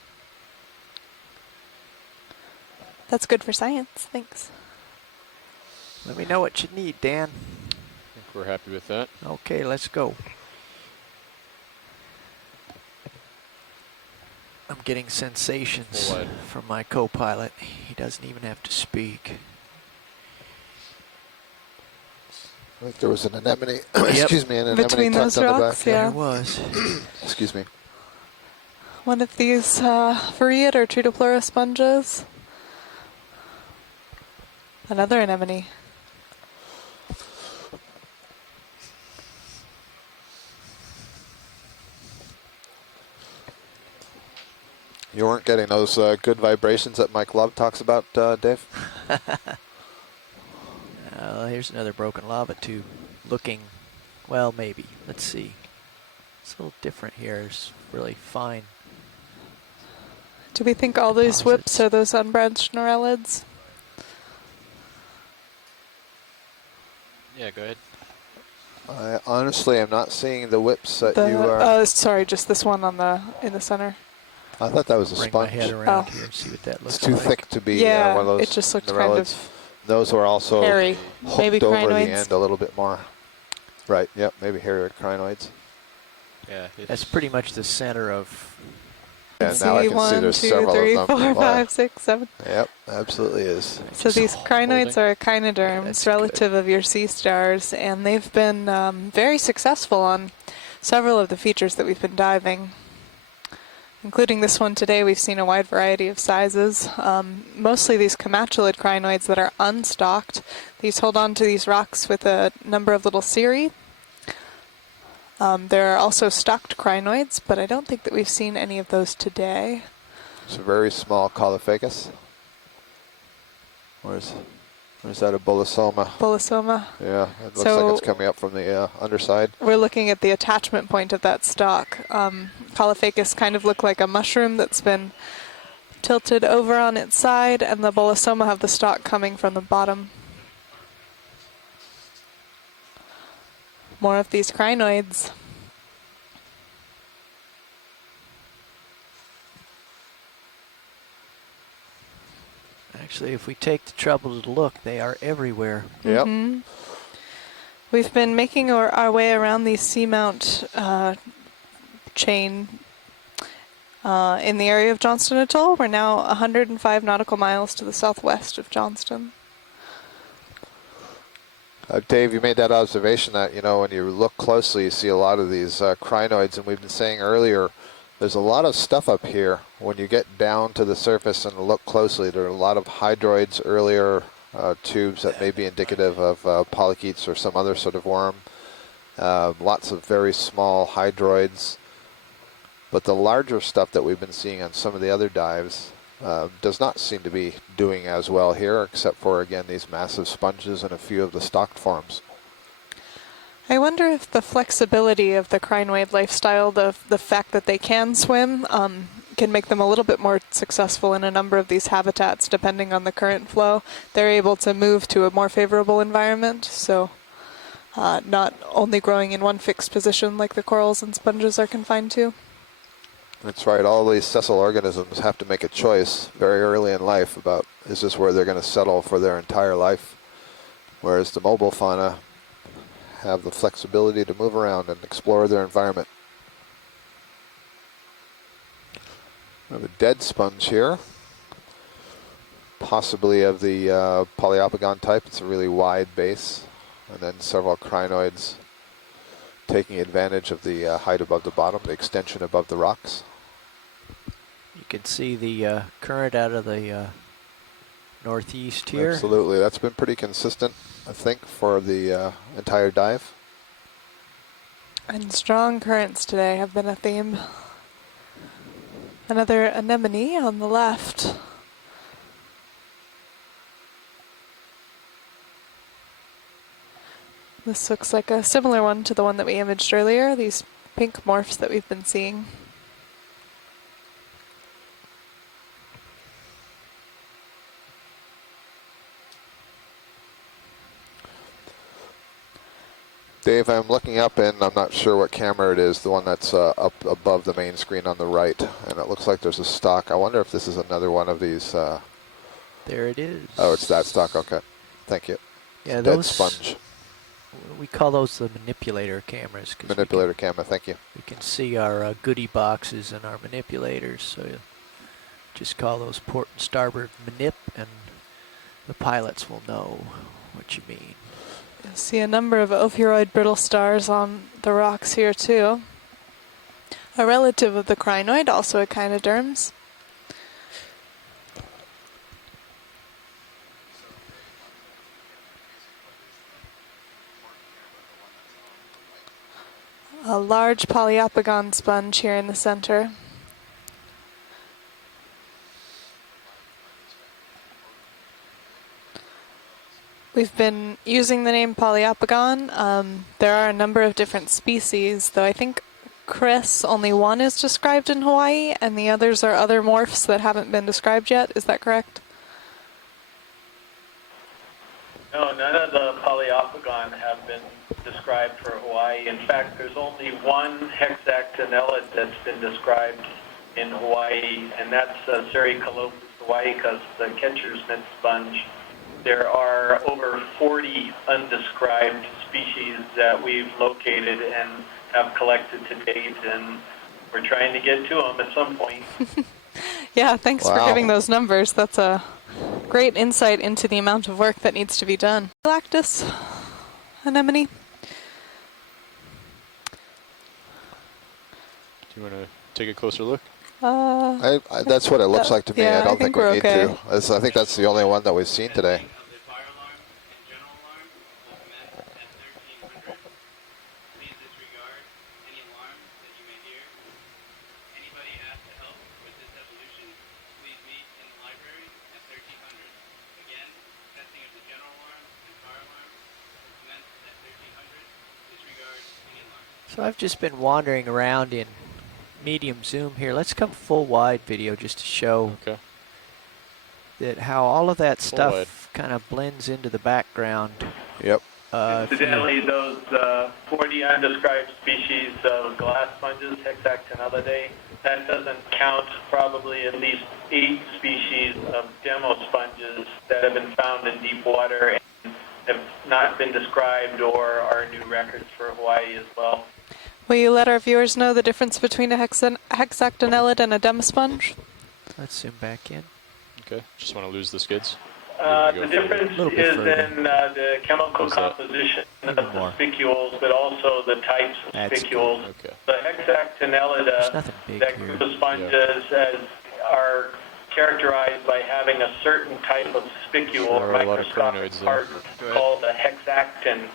That's good for science, thanks. Let me know what you need, Dan. I think we're happy with that. Okay, let's go. I'm getting sensations Full wide. from my co-pilot. He doesn't even have to speak. I think there was an anemone. Yep. Excuse me, an anemone Between tucked those on the rocks, back. yeah. There was. Excuse me. One of these Variate or Tritopleura sponges. Another anemone. You weren't getting those good vibrations that Mike Love talks about, Dave? Here's another broken lava tube. Looking, well, maybe. Let's see. It's a little different here. It's really fine. Do we think all these Deposits. whips are those unbranched neuralids? Yeah, go ahead. I honestly am not seeing the whips that you are. Sorry, just this one on in the center. I thought that was a Bring sponge. my head around here and see what that looks It's too like. thick to be Yeah, one of those it just looks kind neuralids. of Those were also hairy. hooked Maybe over crinoids. the end a little bit more. Right, yep, maybe hairy crinoids. Yeah, That's pretty much the center of. Yeah, now I can see one, there's two, several three, of them. 4, Wow. 5, 6, 7. Yep, absolutely is. So these crinoids are echinoderms, That's relative of your sea stars, and they've been very successful on several of the features that we've been diving. Including this one today, we've seen a wide variety of sizes. Mostly these comatulid crinoids that are unstalked. These hold on to these rocks with a number of little cirri. There are also stalked crinoids, but I don't think that we've seen any of those today. It's a very small Caulophacus. Where's that, a Bolosoma? Bolosoma. Yeah, it looks So like it's coming up from the underside. we're looking at the attachment point of that stalk. Caulophacus kind of look like a mushroom that's been tilted over on its side, and the Bolosoma have the stalk coming from the bottom. More of these crinoids. Actually, if we take the trouble to look, they are everywhere. Yep. Mhm. We've been making our way around the seamount chain in the area of Johnston Atoll. We're now 105 nautical miles to the southwest of Johnston. Dave, you made that observation that, when you look closely, you see a lot of these crinoids, and we've been saying earlier, there's a lot of stuff up here. When you get down to the surface and look closely, there are a lot of hydroids, earlier tubes that may be indicative of polychaetes or some other sort of worm. Lots of very small hydroids. But the larger stuff that we've been seeing on some of the other dives does not seem to be doing as well here, except for, again, these massive sponges and a few of the stalked forms. I wonder if the flexibility of the crinoid lifestyle, the fact that they can swim, can make them a little bit more successful in a number of these habitats depending on the current flow. They're able to move to a more favorable environment, so not only growing in one fixed position like the corals and sponges are confined to. That's right. All these sessile organisms have to make a choice very early in life about, is this where they're going to settle for their entire life? Whereas the mobile fauna have the flexibility to move around and explore their environment. We have a dead sponge here, possibly of the Poliopogon type. It's a really wide base, and then several crinoids taking advantage of the height above the bottom, the extension above the rocks. You can see the current out of the northeast here. Absolutely. That's been pretty consistent, I think, for the entire dive. And strong currents today have been a theme. Another anemone on the left. This looks like a similar one to the one that we imaged earlier, these pink morphs that we've been seeing. Dave, I'm looking up and I'm not sure what camera it is, the one that's up above the main screen on the right, and it looks like there's a stalk. I wonder if this is another one of these. There it is. Oh, it's that stalk. Okay. Thank you. Yeah, Dead those sponge. We call those the manipulator cameras. Manipulator camera, thank you. We can see our goodie boxes and our manipulators, so you just call those port and starboard manip, and the pilots will know what you mean. You'll see a number of ophiuroid brittle stars on the rocks here too. A relative of the crinoid, also echinoderms. a large polyopogon sponge here in the center. We've been using the name polyopogon. There are a number of different species, though I think, Chris, only one is described in Hawaii, and the others are other morphs that haven't been described yet. Is that correct? No, none of the polyopogon have been described for Hawaii. In fact, there's only one hexactinellid that's been described in Hawaii, and that's Sericalopus hawaicus, the catcher's mitt sponge. There are over 40 undescribed species that we've located and have collected to date, and we're trying to get to them at some point. Yeah, thanks for giving those numbers. That's a great insight into the amount of work that needs to be done. Galactus anemone. Do you want to take a closer look? That's what it looks like to me. Yeah, I don't think we we're need okay. to. I think that's the only one that we've seen today. So I've just been wandering around in medium zoom here. Let's come full wide video just to show that how all of that stuff kind of blends into the background. Yep. Incidentally, those 40 undescribed species of glass sponges, hexactinellidae, that doesn't count probably at least 8 species of demo sponges that have been found in deep water and have not been described or are new records for Hawaii as well. Will you let our viewers know the difference between a hexactinellid and a demosponge? Let's zoom back in. Okay, just want to lose the skids. The difference is in the chemical composition of the spicules, but also the types of spicules. Okay. The hexactinellida, that group of sponges are characterized by having a certain type of spicule or microscopic part called a hexactin.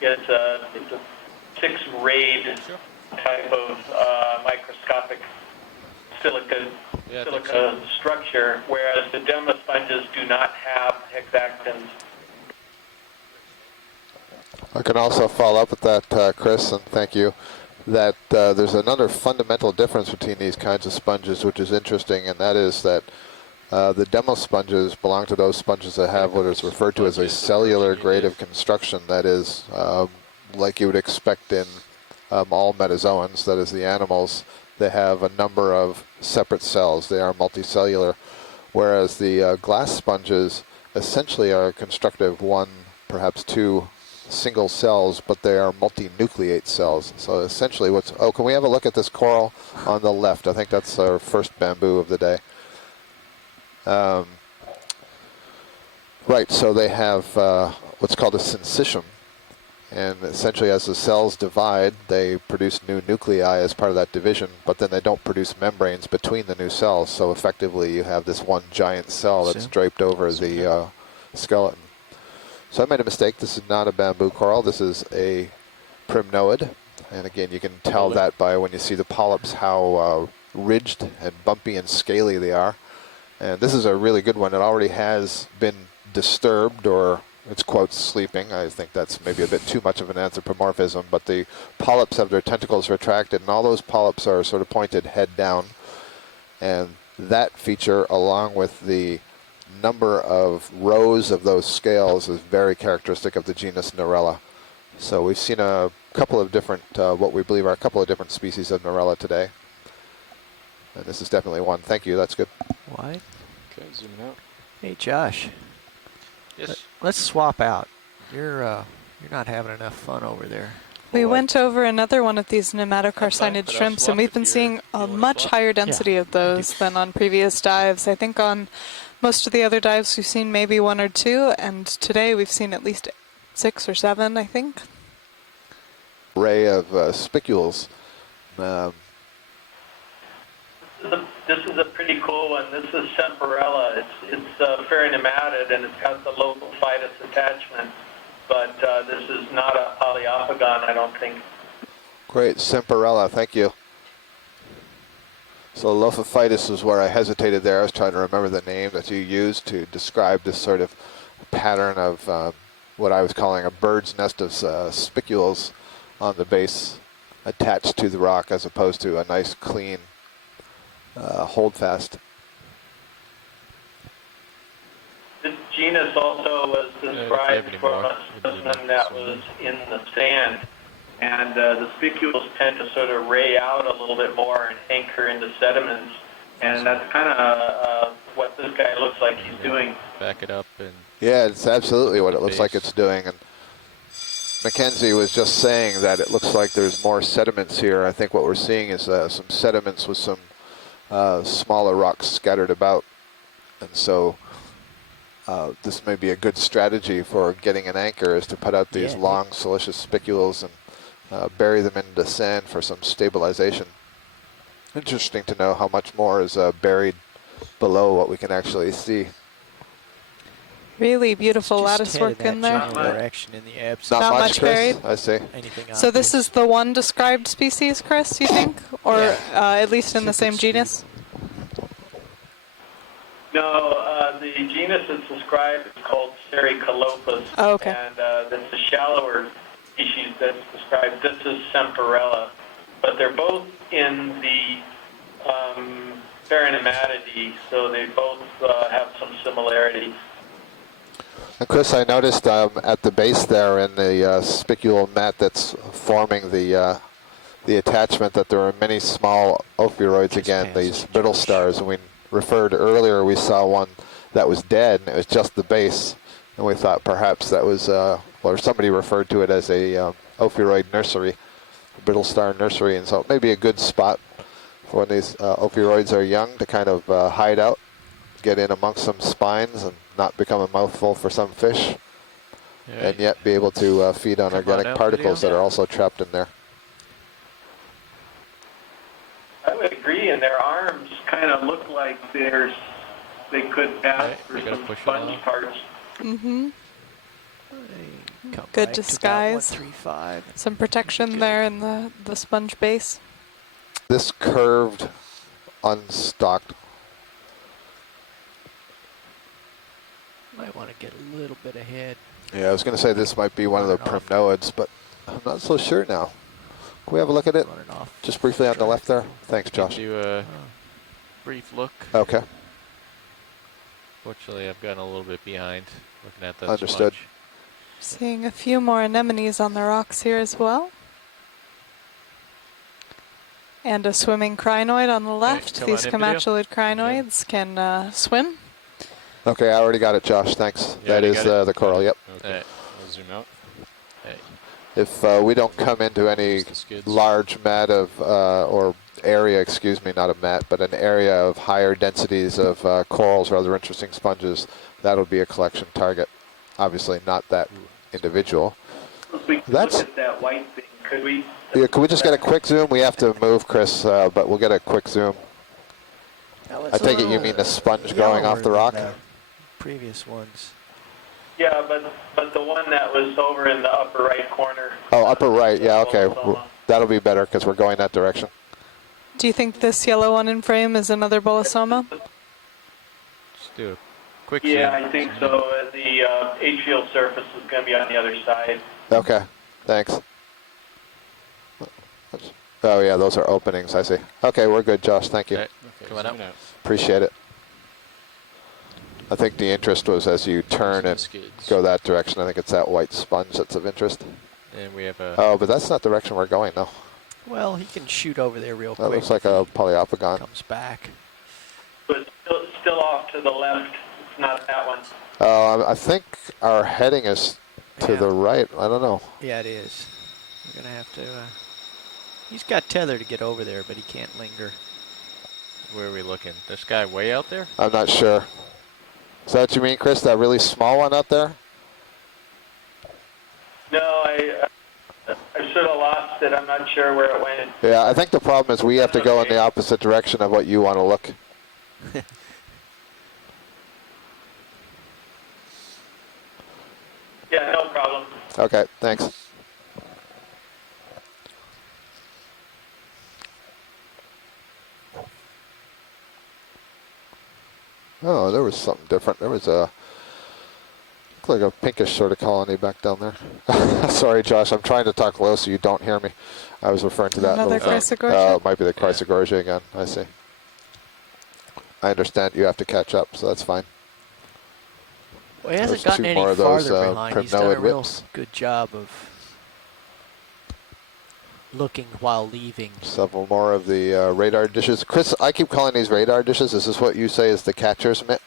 It's a 6-rayed type of microscopic silica structure, whereas the demosponges do not have hexactins. I can also follow up with that, Chris, and thank you, that there's another fundamental difference between these kinds of sponges, which is interesting, and that is that the demo sponges belong to those sponges that have what is referred to as a cellular grade of construction, that is, like you would expect in all metazoans, that is the animals. They have a number of separate cells. They are multicellular, whereas the glass sponges essentially are constructed of 1, perhaps 2 single cells, but they are multinucleate cells. So essentially can we have a look at this coral on the left? I think that's our first bamboo of the day. Right, so they have what's called a syncytium. And essentially, as the cells divide, they produce new nuclei as part of that division, but then they don't produce membranes between the new cells. So effectively, you have this one giant cell that's draped over the skeleton. So I made a mistake. This is not a bamboo coral. This is a primnoid. And again, you can tell that by when you see the polyps, how ridged and bumpy and scaly they are. And this is a really good one. It already has been disturbed, or it's quote sleeping. I think that's maybe a bit too much of an anthropomorphism, but the polyps have their tentacles retracted, and all those polyps are sort of pointed head down. And that feature, along with the number of rows of those scales, is very characteristic of the genus Narella. So we've seen a couple of different, what we believe are a couple of different species of Narella today. And this is definitely one. Thank you, that's good. Wide. Okay, zooming out. Hey, Josh. Yes. Let's swap out. You're not having enough fun over there. We went over another one of these nematocarcinid shrimps, and we've been seeing a much higher density of those than on previous dives. I think on most of the other dives we've seen maybe 1 or 2, and today we've seen at least 6 or 7, I think. Array of spicules. This is a pretty cool one. This is Semperella. It's ferronematid, and it's got the local phytus attachment, but this is not a polyopogon, I don't think. Great, Semperella, thank you. So Lophophytus was where I hesitated there. I was trying to remember the name that you used to describe this sort of pattern of what I was calling a bird's nest of spicules on the base attached to the rock as opposed to a nice clean holdfast. This genus also was described for a specimen that was in the sand. And the spicules tend to sort of ray out a little bit more and anchor into sediments. And that's kind of what this guy looks like he's doing. Back it up and... Yeah, it's absolutely what it looks like it's doing. And Mackenzie was just saying that it looks like there's more sediments here. I think what we're seeing is some sediments with some smaller rocks scattered about. And so this may be a good strategy for getting an anchor, is to put out these long siliceous spicules and bury them into sand for some stabilization. Interesting to know how much more is buried below what we can actually see. Really beautiful lattice work in there. Direction in the Not much, Chris, buried. I see. So this is the one described species, Chris, you think? Or at least in the same genus? No, the genus that's described is called Sericalopus. Oh, okay. And that's the shallower species that's described. This is Semperella. But they're both in the Pheronematidae, so they both have some similarities. And Chris, I noticed at the base there in the spicule mat that's forming the attachment that there are many small ophiuroids again, these brittle stars. And we referred earlier, we saw one that was dead, and it was just the base. And we thought perhaps that was, or somebody referred to it as a ophiuroid nursery, brittle star nursery. And so it may be a good spot for when these ophiuroids are young to kind of hide out, get in amongst some spines and not become a mouthful for some fish, and yet be able to feed on organic particles that are also trapped in there. I would agree, and their arms kind of look like they could pass for some sponge parts. Mm-hmm. Good disguise. Some protection there in the sponge base. This curved, unstalked. Might want to get a little bit ahead. Yeah, I was going to say this might be one of the primnoids, but I'm not so sure now. Can we have a look at it? Just briefly on the left there. Thanks, Josh. Do a brief look. Okay. Fortunately, I've gotten a little bit behind looking at that Understood. sponge. Seeing a few more anemones on the rocks here as well. And a swimming crinoid on the left. These comatulid crinoids can swim. Okay, I already got it, Josh. Thanks. That is the coral, yep. Okay, I'll zoom out. Hey. If we don't come into any large mat of, or area, excuse me, not a mat, but an area of higher densities of corals or other interesting sponges, that'll be a collection target. Obviously not that individual. That's look at that white thing. Could we? Yeah, could we just get a quick zoom? We have to move, Chris, but we'll get a quick zoom. I take it you mean the sponge going off the rock? Previous ones. Yeah, but the one that was over in the upper right corner. Oh, upper right. Yeah, okay. That'll be better because we're going that direction. Do you think this yellow one in frame is another bolosoma? Just do a quick zoom. zoom. I think so. The atrial surface is going to be on the other side. Okay, thanks. Oh yeah, those are openings, I see. Okay, we're good, Josh, thank you. Okay. Come on out. Appreciate it. I think the interest was as you turn and go that direction. I think it's that white sponge that's of interest. And we have a... Oh, but that's not the direction we're going, though. Well, he can shoot over there real quick. That looks like a polyopogon. Comes back. But still off to the left. It's not that one. I think our heading is to the right. I don't know. Yeah, it is. We're going to have to... he's got tether to get over there, but he can't linger. Where are we looking? This guy way out there? I'm not sure. Is that what you mean, Chris? That really small one out there? No, I sort of lost it. I'm not sure where it went. Yeah, I think the problem is we have to go in the opposite direction of what you want to look. Yeah, no problem. Okay, thanks. Oh, there was something different. There was a, looked like a pinkish sort of colony back down there. Sorry, Josh, I'm trying to talk low so you don't hear me. I was referring to that Another little thing. Chrysogorgia? It might be the Chrysogorgia again. I see. I understand you have to catch up, so that's fine. Well, he hasn't There's gotten two any more of farther those, behind. He's done a primnoid real whips. good job of looking while leaving. Several more of the radar dishes. Chris, I keep calling these radar dishes. Is this what you say is the catcher's mitt?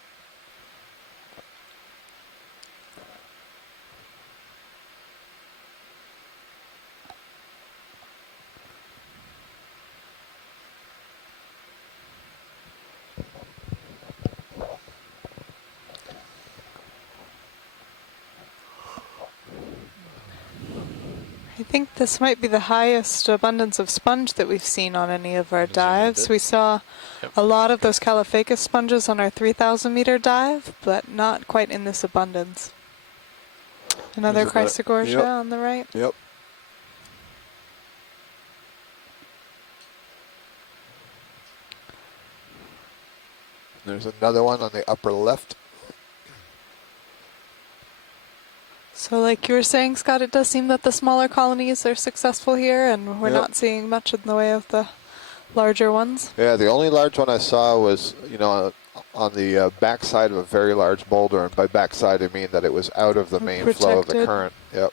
I think this might be the highest abundance of sponge that we've seen on any of our dives. We saw a lot of those Caliphacus sponges on our 3,000 meter dive, but not quite in this abundance. Another Chrysogorgia on the right. Yep. There's another one on the upper left. So like you were saying, Scott, it does seem that the smaller colonies are successful here, and we're not seeing much in the way of the larger ones. Yeah, the only large one I saw was, you know, on the backside of a very large boulder, and by backside I mean that it was out of the main flow of the current. Yep.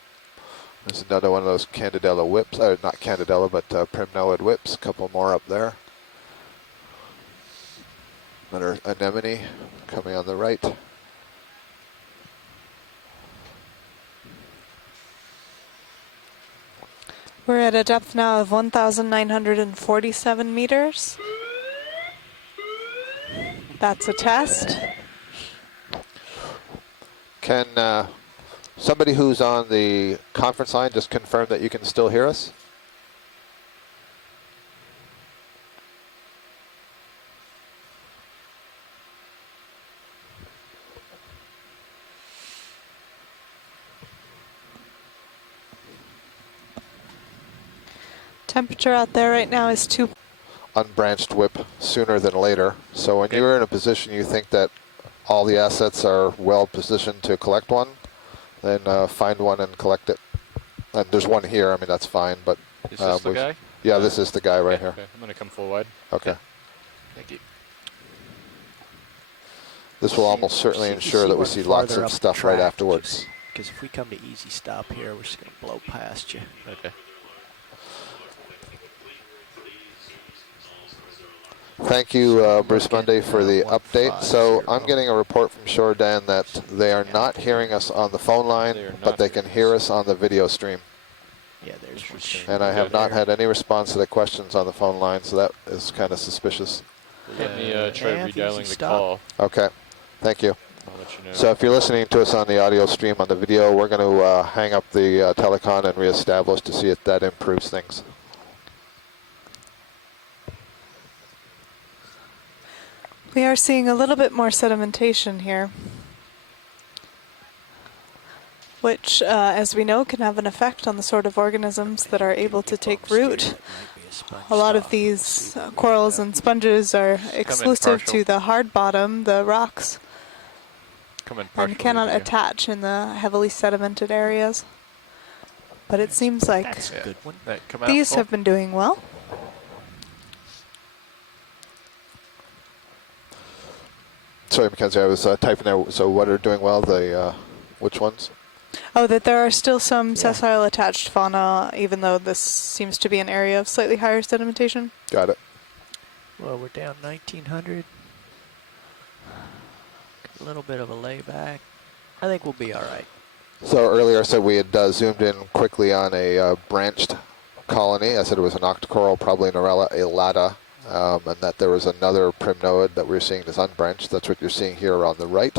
There's another one of those Candidella whips, not Candidella, but primnoid whips. A couple more up there. Another anemone coming on the right. We're at a depth now of 1,947 meters. That's a test. Can somebody who's on the conference line just confirm that you can still hear us? Temperature out there right now is 2. Unbranched whip sooner than later. So when you're in a position you think that all the assets are well positioned to collect one, then find one and collect it. And there's one here, I mean that's fine, but... Is this the guy? Yeah, this is the guy right here. Okay, I'm going to come full wide. Okay. Thank you. This will almost certainly ensure that we see lots of stuff right afterwards. Because if we come to easy stop here, we're just going to blow past you. Okay. Thank you, Bruce Monday, for the update. So I'm getting a report from Shore Dan that they are not hearing us on the phone line, but they can hear us on the video stream. Yeah, there's one. And I have not had any response to the questions on the phone line, so that is kind of suspicious. Let me try redialing the call. Okay, thank you. I'll let you know. So if you're listening to us on the audio stream on the video, we're going to hang up the telecon and reestablish to see if that improves things. We are seeing a little bit more sedimentation here, which, as we know, can have an effect on the sort of organisms that are able to take root. A lot of these corals and sponges are exclusive to the hard bottom, the rocks, and cannot attach in the heavily sedimented areas. But it seems like these have been doing well. Sorry, Mackenzie, I was typing there. So what are doing well? The which ones? Oh, that there are still some sessile attached fauna, even though this seems to be an area of slightly higher sedimentation. Got it. Well, we're down 1,900. A little bit of a layback. I think we'll be all right. So earlier I said we had zoomed in quickly on a branched colony. I said it was an octocoral, probably Norella elata, and that there was another primnoid that we were seeing as unbranched. That's what you're seeing here on the right.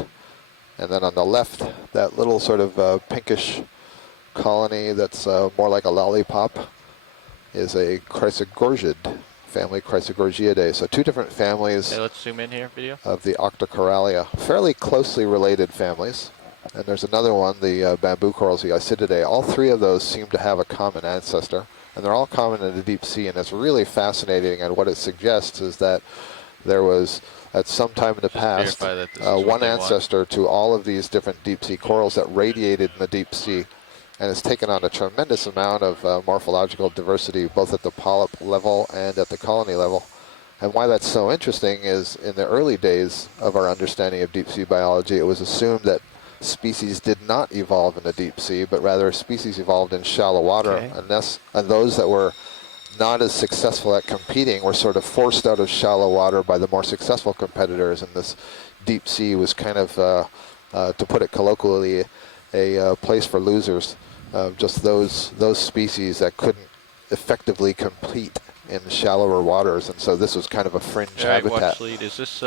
And then on the left, that little sort of pinkish colony that's more like a lollipop is a Chrysogorgid, family Chrysogorgiidae. So two different families. Hey, let's zoom in here, video. Of the Octocoralia. Fairly closely related families. And there's another one, the bamboo corals, the Isididae. All three of those seem to have a common ancestor. And they're all common in the deep sea. And it's really fascinating. And what it suggests is that there was, at some time in the past, verify that this is what one they want. ancestor to all of these different deep sea corals that radiated in the deep sea, and has taken on a tremendous amount of morphological diversity, both at the polyp level and at the colony level. And why that's so interesting is in the early days of our understanding of deep sea biology, it was assumed that species did not evolve in the deep sea, but rather species evolved in shallow water. Okay. And those that were not as successful at competing were sort of forced out of shallow water by the more successful competitors. And this deep sea was kind of, to put it colloquially, a place for losers. Just those species that couldn't effectively compete in shallower waters, and so this was kind of a fringe habitat. Watch lead. Is this,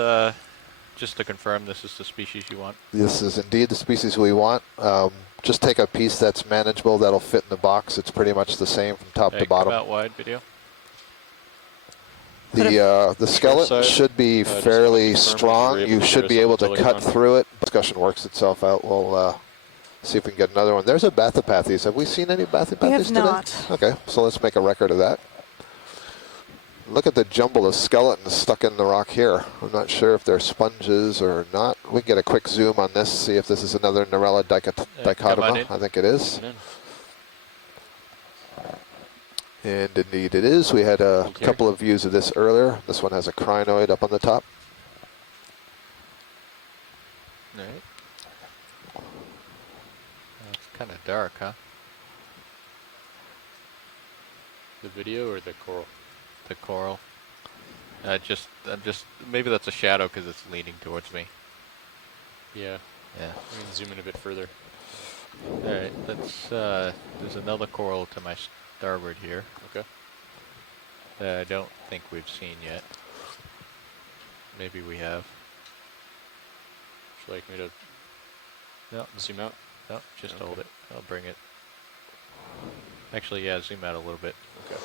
just to confirm, this is the species you want? This is indeed the species we want. Just take a piece that's manageable, that'll fit in the box. It's pretty much the same from top to bottom. Come out wide video. The skeleton should be fairly strong. You should be able to cut through it. Discussion works itself out. We'll see if we can get another one. There's a Bathypathes. Have we seen any Bathypathes today? We have not. Okay, so let's make a record of that. Look at the jumble of skeletons stuck in the rock here. I'm not sure if they're sponges or not. We can get a quick zoom on this, see if this is another Narella dichotoma. I think it is. And indeed it is. We had a couple of views of this earlier. This one has a crinoid up on the top. All right. It's kind of dark, huh? The video or the coral? The coral. Just maybe that's a shadow because it's leaning towards me. Yeah. Yeah. We can zoom in a bit further. All right. There's another coral to my starboard here. Okay. That I don't think we've seen yet. Maybe we have. Would you like me to zoom out? No, just hold it. I'll bring it. Actually, yeah, zoom out a little bit. Okay.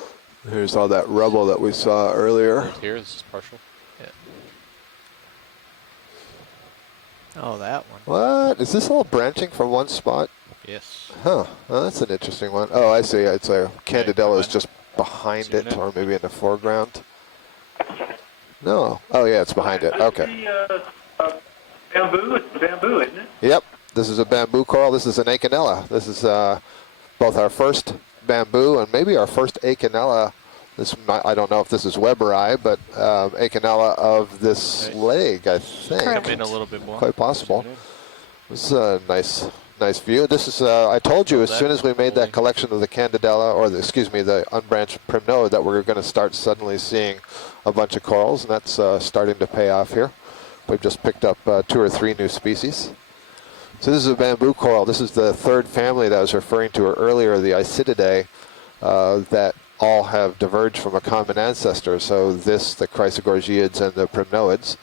Here's all that rubble that we saw earlier. Here, this is partial. Yeah. Oh, that one. What? Is this all branching from one spot? Yes. Huh. Well, that's an interesting one. Oh, I see. It's a Candidella is just behind Zoom it, in. or maybe in the foreground. No. Oh, yeah, it's behind it. Okay. Bamboo. It's bamboo, isn't it? Yep. This is a bamboo coral. This is an Acanella. This is both our first bamboo and maybe our first Acanella. I don't know if this is Weberi, but Acanella of this leg, I think. Come in a little bit more. Quite possible. This is a nice view. This is, I told you as soon as we made that collection of the Candidella, or the unbranched primnode, that we're going to start suddenly seeing a bunch of corals, and that's starting to pay off here. We've just picked up 2 or 3 new species. So this is a bamboo coral. This is the third family that I was referring to earlier, the Isididae, that all have diverged from a common ancestor. So this, the Chrysogorgiids and the Primnoids.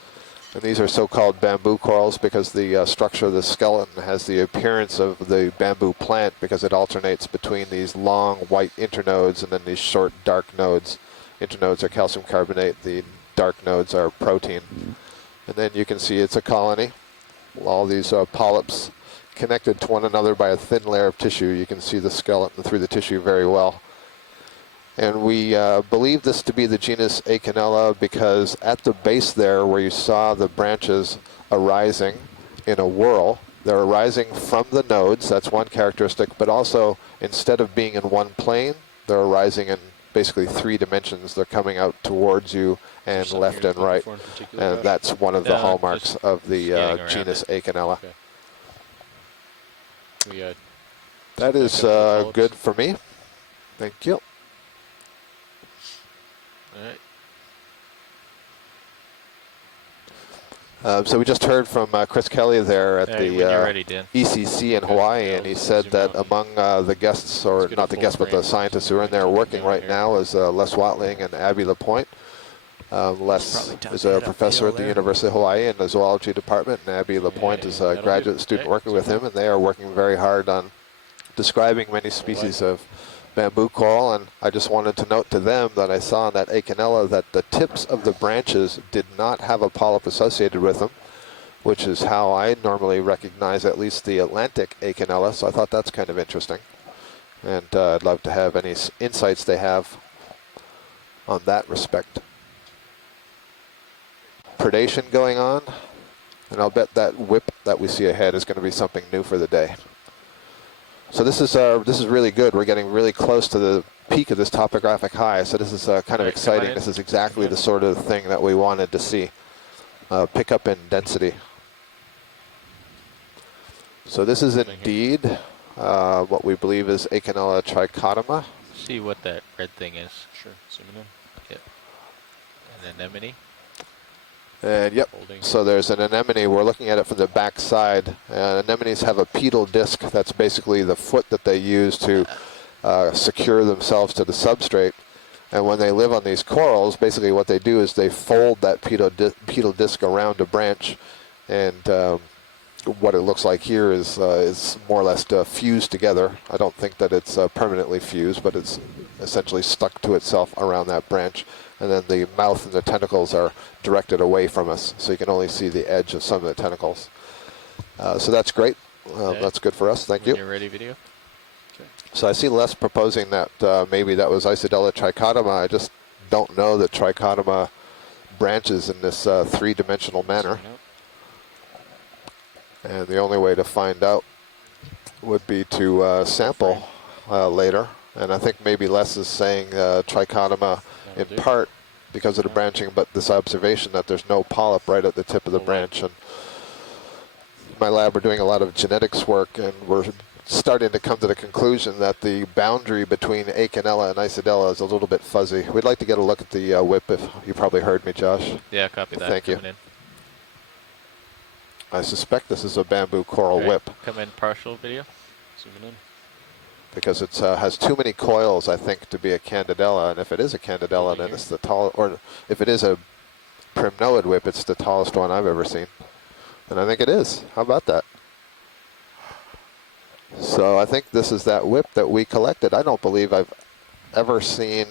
And these are so-called bamboo corals because the structure of the skeleton has the appearance of the bamboo plant because it alternates between these long white internodes and then these short dark nodes. Internodes are calcium carbonate, the dark nodes are protein. And then you can see it's a colony. All these polyps connected to one another by a thin layer of tissue. You can see the skeleton through the tissue very well. And we believe this to be the genus Acanella because at the base there where you saw the branches arising in a whorl, they're arising from the nodes, that's one characteristic, but also instead of being in one plane, they're arising in basically 3 dimensions. They're coming out towards you and left and right. And that's one of the hallmarks of the genus Acanella. Okay. That is good for me. Thank you. All right. So we just heard from Chris Kelly there at the ready, Dan. ECC in Hawaii, and he said that among the guests, or not the guests, but the scientists who are in there working right now is Les Watling and Abby LaPointe. Les is a professor at the University of Hawaii in the zoology department, and Abby LaPointe is a graduate student working with him, and they are working very hard on describing many species of bamboo coral. And I just wanted to note to them that I saw in that Acanella that the tips of the branches did not have a polyp associated with them, which is how I normally recognize at least the Atlantic Acanella, so I thought that's kind of interesting. And I'd love to have any insights they have on that respect. predation going on, and I'll bet that whip that we see ahead is going to be something new for the day. So this is really good. We're getting really close to the peak of this topographic high, so this is kind of exciting. This is exactly the sort of thing that we wanted to see, pick up in density. So this is indeed what we believe is Okeanos trichotoma. See what that red thing is. Sure, zooming in. Yep. An anemone. And yep, so there's an anemone. We're looking at it from the back side. Anemones have a pedal disc. That's basically the foot that they use to secure themselves to the substrate. And when they live on these corals, basically what they do is they fold that pedal disc around a branch, and what it looks like here is more or less fused together. I don't think that it's permanently fused, but it's essentially stuck to itself around that branch. And then the mouth and the tentacles are directed away from us, so you can only see the edge of some of the tentacles. So that's great. That's good for us. Thank you. You're ready, video. Okay. So I see Les proposing that maybe that was Isidella trichotoma. I just don't know that trichotoma branches in this three-dimensional manner. And the only way to find out would be to sample later. And I think maybe Les is saying trichotoma in part because of the branching, but this observation that there's no polyp right at the tip of the branch. And in my lab, we're doing a lot of genetics work, and we're starting to come to the conclusion that the boundary between Okeanos and Isidella is a little bit fuzzy. We'd like to get a look at the whip. If you probably heard me, Josh. Yeah, copy that. Thank you. In. I suspect this is a bamboo coral whip. Come in partial video. Zooming in. Because it has too many coils, I think, to be a Candidella. And if it is a Candidella, then it's the tallest, or if it is a primnoid whip, it's the tallest one I've ever seen. And I think it is. How about that? So I think this is that whip that we collected. I don't believe I've ever seen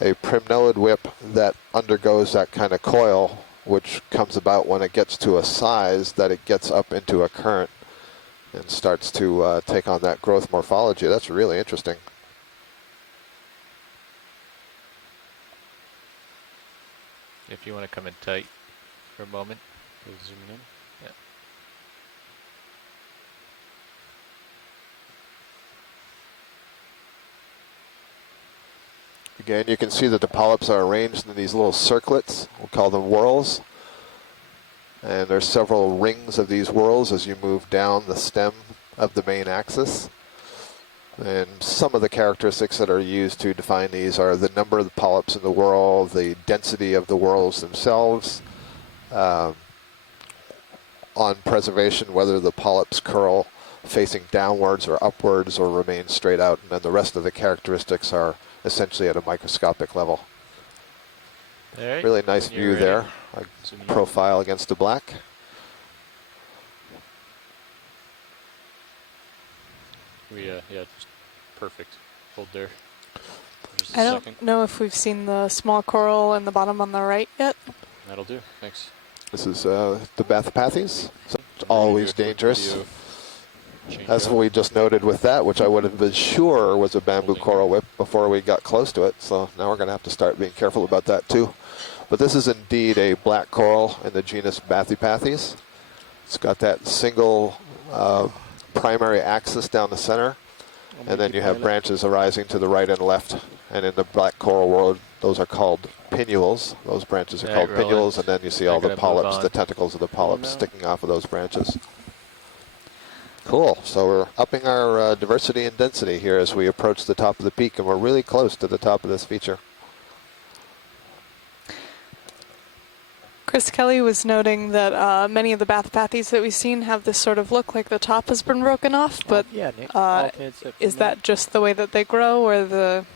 a primnoid whip that undergoes that kind of coil, which comes about when it gets to a size that it gets up into a current and starts to take on that growth morphology. That's really interesting. If you want to come in tight for a moment. Zooming in. Yeah. Again, you can see that the polyps are arranged in these little circlets. We'll call them whorls. And there's several rings of these whorls as you move down the stem of the main axis. And some of the characteristics that are used to define these are the number of the polyps in the whorl, the density of the whorls themselves, on preservation, whether the polyps curl facing downwards or upwards or remain straight out, and then the rest of the characteristics are essentially at a microscopic level. Right. Really nice view there. Profile against the black. Yeah, just perfect. Hold there. Just I a don't second. know if we've seen the small coral in the bottom on the right yet. That'll do. Thanks. This is the Bathopathes. So it's always dangerous. That's what we just noted with that, which I would have been sure was a bamboo coral whip before we got close to it. So now we're going to have to start being careful about that too. But this is indeed a black coral in the genus Bathopathes. It's got that single primary axis down the center, and then you have branches arising to the right and left. And in the black coral world, those are called pinnules. Those branches are called pinnules, and then you see all the polyps, the tentacles of the polyps sticking off of those branches. Cool. So we're upping our diversity and density here as we approach the top of the peak, and we're really close to the top of this feature. Chris Kelly was noting that many of the Bathopathes that we've seen have this sort of look like the top has been broken off, but Yeah, Nick. is that just the way that they grow, or the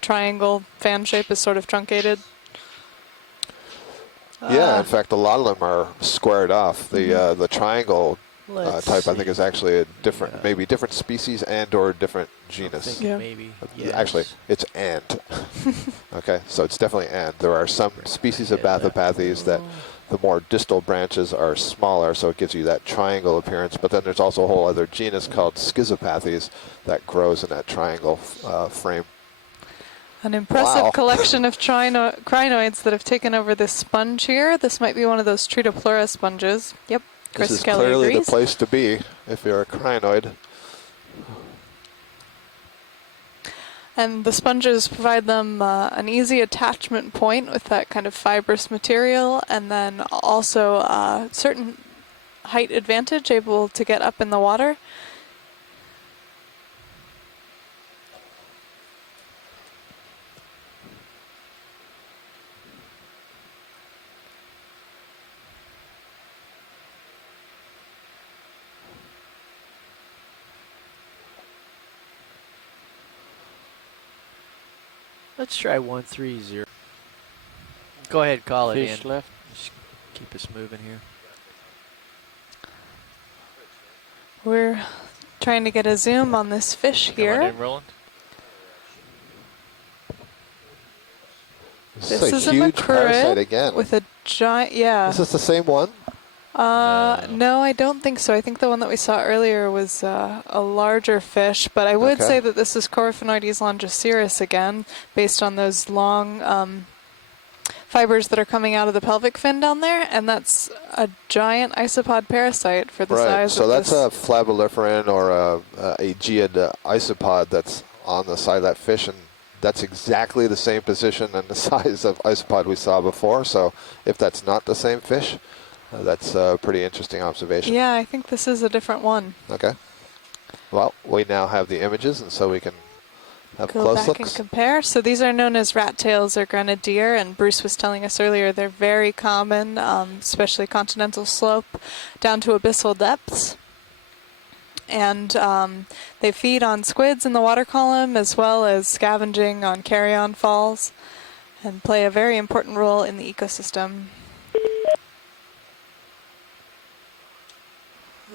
triangle fan shape is sort of truncated? Yeah, in fact, a lot of them are squared off. The triangle type, I think, is actually a different, maybe different species and/or different genus. Yeah. Maybe. Actually, it's and. Okay, so it's definitely and. There are some species of Bathopathes that the more distal branches are smaller, so it gives you that triangle appearance. But then there's also a whole other genus called Schizopathes that grows in that triangle frame. An impressive Wow. collection of crinoids that have taken over this sponge here. This might be one of those Tritopleura sponges. Yep, Chris This is Kelly clearly agrees. the place to be if you're a crinoid. And the sponges provide them an easy attachment point with that kind of fibrous material, and then also certain height advantage, able to get up in the water. Let's try 130. Go ahead, call it Fish in. left. Just keep us moving here. We're trying to get a zoom on this fish Come on here. in, Roland. This a is a huge parasite macrurid again. with a giant, yeah. Is this the same one? No, I don't think so. I think the one that we saw earlier was a larger fish, but I would Okay. say that this is Coryphaenoides longiceros again, based on those long fibers that are coming out of the pelvic fin down there, and that's a giant isopod parasite for the Right, size so of that's this. a flabelliferan or a Aegeid isopod that's on the side of that fish, and that's exactly the same position and the size of isopod we saw before. So if that's not the same fish, that's a pretty interesting observation. Yeah, I think this is a different one. Okay. Well, we now have the images, and so we can have Go close back looks. and compare. So these are known as rat tails or grenadier, and Bruce was telling us earlier they're very common, especially continental slope, down to abyssal depths. And they feed on squids in the water column as well as scavenging on carrion falls and play a very important role in the ecosystem.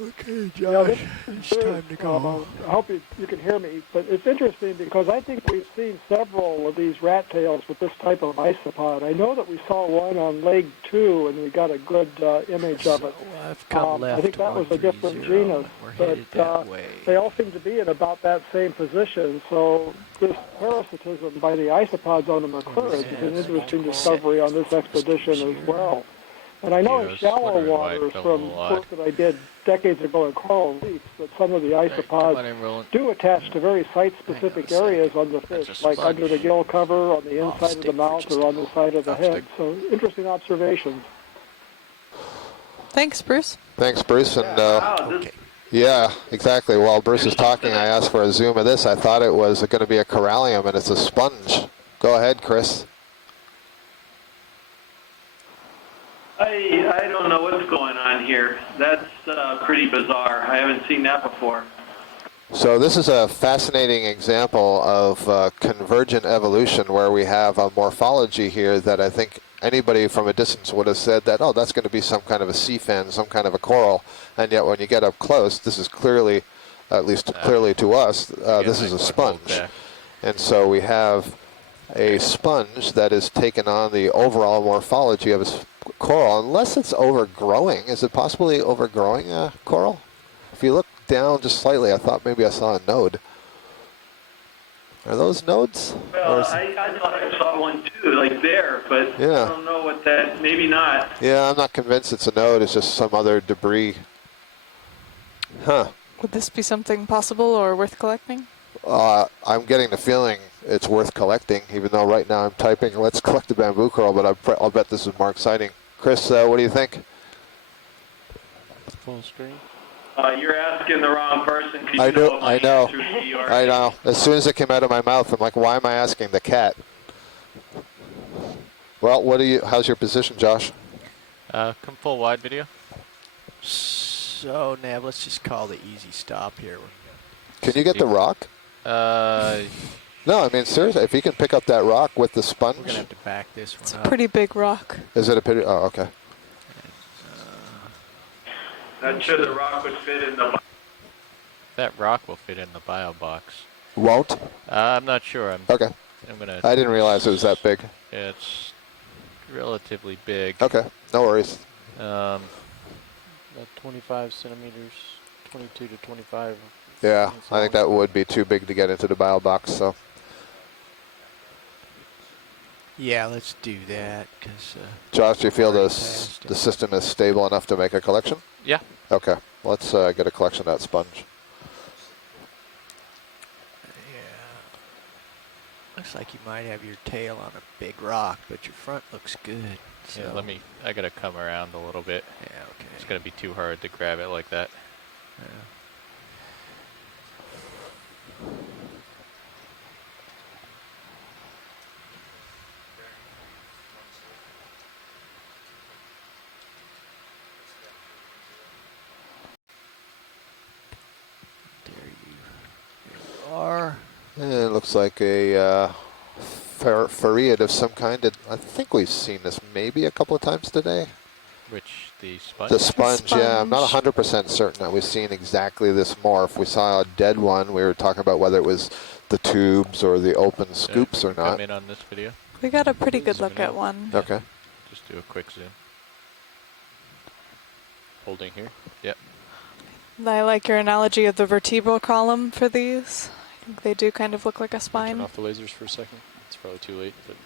Okay, Yeah, Josh, it's time to go. I hope you can hear me, but it's interesting because I think we've seen several of these rat tails with this type of isopod. I know that we saw one on leg 2, and we got a good image of it. I've come left I think that was a different genus, We're but headed that way. they all seem to be in about that same position. So this parasitism by the isopods on the macrurid is an interesting discovery on this expedition as well. And I know in shallow waters from work that I did decades ago in coral reefs that some of the isopods do attach to very site-specific areas on the fish, like under the gill cover, on the inside of the mouth, or on the side of the head. So interesting observations. Thanks, Bruce. Thanks, Bruce. And yeah, exactly. While Bruce is talking, I asked for a zoom of this. I thought it was going to be a corallium, and it's a sponge. Go ahead, Chris. I don't know what's going on here. That's pretty bizarre. I haven't seen that before. So this is a fascinating example of convergent evolution where we have a morphology here that I think anybody from a distance would have said that, oh, that's going to be some kind of a sea fin, some kind of a coral. And yet when you get up close, this is clearly, at least clearly to us, this is a sponge. And so we have a sponge that has taken on the overall morphology of a coral, unless it's overgrowing. Is it possibly overgrowing a coral? If you look down just slightly, I thought maybe I saw a node. Are those nodes? Well, I thought I saw one too, like there, but Yeah. I don't know what that, maybe not. Yeah, I'm not convinced it's a node. It's just some other debris. Huh. Would this be something possible or worth collecting? I'm getting the feeling it's worth collecting, even though right now I'm typing, let's collect the bamboo coral, but I'll bet this is more exciting. Chris, what do you think? Full screen. You're asking the wrong person. I know. As soon as it came out of my mouth, I'm like, why am I asking the cat? Well, how's your position, Josh? Come full wide video. So, Nav, let's just call the easy stop here. Can you get the rock? No, I mean, seriously, if you can pick up that rock with the sponge. We're going to have to back this one It's up. a pretty big rock. Is it a pretty, oh, okay. Not sure the rock would fit in the... That rock will fit in the bio box. Won't? I'm not sure. Okay. I'm gonna. I didn't realize it was that big. It's relatively big. Okay, no worries. About 25 centimeters, 22 to 25. Yeah, I think that would be too big to get into the bio box, so. Yeah, let's do that, because... Josh, do you feel the system is stable enough to make a collection? Yeah. Okay, let's get a collection of that sponge. Looks like you might have your tail on a big rock, but your front looks good. So. Yeah, I gotta come around a little bit. Yeah, okay. It's gonna be too hard to grab it like that. Yeah. There you are. And it looks like a Fareid of some kind. I think we've seen this maybe a couple of times today. Which, the sponge? The sponge, yeah. I'm not 100% certain that we've seen exactly this morph. We saw a dead one. We were talking about whether it was the tubes or the open scoops or not. Come in on this video. We got a pretty good look at one. Okay. Just do a quick zoom. Holding here. Yep. I like your analogy of the vertebral column for these. I think they do kind of look like a spine. Turn off the lasers for a second. It's probably too late, but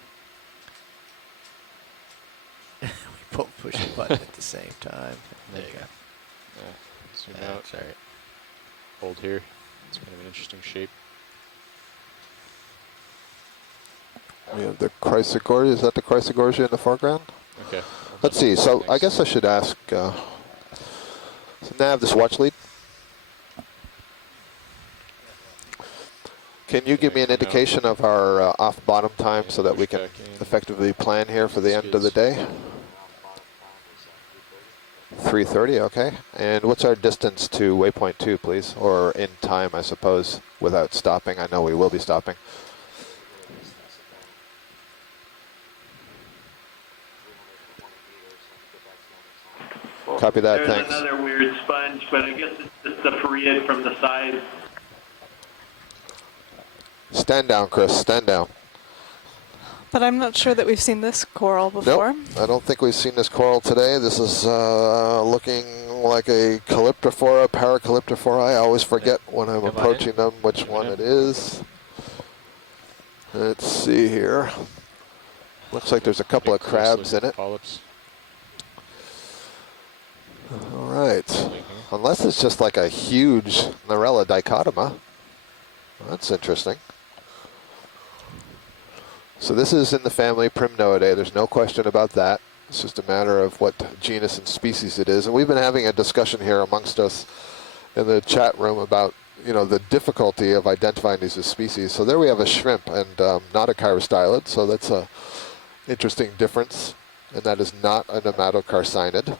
we both push the button at the same time. There you go. yeah, zoom out. That's all right. Hold here. It's kind of an interesting shape. We have the Chrysogorgia. Is that the Chrysogorgia in the foreground? Okay. Let's see. So I guess I should ask, so Nav, this watch lead. Can you give me an indication of our off bottom time so that we can effectively plan here for the end of the day? 3:30, okay. And what's our distance to waypoint 2, please? Or in time, I suppose, without stopping. I know we will be stopping. Copy that, There's thanks. another weird sponge, but I guess it's just the Fareid from the side. Stand down, Chris, stand down. But I'm not sure that we've seen this coral before. Nope, I don't think we've seen this coral today. This is looking like a Calyptrophora, Paracalyptrophora. I always forget when I'm approaching them which one it is. Let's see here. Looks like there's a couple of crabs in it. Polyps. All right. Unless it's just like a huge Narella dichotoma. That's interesting. So this is in the family Primnoidae. There's no question about that. It's just a matter of what genus and species it is. And we've been having a discussion here amongst us in the chat room about, you know, the difficulty of identifying these as species. So there we have a shrimp and not a chirostylid. So that's a interesting difference. And that is not a nematocarcinid.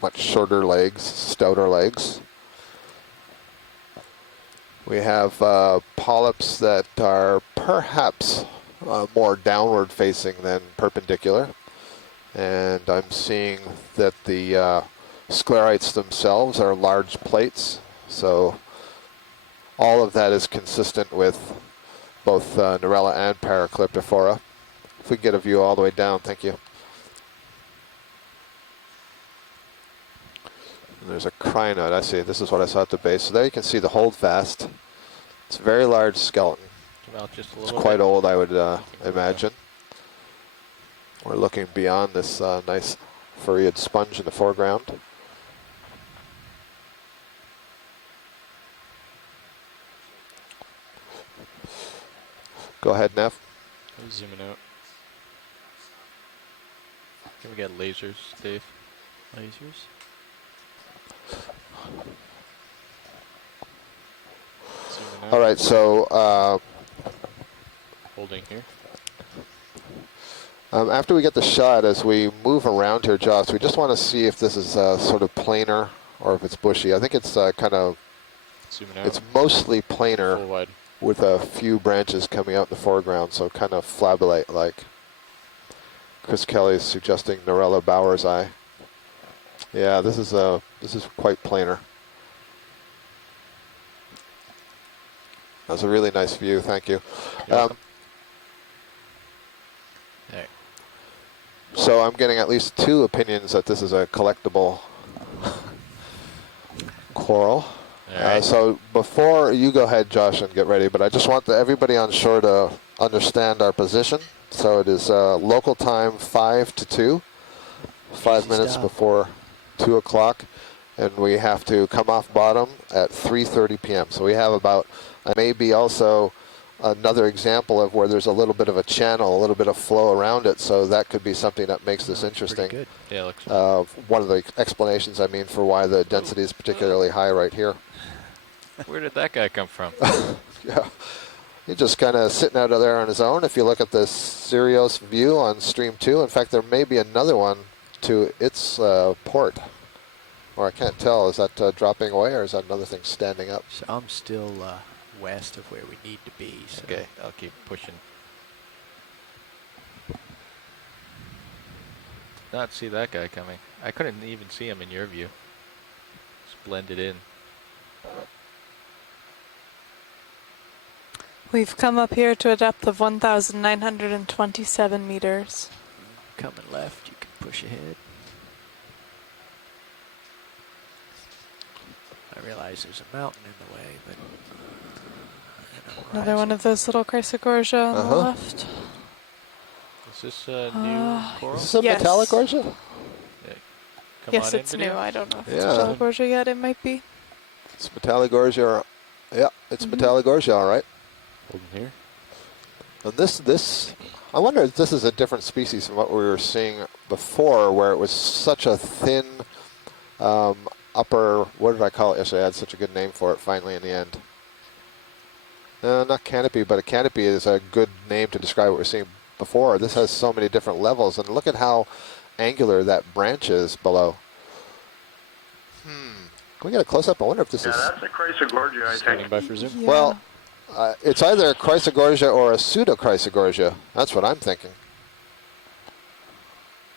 Much shorter legs, stouter legs. We have polyps that are perhaps more downward facing than perpendicular. And I'm seeing that the sclerites themselves are large plates. So all of that is consistent with both Narella and Paracalyptrophora. If we can get a view all the way down, thank you. And there's a crinoid, I see. This is what I saw at the base. So there you can see the holdfast. It's a very large skeleton. Just a it's little quite bit. old, I would imagine. We're looking beyond this nice Fareid sponge in the foreground. Go ahead, Neff. I'm zooming out. Can we get lasers, Dave? Lasers? All right, so holding here. After we get the shot, as we move around here, Josh, we just want to see if this is sort of planar or if it's bushy. I think it's kind of, it's mostly planar with a few branches coming out in the foreground, so kind of flabolate-like. Chris Kelly is suggesting Narella Bauer's eye. Yeah, this is quite planar. That's a really nice view, thank you. So I'm getting at least two opinions that this is a collectible coral. So before you go ahead, Josh, and get ready, but I just want everybody on shore to understand our position. So it is local time 5 to 2, 5 Easy minutes stuff. before 2 o'clock, and we have to come off bottom at 3:30 p.m. So we have about, maybe also another example of where there's a little bit of a channel, a little bit of flow around it, so that could be something that makes this interesting. Good. Yeah, looks One of the explanations, I mean, for why the density is particularly high right here. Where did that guy come from? Yeah. He's just kind of sitting out there on his own. If you look at the Sirius view on stream 2, in fact, there may be another one to its port. Or I can't tell. Is that dropping away, or is that another thing standing up? So I'm still west of where we need to be. So. Okay, I'll keep pushing. Did not see that guy coming. I couldn't even see him in your view. Just blended in. We've come up here to a depth of 1,927 meters. Coming left, you can push ahead. I realize there's a mountain in the way, but... Another one of those little Chrysogorgia on the left. Is this a new coral? Is this a Metallogorgia? Yeah. Yes, it's new. I don't know if it's Yeah. Metallogorgia yet. It might be. It's Metallogorgia. Yeah, it's Metallogorgia, all right. Holding here. And this, I wonder if this is a different species from what we were seeing before, where it was such a thin upper, what did I call it yesterday? I had such a good name for it finally in the end. Not canopy, but a canopy is a good name to describe what we're seeing before. This has so many different levels, and look at how angular that branch is below. Can we get a close-up? I wonder if this is... Yeah, that's a Chrysogorgia, I think. Standing by for zoom. Yeah. Well, it's either a Chrysogorgia or a pseudo-Chrysogorgia. That's what I'm thinking.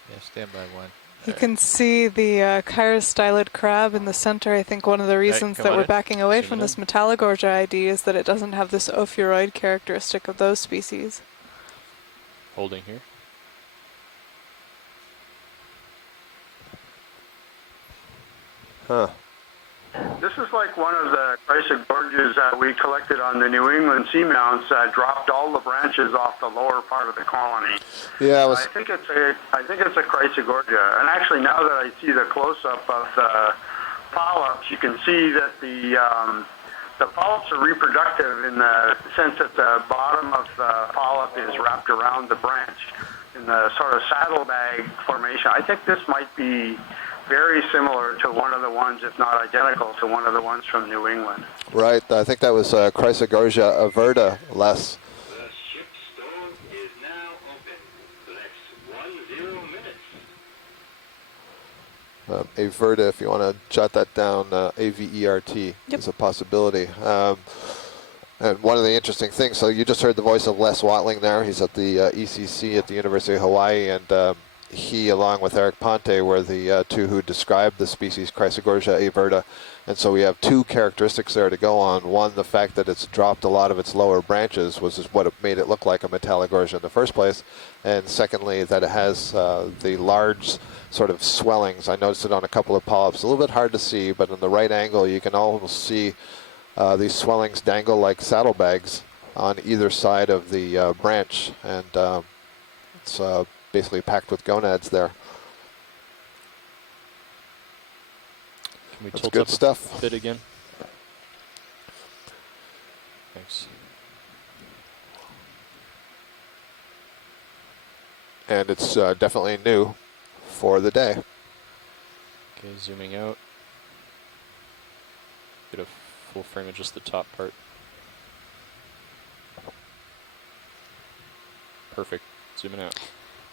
Yeah, stand by one. You can see the chirostylid crab in the center. I think one of the reasons come that on we're in. backing away Zoom from in. this Metallogorgia ID is that it doesn't have this ophiuroid characteristic of those species. Holding here. Huh. This is like one of the Chrysogorgias that we collected on the New England seamounts that dropped all the branches off the lower part of the colony. Yeah, I think it's a Chrysogorgia. And actually, now that I see the close-up of the polyps, you can see that the polyps are reproductive in the sense that the bottom of the polyp is wrapped around the branch in the sort of saddlebag formation. I think this might be very similar to one of the ones, if not identical to one of the ones from New England. Right. I think that was Chrysogorgia averta, Les. The ship's stove is now open. The next 10 minutes. Averta, if you want to jot that down, A-V-E-R-T is a possibility. And one of the interesting things, so you just heard the voice of Les Watling there. He's at the ECC at the University of Hawaii, and he, along with Eric Ponte, were the two who described the species Chrysogorgia averta. And so we have two characteristics there to go on. One, the fact that it's dropped a lot of its lower branches was what made it look like a Metallogorgia in the first place. And secondly, that it has the large sort of swellings. I noticed it on a couple of polyps. A little bit hard to see, but in the right angle, you can almost see these swellings dangle like saddlebags on either side of the branch. And it's basically packed with gonads there. Can we That's tilt good up stuff. a bit again? Thanks. And it's definitely new for the day. Okay, zooming out. Get a full frame of just the top part. Perfect. Zooming out.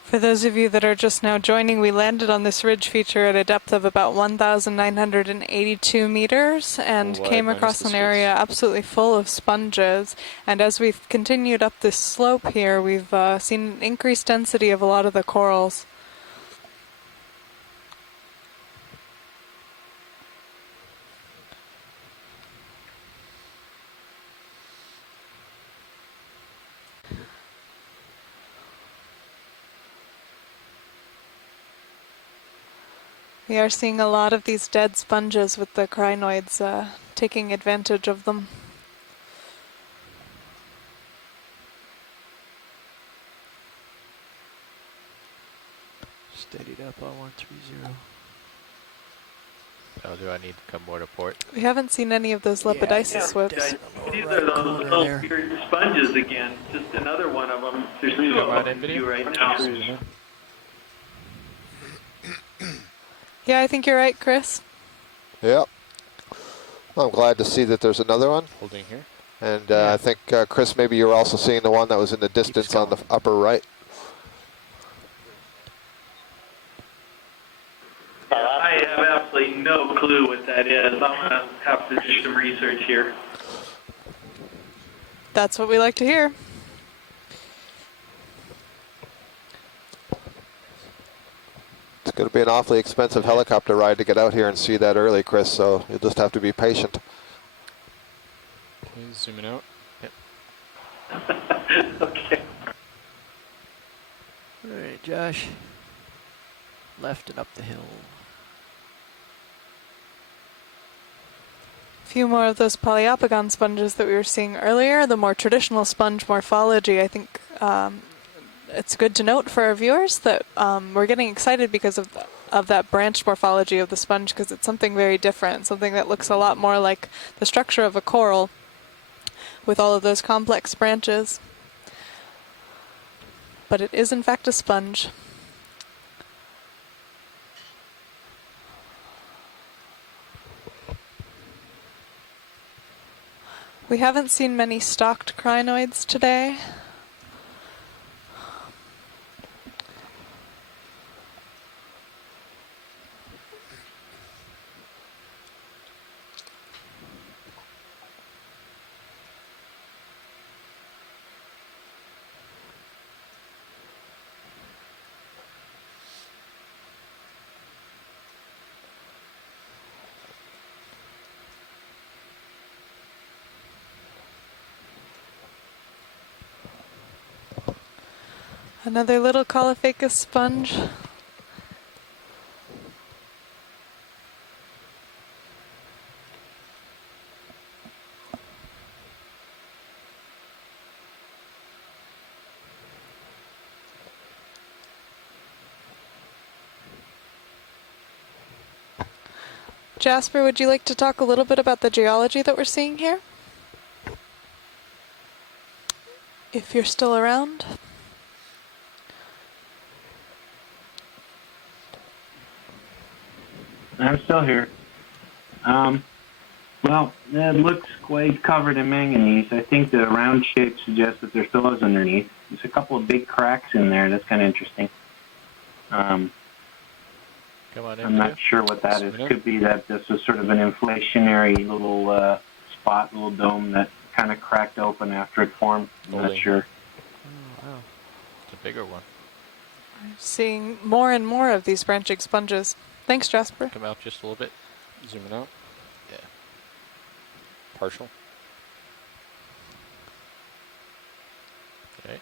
For those of you that are just now joining, we landed on this ridge feature at a depth of about 1,982 meters and Full wide came minus across the an area absolutely full of sponges. And as we've continued up this slope here, we've seen an increased density of a lot of the corals. We are seeing a lot of these dead sponges with the crinoids taking advantage of them. Steadied up on 130. Oh, do I need to come more to port? We haven't seen any of those lepidisis whips. These are those little weird sponges again. Just another one of them. There's two of them in view right now. Yeah, I think you're right, Chris. Yep. I'm glad to see that there's another one. Holding here. And I think, Chris, maybe you were also seeing the one that was in the distance on the upper right. I have absolutely no clue what that is. I'm going to have to do some research here. That's what we like to hear. It's going to be an awfully expensive helicopter ride to get out here and see that early, Chris, so you'll just have to be patient. Okay, zooming out. Yep. Okay. All right, Josh. Left and up the hill. A few more of those Poliopogon sponges that we were seeing earlier, the more traditional sponge morphology. I think it's good to note for our viewers that we're getting excited because of that branched morphology of the sponge, because it's something very different, something that looks a lot more like the structure of a coral with all of those complex branches. But it is in fact a sponge. We haven't seen many stalked crinoids today. Another little Caulophacus sponge. Jasper, would you like to talk a little bit about the geology that we're seeing here? If you're still around. I'm still here. Well, it looks quite covered in manganese. I think the round shape suggests that there still is underneath. There's a couple of big cracks in there. That's kind of interesting. Come on in. I'm not sure what that is. Could be that this is sort of an inflationary little spot, little dome that kind of cracked open after it formed. I'm not sure. Oh, wow. It's a bigger one. We're seeing more and more of these branching sponges. Thanks, Jasper. Come out just a little bit. Zooming out. Yeah. Partial. Okay.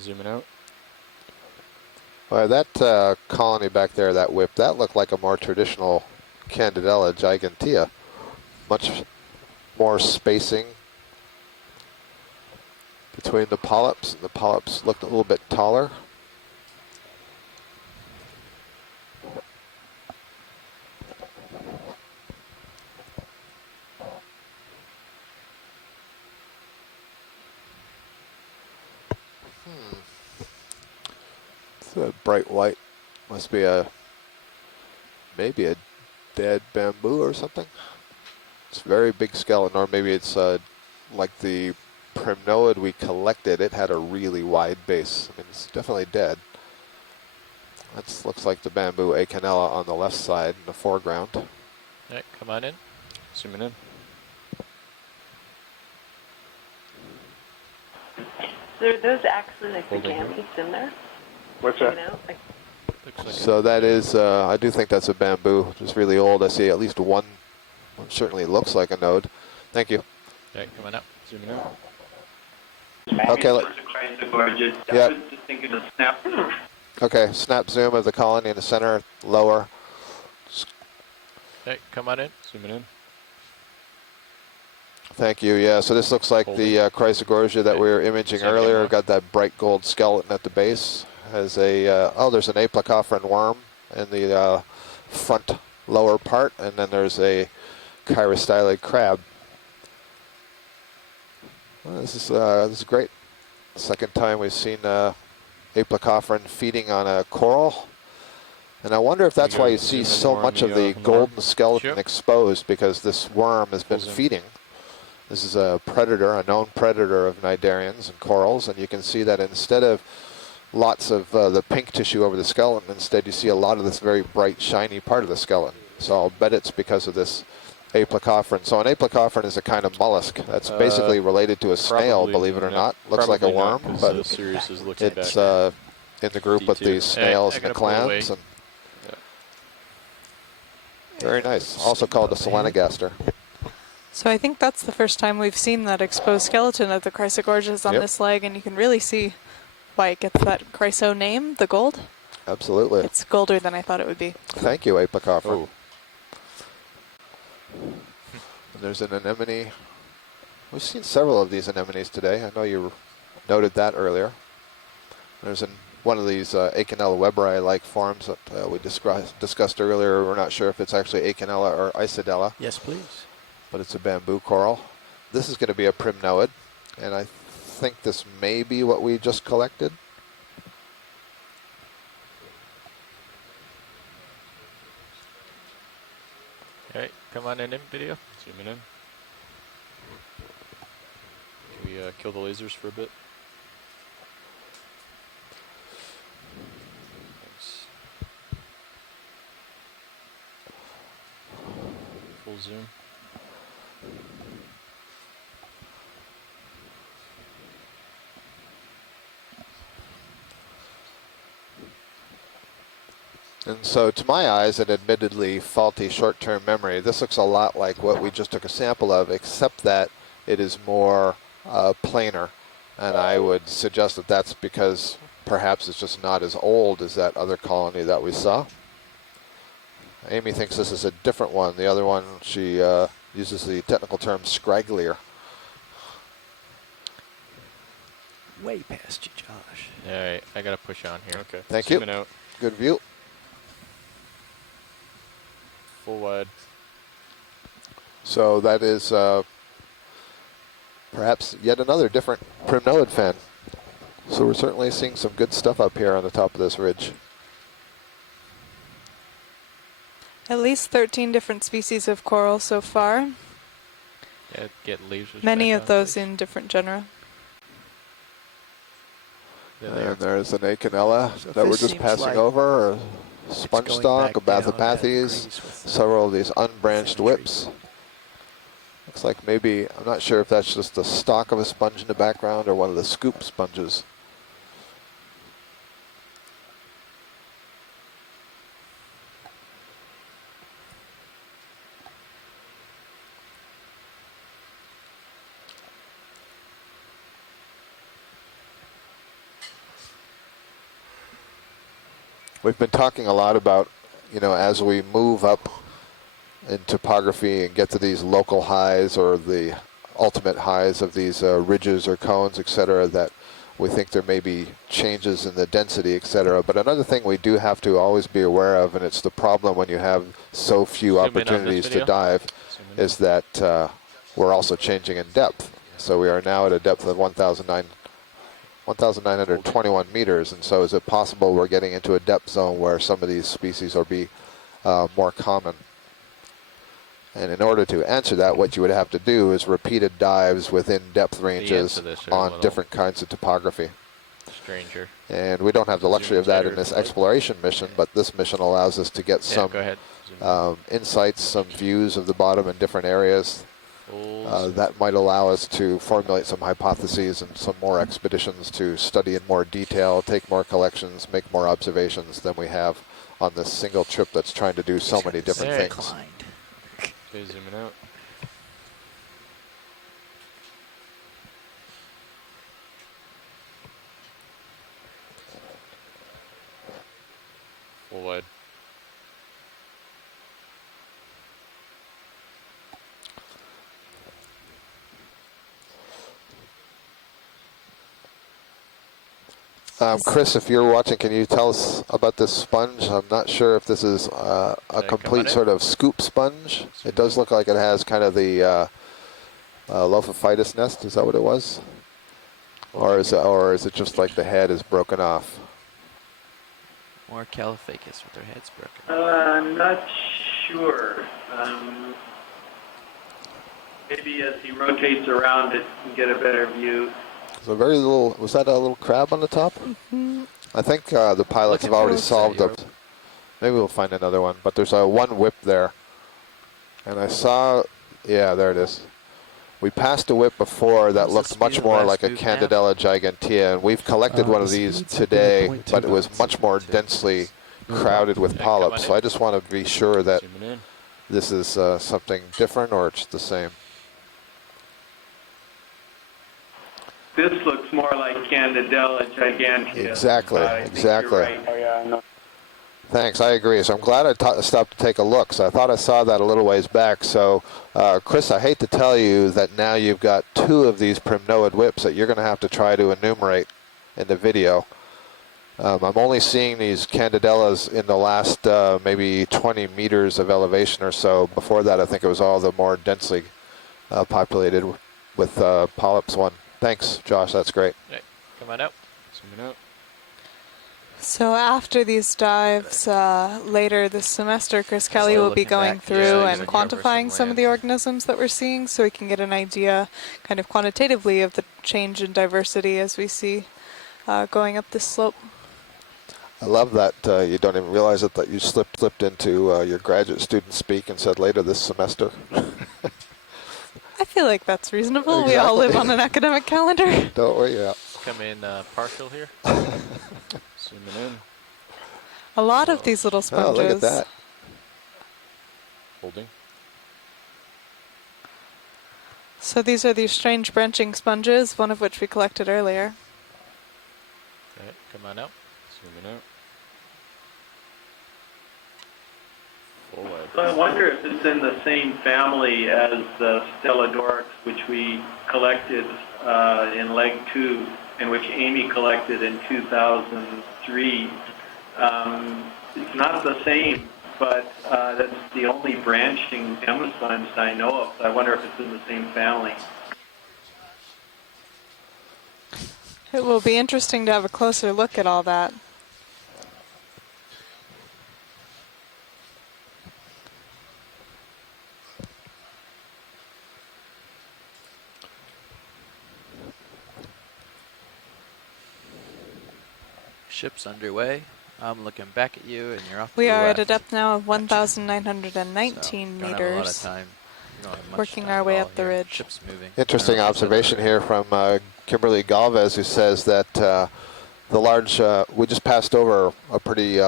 Zooming out. Well, that colony back there, that whip, that looked like a more traditional Candidella gigantea. Much more spacing between the polyps. The polyps looked a little bit taller. It's a bright white. Must be maybe a dead bamboo or something. It's a very big skeleton, or maybe it's like the primnoid we collected. It had a really wide base. I mean, it's definitely dead. That looks like the bamboo Okeanos on the left side in the foreground. All right, come on in. Zooming in. So are those actually like the Holding here. gametes in there? What's You that? know, like Looks like So that is, I do think that's a bamboo. It's really old. I see at least one certainly looks like a node. Thank you. All right, come on up. Zooming out. Okay, I was just thinking of snap. okay, snap zoom of the colony in the center, lower. All right, come on in. Zooming in. Thank you. Yeah, so this looks like the Chrysogorgia that we were imaging Second earlier. one. Got that bright gold skeleton at the base. has a, there's an aplecophoran worm in the front lower part, and then there's a chirostylid crab. Well, this is great. Second time we've seen aplecophoran feeding on a coral. And I wonder if that's why you see so much of the golden skeleton exposed, because this worm has been feeding. This is a predator, a known predator of cnidarians and corals, and you can see that instead of lots of the pink tissue over the skeleton, instead you see a lot of this very bright, shiny part of the skeleton. So I'll bet it's because of this aplecophoran. So an aplecophoran is a kind of mollusk that's basically related to a snail, believe it or not. Looks like a worm, but it's in the group with the snails and the clams. And very nice. Also called a selenogaster. So I think that's the first time we've seen that exposed skeleton of the Chrysogorges on this leg, and you can really see why it gets that chryso name, the gold. Absolutely. It's golder than I thought it would be. Thank you, aplecophoran. And there's an anemone. We've seen several of these anemones today. I know you noted that earlier. There's one of these Okeanos weberi-like forms that we discussed earlier. We're not sure if it's actually Okeanos or Isidella. Yes, please. But it's a bamboo coral. This is going to be a primnoid, and I think this may be what we just collected. All right, come on in video. Zooming in. Can we kill the lasers for a bit? Thanks. Full zoom. And so to my eyes, an admittedly faulty short-term memory, this looks a lot like what we just took a sample of, except that it is more planar. And I would suggest that that's because perhaps it's just not as old as that other colony that we saw. Amy thinks this is a different one. The other one, she uses the technical term scragglier. Way past you, Josh. All right, I got to push on here. Okay. Thank you. Zooming out. Good view. Full wide. So that is perhaps yet another different primnoid fan. So we're certainly seeing some good stuff up here on the top of this ridge. At least 13 different species of coral so far. Yeah, get lasers. Many of those in different genera. And there's an Acanella that we're just passing over, a sponge stalk, a Bathopathes, several of these unbranched whips. Looks like maybe, I'm not sure if that's just the stalk of a sponge in the background or one of the scoop sponges. We've been talking a lot about, as we move up in topography and get to these local highs or the ultimate highs of these ridges or cones, et cetera, that we think there may be changes in the density, et cetera. But another thing we do have to always be aware of, and it's the problem when you have so few opportunities to dive, is that we're also changing in depth. So we are now at a depth of 1,921 meters, and so is it possible we're getting into a depth zone where some of these species will be more common? And in order to answer that, what you would have to do is repeated dives within depth ranges on different kinds of topography. Stranger. And we don't have the luxury of that in this exploration mission, but this mission allows us to get some insights, some views of the bottom in different areas. That might allow us to formulate some hypotheses and some more expeditions to study in more detail, take more collections, make more observations than we have on this single trip that's trying to do so many different things. Okay, zooming out. Full wide. Chris, if you're watching, can you tell us about this sponge? I'm not sure if this is a complete sort of scoop sponge. It does look like it has kind of the Lopophytus nest. Is that what it was? Or is it just like the head is broken off? More Caliphacus with their heads broken. I'm not sure. Maybe as he rotates around it, you can get a better view. So very little. Was that a little crab on the top? Mm-hmm. I think the pilots have already solved it. Maybe we'll find another one. But there's one whip there, and I saw. Yeah, there it is. We passed a whip before that looked much more like a Candidella gigantea, and we've collected one of these today, but it was much more densely crowded with polyps. So I just want to be sure that this is something different or it's the same. This looks more like Candidella gigantea. Exactly, exactly. Right. Oh, yeah, no. Thanks, I agree. So I'm glad I stopped to take a look. So I thought I saw that a little ways back. So, Chris, I hate to tell you that now you've got 2 of these primnoid whips that you're going to have to try to enumerate in the video. I'm only seeing these Candidellas in the last maybe 20 meters of elevation or so. Before that, I think it was all the more densely populated with polyps one. Thanks, Josh. That's great. Right. Come on out. Zooming out. So after these dives, later this semester, Chris Kelly will be going through and quantifying some of the organisms that we're seeing so we can get an idea kind of quantitatively of the change in diversity as we see going up this slope. I love that you don't even realize it, that you slipped into your graduate student speak and said later this semester. I feel like that's reasonable. Exactly. We all live on an academic calendar. Don't worry, yeah. Come in partial here. Zooming in. A lot of these little sponges. Oh, look at that. Holding. So these are these strange branching sponges, one of which we collected earlier. Okay, come on out. Zooming out. So I wonder if it's in the same family as the Stellodorix, which we collected in leg 2, and which Amy collected in 2003. It's not the same, but that's the only branching sponge I know of. So I wonder if it's in the same family. It will be interesting to have a closer look at all that. Ship's underway. I'm looking back at you, and you're off to We the are left. at a depth now of 1,919 Don't have a lot of meters. time. You don't have much Working time our at way all up the here. ridge. Ship's moving. Interesting observation here from Kimberly Galvez, who says that the large, we just passed over a pretty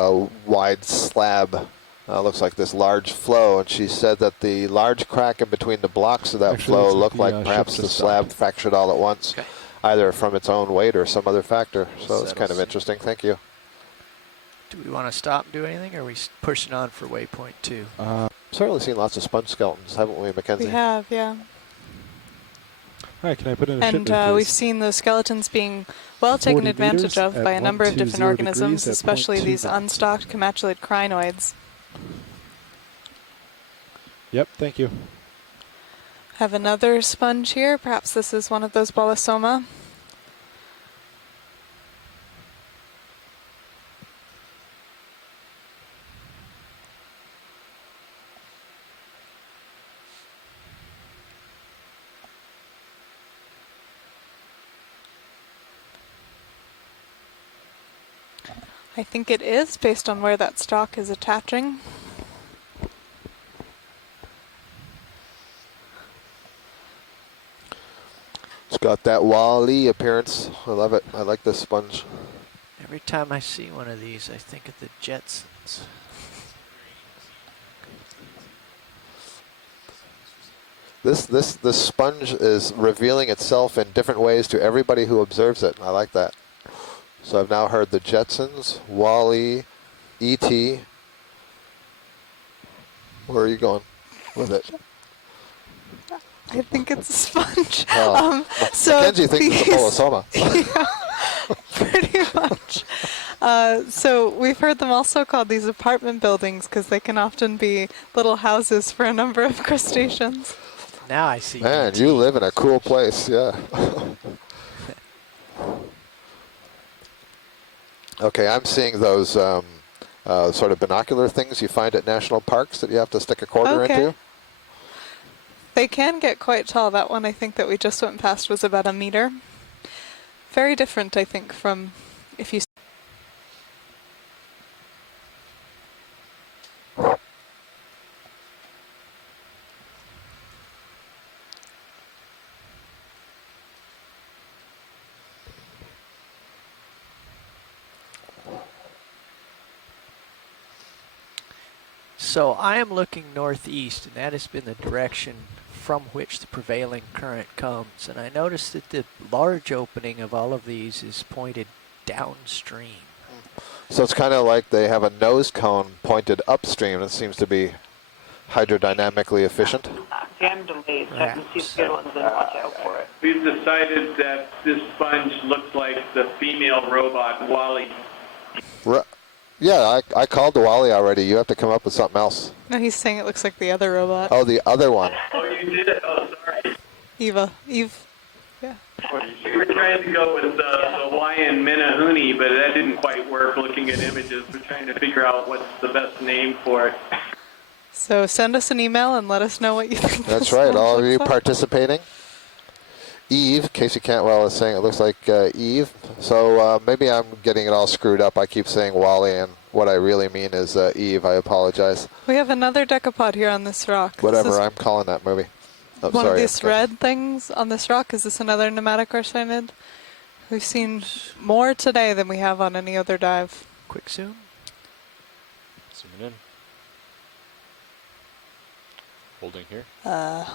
wide slab, looks like this large flow, and she said that the large crack in between the blocks of that flow looked like perhaps the slab fractured all at once, either from its own weight or some other factor. So it's kind of interesting. Thank you. Do we want to stop and do anything, or are we pushing on for waypoint 2? Certainly seen lots of sponge skeletons, haven't we, Mackenzie? We have, yeah. Hi, can I put in a And shipment, we've please? seen those skeletons being well taken 40 advantage meters of at by a number of different 120 organisms, degrees at especially 0.2 these knots. unstocked comatulate crinoids. Yep, thank you. Have another sponge here. Perhaps this is one of those Bolosoma. I think it is, based on where that stalk is attaching. It's got that Wall-E appearance. I love it. I like this sponge. Every time I see one of these, I think of the Jetsons. This sponge is revealing itself in different ways to everybody who observes it. I like that. So I've now heard the Jetsons, Wall-E, E.T. Where are you going with it? I think it's a sponge. Oh. So Mackenzie thinks it's a Bolosoma. yeah, pretty much. So we've heard them also called these apartment buildings because they can often be little houses for a number of crustaceans. Now I see. Man, you live in a cool place, yeah. Okay, I'm seeing those sort of binocular things you find at national parks that you have to stick a quarter into. They can get quite tall. That one I think that we just went past was about 1 meter. Very different, I think, from if you... So I am looking northeast, and that has been the direction from which the prevailing current comes. And I noticed that the large opening of all of these is pointed downstream. So it's kind of like they have a nose cone pointed upstream. It seems to be hydrodynamically efficient. Jam delays, check and see the good ones and watch out for it. We've decided that this sponge looks like the female robot Wally. Yeah, I called the Wally already. You have to come up with something else. No, he's saying it looks like the other robot. Oh, the other one. Oh, you did? Oh, sorry. Eve. Yeah. We were trying to go with the Hawaiian Menahuni, but that didn't quite work looking at images. We're trying to figure out what's the best name for it. So send us an email and let us know what you think. That's right, all of you participating. Eve, Casey Cantwell is saying it looks like Eve. So maybe I'm getting it all screwed up. I keep saying Wally, and what I really mean is Eve. I apologize. We have another decapod here on this rock. Whatever, I'm calling that movie. Oh, one sorry, of these red things on this rock. Is this another pneumatic arsenid? We've seen more today than we have on any other dive. Quick zoom. Zooming in. Holding here. And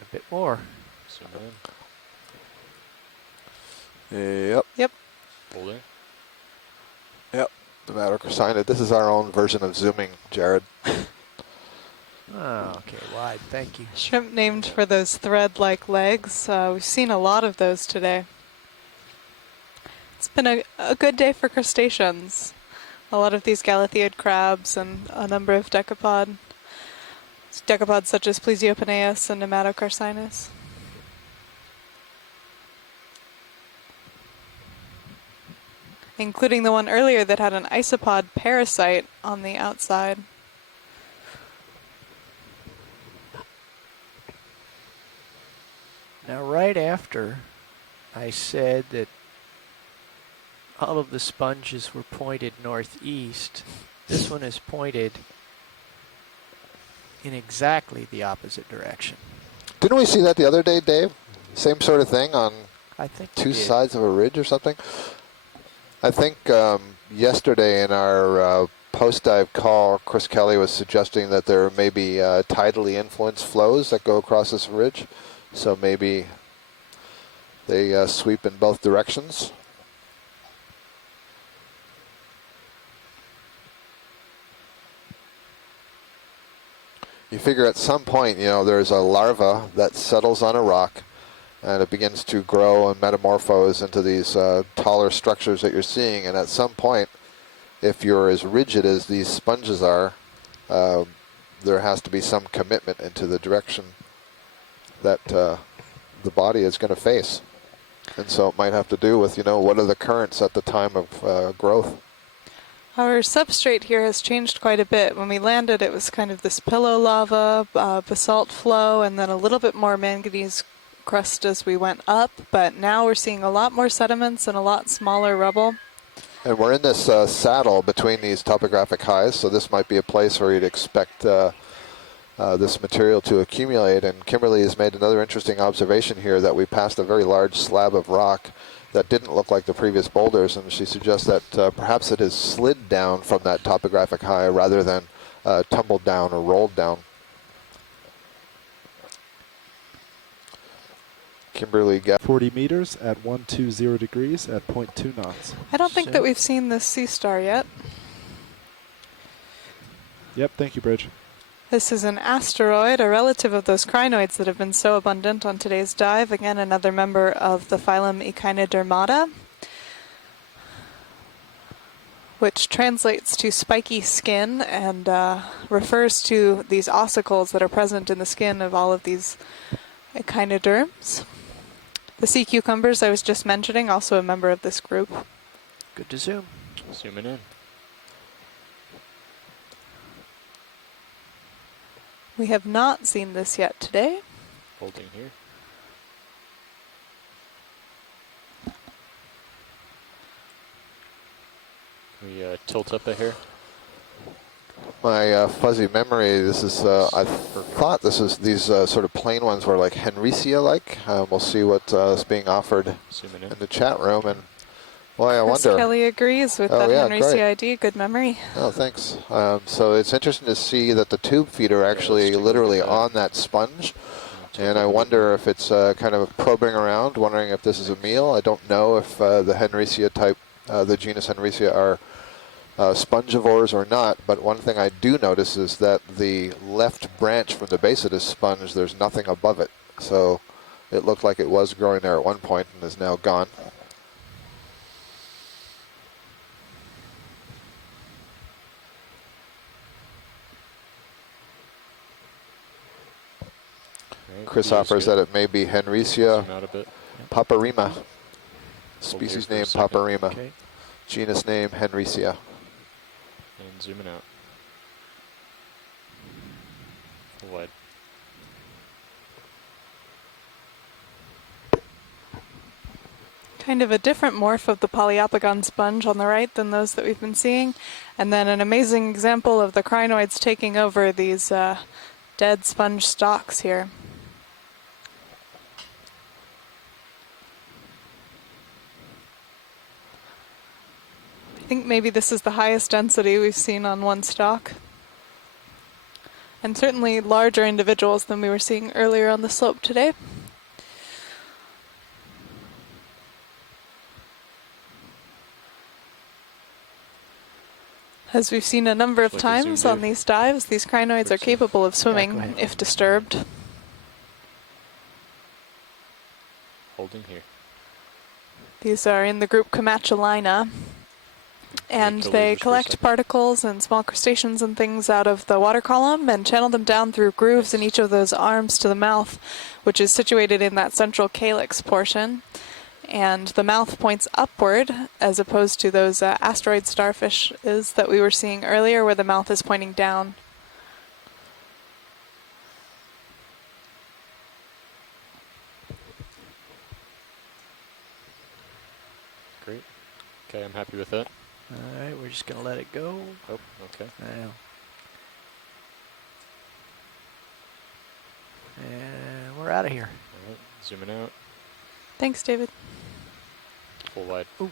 a bit more. Zooming in. Yep. Yep. Holding. Yep. The Maverick Arsenid. This is our own version of zooming, Jared. Oh, okay, wide. Thank you. Shrimp named for those thread-like legs. We've seen a lot of those today. It's been a good day for crustaceans. A lot of these galatheid crabs and a number of decapods such as Plesiopenaeus and Nematocarcinus. Including the one earlier that had an isopod parasite on the outside. Now, right after I said that all of the sponges were pointed northeast, this one is pointed in exactly the opposite direction. Didn't we see that the other day, Dave? Same sort of thing on I think two sides of a ridge or something? I think yesterday in our post-dive call, Chris Kelly was suggesting that there may be tidally influenced flows that go across this ridge. So maybe they sweep in both directions. You figure at some point, you know, there's a larva that settles on a rock and it begins to grow and metamorphose into these taller structures that you're seeing. And at some point, if you're as rigid as these sponges are, there has to be some commitment into the direction that the body is going to face. And so it might have to do with, you know, what are the currents at the time of growth. Our substrate here has changed quite a bit. When we landed, it was kind of this pillow lava, basalt flow, and then a little bit more manganese crust as we went up. But now we're seeing a lot more sediments and a lot smaller rubble. And we're in this saddle between these topographic highs, so this might be a place where you'd expect this material to accumulate. And Kimberly has made another interesting observation here that we passed a very large slab of rock that didn't look like the previous boulders, and she suggests that perhaps it has slid down from that topographic high rather than tumbled down or rolled down. Kimberly got 40 meters at 120 degrees at 0.2 knots. I don't think that we've seen this sea star yet. Yep, thank you, Bridge. This is an asteroid, a relative of those crinoids that have been so abundant on today's dive. Again, another member of the phylum Echinodermata. which translates to spiky skin and refers to these ossicles that are present in the skin of all of these echinoderms. The sea cucumbers I was just mentioning, also a member of this group. Good to zoom. Zooming in. We have not seen this yet today. Holding here. Can we tilt up a hair? My fuzzy memory, this is, I thought these sort of plain ones were like Henricia-like. We'll see what is being offered in the chat room. And boy, I Chris wonder. Kelly agrees with that Henricia ID. Good memory. Oh, thanks. So it's interesting to see that the tube feet are actually literally on that sponge. And I wonder if it's kind of probing around, wondering if this is a meal. I don't know if the Henricia type, the genus Henricia, are spongivores or not, but one thing I do notice is that the left branch from the base of this sponge, there's nothing above it. So it looked like it was growing there at one point and is now gone. Chris offers that it may be Henricia paparima. Species name paparima. Okay. Genus name Henricia. And zooming out. Full wide. Kind of a different morph of the polyopogon sponge on the right than those that we've been seeing. And then an amazing example of the crinoids taking over these dead sponge stalks here. I think maybe this is the highest density we've seen on one stalk. And certainly larger individuals than we were seeing earlier on the slope today. As we've seen a number of times on these dives, these crinoids are capable of swimming if disturbed. Holding here. These are in the group Comachelina, and they collect particles and small crustaceans and things out of the water column and channel them down through grooves in each of those arms to the mouth, which is situated in that central calyx portion. And the mouth points upward, as opposed to those asteroid starfish that we were seeing earlier, where the mouth is pointing down. Great. Okay, I'm happy with that. All right, we're just going to let it go. Oh, okay. And we're out of here. All right, zooming out. Thanks, David. Full wide. Ooh,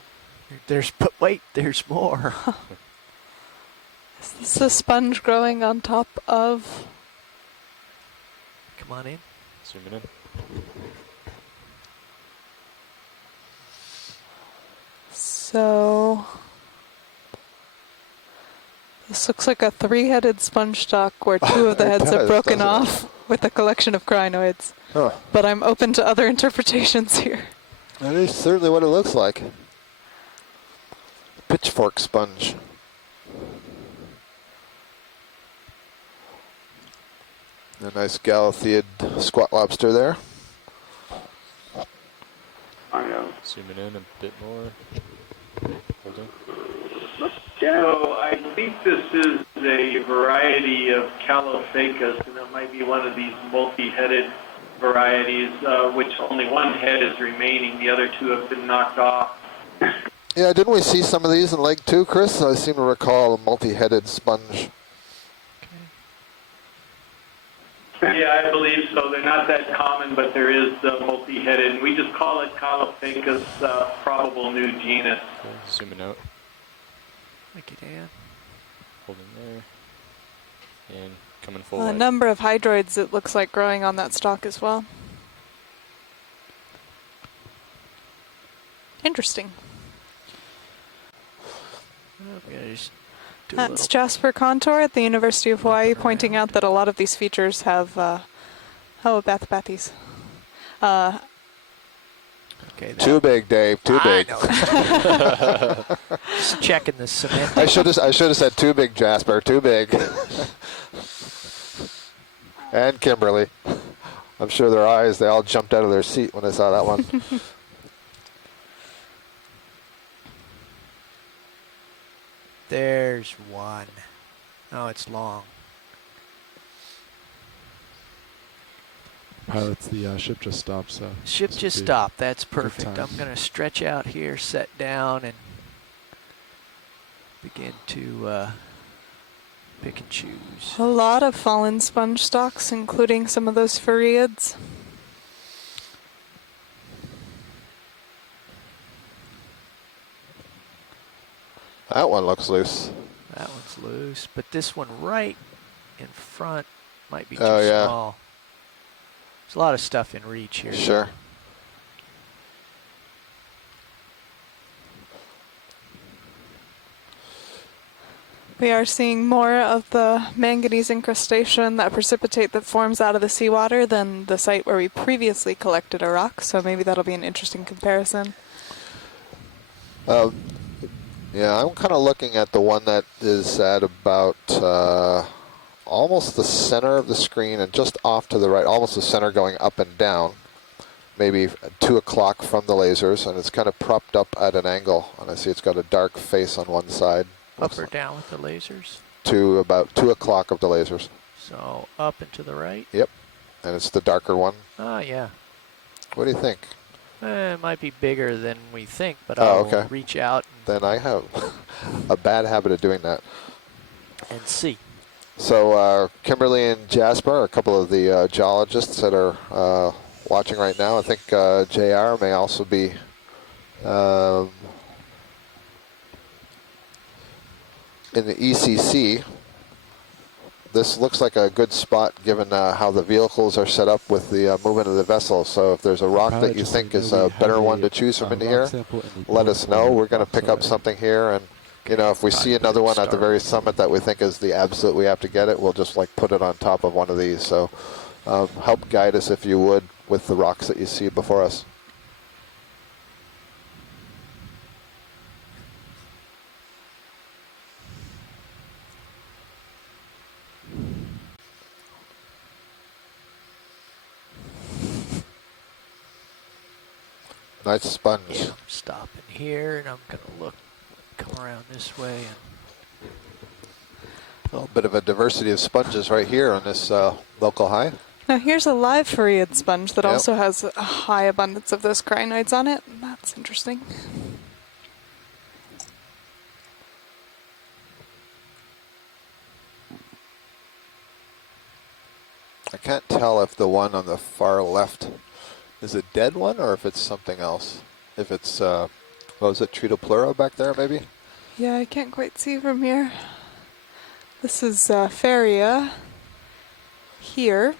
but wait, there's more. Is this a sponge growing on top of? Come on in. Zooming in. So this looks like a three-headed sponge stalk where two of the heads are broken off with a collection of crinoids. Huh. But I'm open to other interpretations here. That is certainly what it looks like. Pitchfork sponge. A nice Galatheid squat lobster there. Zooming in a bit more. Holding. So I think this is a variety of Calophacus, and it might be one of these multi-headed varieties, which only one head is remaining. The other two have been knocked off. Yeah, didn't we see some of these in Lake 2, Chris? I seem to recall a multi-headed sponge. Yeah, I believe so. They're not that common, but there is the multi-headed. We just call it Calophacus, probable new genus. Okay, zooming out. Thank you, Dan. Holding there. And coming full A number of hydroids, it looks like, growing on that stalk as well. Interesting. That's Jasper Contour at the University of Hawaii pointing out that a lot of these features have, Bathyes. Okay. Too big, Dave. Too big. I know. Just checking the cement. I should have said too big, Jasper. Too big. And Kimberly. I'm sure their eyes, they all jumped out of their seat when they saw that one. There's one. Oh, it's long. Pilots, the ship just stopped, so. Ship this would just be stopped. That's good perfect. time. I'm going to stretch out here, set down, and begin to pick and choose. A lot of fallen sponge stalks, including some of those farreids. That one looks loose. That one's loose, but this one right in front might be too Oh, yeah. small. There's a lot of stuff in reach here. Sure. We are seeing more of the manganese incrustation, that precipitate that forms out of the seawater, than the site where we previously collected a rock, so maybe that'll be an interesting comparison. Yeah, I'm kind of looking at the one that is at about almost the center of the screen and just off to the right, almost the center going up and down, maybe 2 o'clock from the lasers, and it's kind of propped up at an angle, and I see it's got a dark face on one side. Up or down with the lasers? To about 2 o'clock of the lasers. So up and to the right? Yep, and it's the darker one. Oh, yeah. What do you think? It might be bigger than we think, but Oh, I'll okay. reach out Then I have a bad habit of doing that. and see. So Kimberly and Jasper are a couple of the geologists that are watching right now. I think JR may also be in the ECC. This looks like a good spot given how the vehicles are set up with the movement of the vessel. So if there's a rock that you think is a better one to choose from in here, let us know. We're going to pick up something here, and you know, if we see another one at the very summit that we think is the absolute we have to get it, we'll just like put it on top of one of these. So help guide us if you would with the rocks that you see before us. Nice sponge. Yeah, I'm stopping here, and I'm going to look, come around this way. And A little bit of a diversity of sponges right here on this local high. Now here's a live farreid sponge that Yep. also has a high abundance of those crinoids on it. That's interesting. I can't tell if the one on the far left is a dead one or if it's something else. If it's, what was it, Tritopleura back there maybe? Yeah, I can't quite see from here. This is Faria here.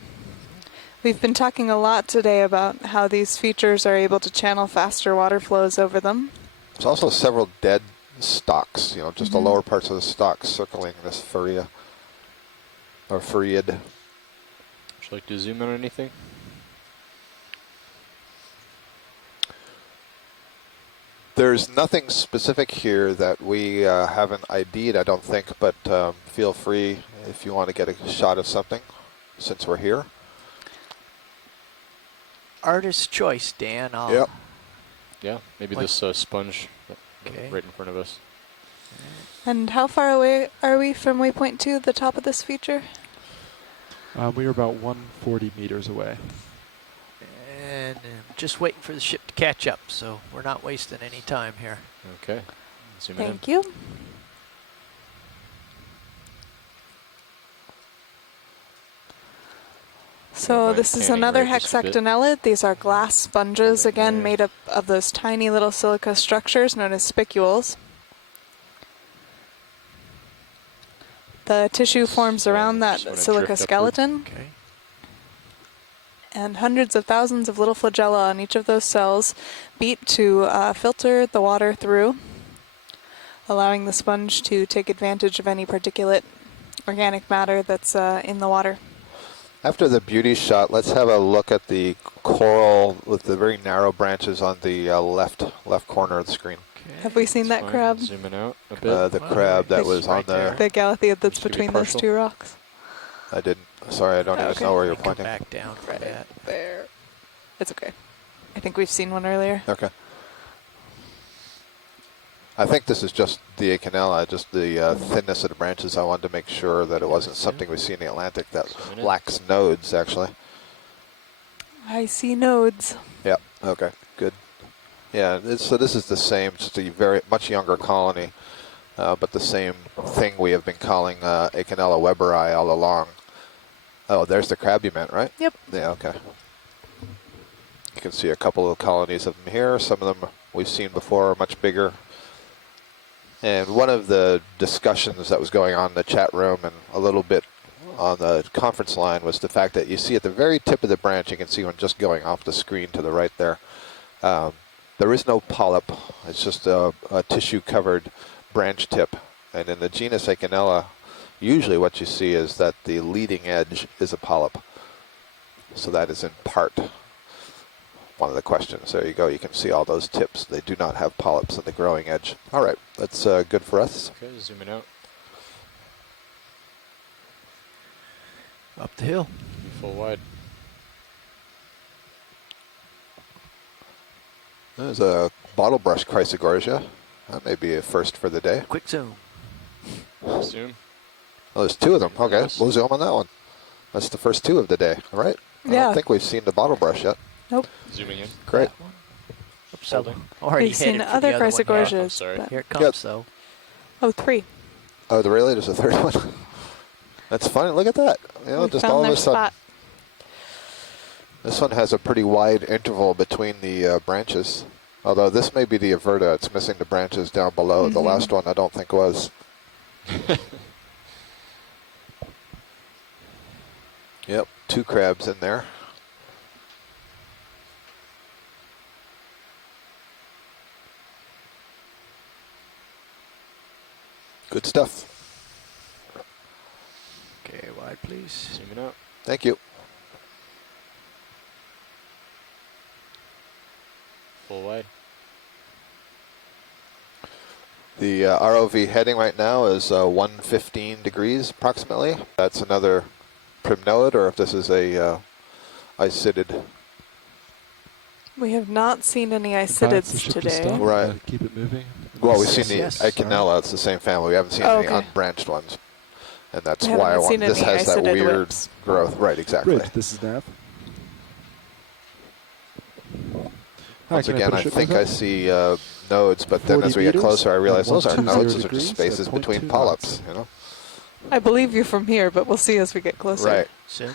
We've been talking a lot today about how these features are able to channel faster water flows over them. There's also several dead stalks, you know, just the lower parts of the stalks circling this Faria, or Farreid. Would you like to zoom in on anything? There's nothing specific here that we haven't ID'd, I don't think, but feel free if you want to get a shot of something since we're here. artist's choice, Dan. Yep. Yeah, maybe Like- this sponge Okay. right in front of us. And how far away are we from waypoint 2, the top of this feature? We are about 140 meters away. And just waiting for the ship to catch up, so we're not wasting any time here. Okay. Zooming in. Thank you. So Mine this is panning another right just a bit. hexactinellid. These are glass sponges, again there. made up of those tiny little silica structures known as spicules. The tissue forms around that just wanna silica drift upward. skeleton, Okay. and hundreds of thousands of little flagella on each of those cells beat to filter the water through, allowing the sponge to take advantage of any particulate organic matter that's in the water. After the beauty shot, let's have a look at the coral with the very narrow branches on the left corner of the screen. Have we seen that crab? Zooming out a bit. The crab that was on the... The Galathea that's Just to be between those partial. two rocks. I didn't. Sorry, I don't even know where you're pointing. Back down for that. There. It's okay. I think we've seen one earlier. Okay. I think this is just the Okeanos, just the thinness of the branches. I wanted to make sure that it wasn't something we see in the Atlantic that lacks nodes, actually. I see nodes. Yeah, okay, good. Yeah, so this is the same, just a very much younger colony, but the same thing we have been calling Okeanos weberi all along. Oh, there's the crab you meant, right? Yep. Yeah, okay. You can see a couple of colonies of them here. Some of them we've seen before, are much bigger. And one of the discussions that was going on in the chat room and a little bit on the conference line was the fact that you see at the very tip of the branch, you can see one just going off the screen to the right there. There is no polyp. It's just a tissue-covered branch tip. And in the genus Okeanos, usually what you see is that the leading edge is a polyp. So that is in part one of the questions. There you go. You can see all those tips. They do not have polyps in the growing edge. All right, that's good for us. Okay, zooming out. Up the hill. Full wide. There's a bottle brush Chrysogorgia. That may be a first for the day. Quick zoom. Zoom. Oh, there's two of them. Okay, we'll zoom on that one. That's the first two of the day, all right? I don't think we've seen the bottle brush yet. Nope. Zooming in. Great. Holding. Already We've seen headed for other the other one. Chrysogorgias. sorry. but- Here it comes, though. Oh, 3. Oh, really? There's a third one? That's funny. Look at that. You know, We just found all of their a sudden. spot. This one has a pretty wide interval between the branches. Although this may be the Averta. It's missing the branches down below. The last one I don't think was. Yep, 2 crabs in there. Good stuff. Okay, wide, please. Zooming out. Thank you. Full wide. The ROV heading right now is 115 degrees approximately. That's another primnoid, or if this is a icidid. We have not seen any Advise the isidids ship to today. stop, Right. keep it moving. Well, we've seen the Yes. Okeanos, it's the same family. We haven't seen Oh, any okay. unbranched ones. And that's We why I haven't want, seen this any has that isidid weird whips. growth. Right, exactly. Bridge, this is Nav. Hi, Once can again, put a I ship think nose I up? see nodes, but then 40 as we get meters closer, I realize at those are 120 nodes. Those are just degrees spaces at between 0.2 polyps, you know? I believe you from here, but we'll see as we get closer. Right. Soon.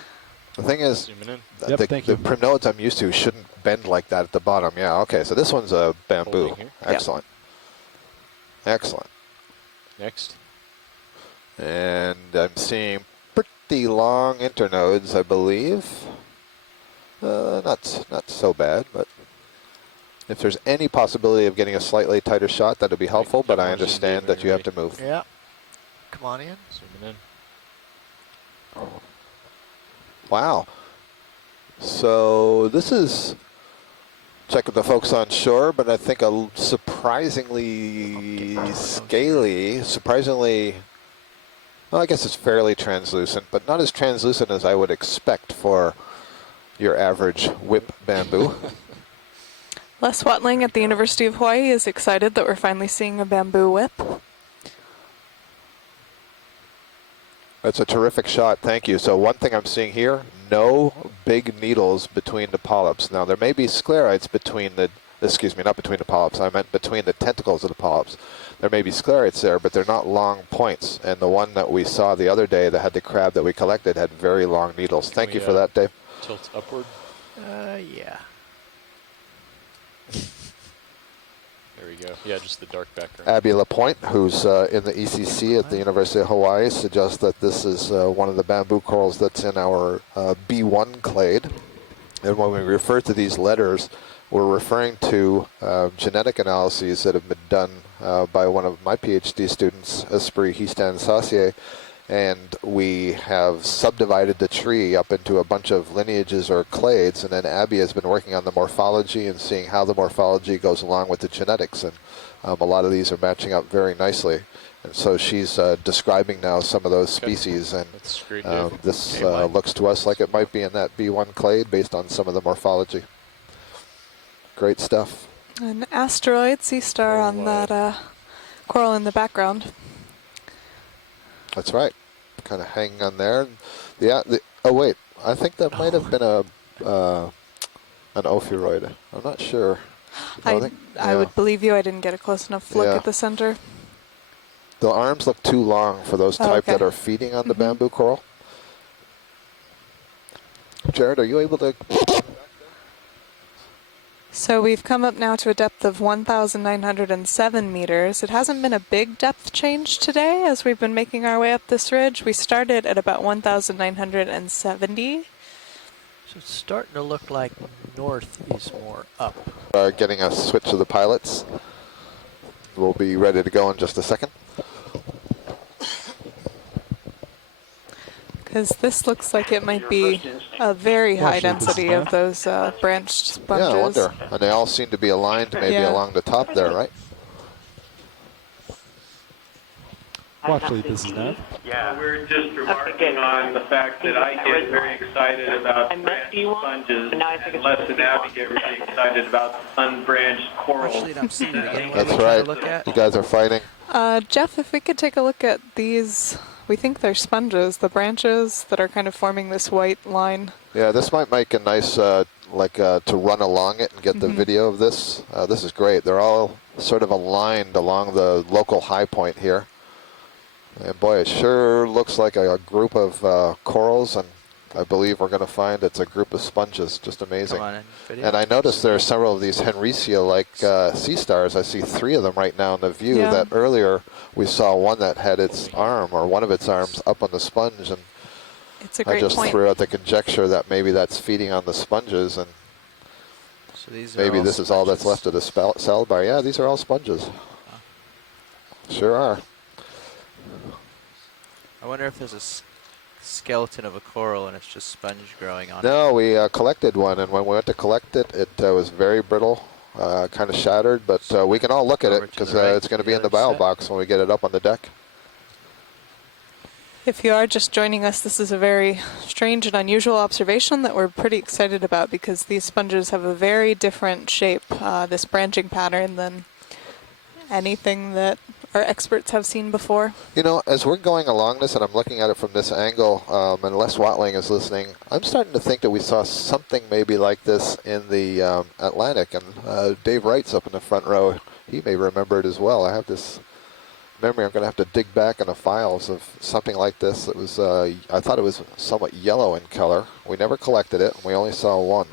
The thing is, Zooming in. Yep, the, thank the you. primnodes I'm used to shouldn't bend like that at the bottom. Yeah, okay, so this one's a bamboo. Holding here. Excellent. Excellent. Next. And I'm seeing pretty long internodes, I believe. Not so bad, but if there's any possibility of getting a slightly tighter shot, that would be helpful, but I understand that you have to move. Yeah. Come on in. Zooming in. Wow. So this is, check with the folks on shore, but I think a surprisingly scaly, well, I guess it's fairly translucent, but not as translucent as I would expect for your average whip bamboo. Les Watling at the University of Hawaii is excited that we're finally seeing a bamboo whip. That's a terrific shot, thank you. So one thing I'm seeing here, no big needles between the polyps. Now there may be sclerites between the, excuse me, not between the polyps, I meant between the tentacles of the polyps. There may be sclerites there, but they're not long points. And the one that we saw the other day that had the crab that we collected had very long needles. Thank you for that, Dave. Tilt upward. Yeah. There we go. Yeah, just the dark background. Abby Lapointe, who's in the ECC at the University of Hawaii, suggests that this is one of the bamboo corals that's in our B1 clade. And when we refer to these letters, we're referring to genetic analyses that have been done by one of my PhD students, Esprit Histan Sassier, And we have subdivided the tree up into a bunch of lineages or clades, and then Abby has been working on the morphology and seeing how the morphology goes along with the genetics, and a lot of these are matching up very nicely. And so she's describing now some of those species, and this looks to us like it might be in that B1 clade based on some of the morphology. Great stuff. An asteroid sea star on that coral in the background. That's right. Kind of hanging on there. Oh wait, I think that might have been an ophiuroid. I'm not sure. I would believe you. I didn't get a close enough look at the center. The arms look too long for those type that are feeding on the bamboo coral. Jared, are you able to? So we've come up now to a depth of 1,907 meters. It hasn't been a big depth change today as we've been making our way up this ridge. We started at about 1,970. So it's starting to look like north is more up. Getting a switch of the pilots. We'll be ready to go in just a second. Because this looks like it might be a very high density of those branched sponges. Yeah, I wonder. And they all seem to be aligned maybe along the top there, right? Watch lead, this is Nav. Yeah, we're just remarking on the fact that I get very excited about branched sponges, and Les and Abby get really excited about unbranched corals. That's right. You guys are fighting. Jeff, if we could take a look at these, we think they're sponges, the branches that are kind of forming this white line. Yeah, this might make a nice, to run along it and get the video of this. This is great. They're all sort of aligned along the local high point here. And boy, it sure looks like a group of corals, and I believe we're going to find it's a group of sponges. Just amazing. And I noticed there are several of these Henricia-like sea stars. I see 3 of them right now in the view. That earlier we saw one that had its arm, or one of its arms, up on the sponge, and it's a great I just threw out the conjecture that maybe that's feeding on the sponges, and so these are maybe this is all that's left of the salad bar. Yeah, these are all sponges. Sure are. I wonder if there's a skeleton of a coral and it's just sponge growing on it. No, we collected one, and when we went to collect it, it was very brittle, kind of shattered, but we can all look at it because it's going to be in the bio box when we get it up on the deck. If you are just joining us, this is a very strange and unusual observation that we're pretty excited about because these sponges have a very different shape, this branching pattern, than anything that our experts have seen before. You know, as we're going along this and I'm looking at it from this angle, and Les Watling is listening, I'm starting to think that we saw something maybe like this in the Atlantic, and Dave Wright's up in the front row. He may remember it as well. I have this memory. I'm going to have to dig back in the files of something like this. It was, I thought it was somewhat yellow in color. We never collected it, and we only saw one.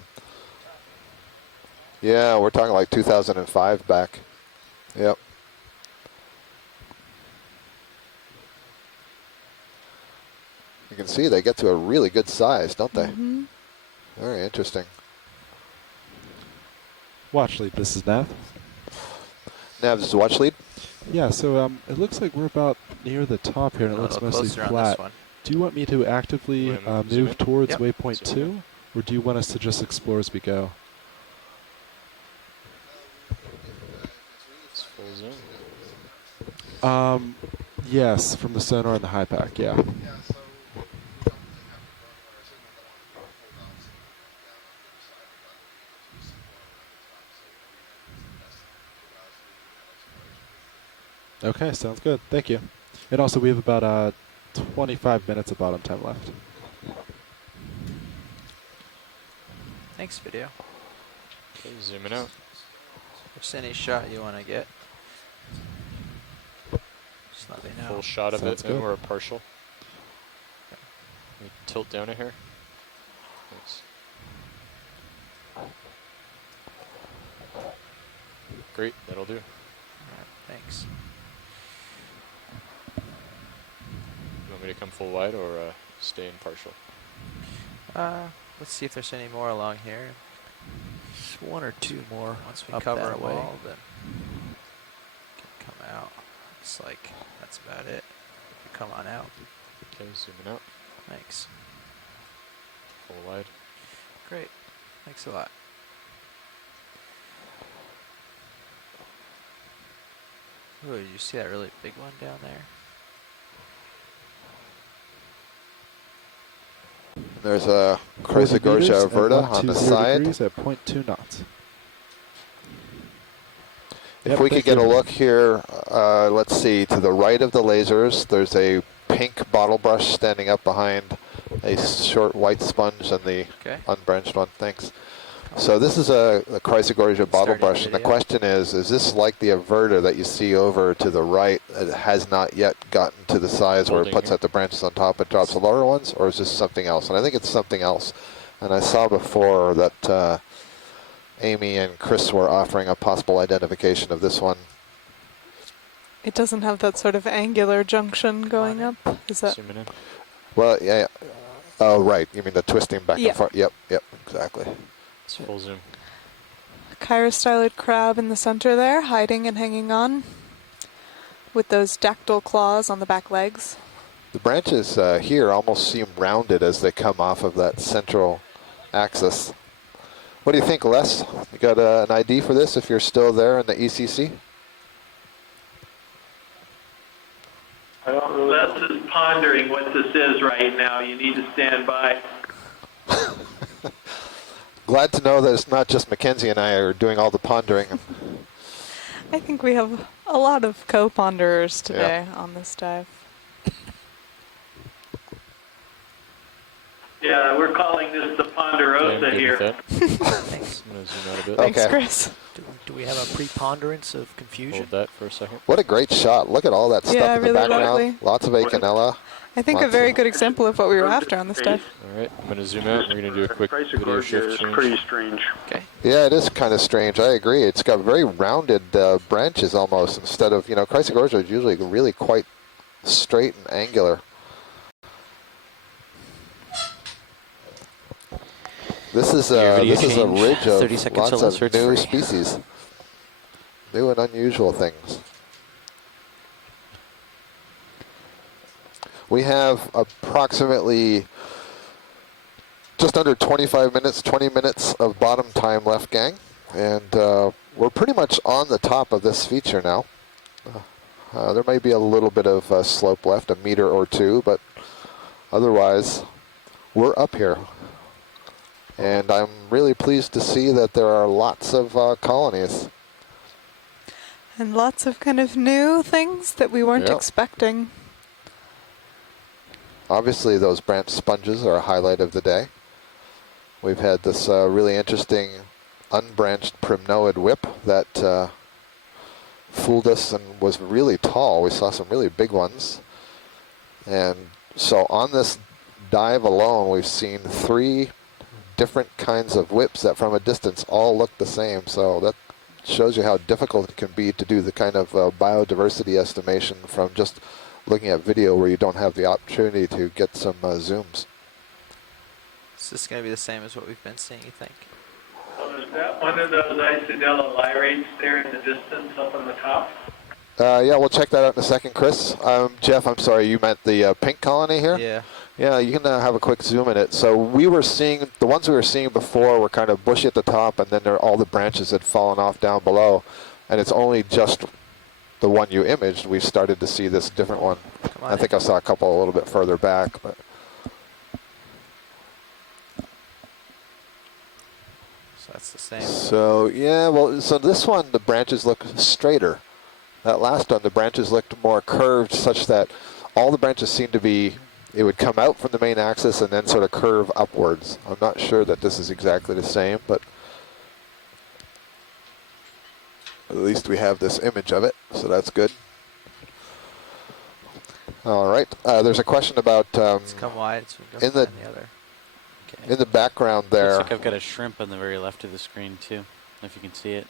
Yeah, we're talking like 2005 back. Yep. You can see they get to a really good size, don't they? Very interesting. Watch lead, this is Nav. Nav, this is watch lead? Yeah, so it looks like we're about near the top here, and it looks mostly flat. Do you want me to actively move towards waypoint 2, or do you want us to just explore as we go? It's full zoom. Yes, from the sonar and the high pack, yeah. Okay, sounds good. Thank you. And also, we have about 25 minutes of bottom time left. Thanks, video. Okay, zooming out. If there's any shot you want to get, just let me know. Full shot of Sounds it, good. or a partial. Okay. Tilt down a hair. Thanks. Great, that'll do. All right, thanks. You want me to come full wide or stay in partial? Let's see if there's any more along here. Just 1 or 2 more. Once we up cover that a way. wall, then can come out. Looks like that's about it. Come on out. Okay, zooming out. Thanks. Full wide. Great. Thanks a lot. Oh, did you see that really big one down there? There's a Quarter Chrysogorgia meters at averta on the 120 side. degrees at 0.2 knots. If Yep, we could thank get a you. look here, let's see, to the right of the lasers, there's a pink bottle brush standing up behind a short white sponge and the unbranched one. Thanks. So this is a Chrysogorgia bottle brush, and the question is this like the averta that you see over to the right that has not yet gotten to the size where it puts out the branches on top and drops the lower ones, or is this something else? And I think it's something else. And I saw before that Amy and Chris were offering a possible identification of this one. It doesn't have that sort of angular junction going up. Is that? Well, yeah. Oh, right. You mean the twisting back Yeah. and forth? Yep, exactly. It's full zoom. Chirostylid crab in the center there, hiding and hanging on, with those dactyl claws on the back legs. The branches here almost seem rounded as they come off of that central axis. What do you think, Les? You got an ID for this if you're still there in the ECC? Les is pondering what this is right now. You need to stand by. Glad to know that it's not just Mackenzie and I are doing all the pondering. I think we have a lot of co-ponderers today on this dive. Yeah, we're calling this the Ponderosa here. Thanks. I'm going to zoom out a bit. Thanks, Chris. Do we have a preponderance of confusion? Hold that for a second. What a great shot. Look at all that stuff Yeah, in the really background. lovely. Lots of Acanella. I think a very good example of what we were after on this dive. All right, I'm going to zoom out. We're going to do a quick video shift change. Pretty strange. Okay. Yeah, it is kind of strange. I agree. It's got very rounded branches almost instead of, Chrysogorgia is usually really quite straight and angular. This is a ridge of 30 seconds or lots less, or of it's new free. species, new and unusual things. We have approximately just under 25 minutes, 20 minutes of bottom time left, gang, and we're pretty much on the top of this feature now. There may be a little bit of slope left, a meter or two, but otherwise we're up here. And I'm really pleased to see that there are lots of colonies. And lots of kind of new things that we weren't expecting. Obviously, those branch sponges are a highlight of the day. We've had this really interesting unbranched primnoid whip that fooled us and was really tall. We saw some really big ones. And so on this dive alone, we've seen 3 different kinds of whips that from a distance all look the same. So that shows you how difficult it can be to do the kind of biodiversity estimation from just looking at video where you don't have the opportunity to get some zooms. Is this going to be the same as what we've been seeing, you think? Is that one of those Isidella lyrates there in the distance up on the top? Yeah, we'll check that out in a second, Chris. Jeff, I'm sorry, you meant the pink colony here? Yeah. Yeah, you can have a quick zoom in it. So we were seeing, the ones we were seeing before were kind of bushy at the top, and then all the branches had fallen off down below. And it's only just the one you imaged, we've started to see this different one. I think I saw a couple a little bit further back. But So that's the same. so, yeah, well, so this one, the branches look straighter. That last one, the branches looked more curved, such that all the branches seem to be, it would come out from the main axis and then sort of curve upwards. I'm not sure that this is exactly the same, but at least we have this image of it, so that's good. All right, there's a question about It's come wide, so we go in the find the other. in the background there. Looks like I've got a shrimp on the very left of the screen too, if you can see it.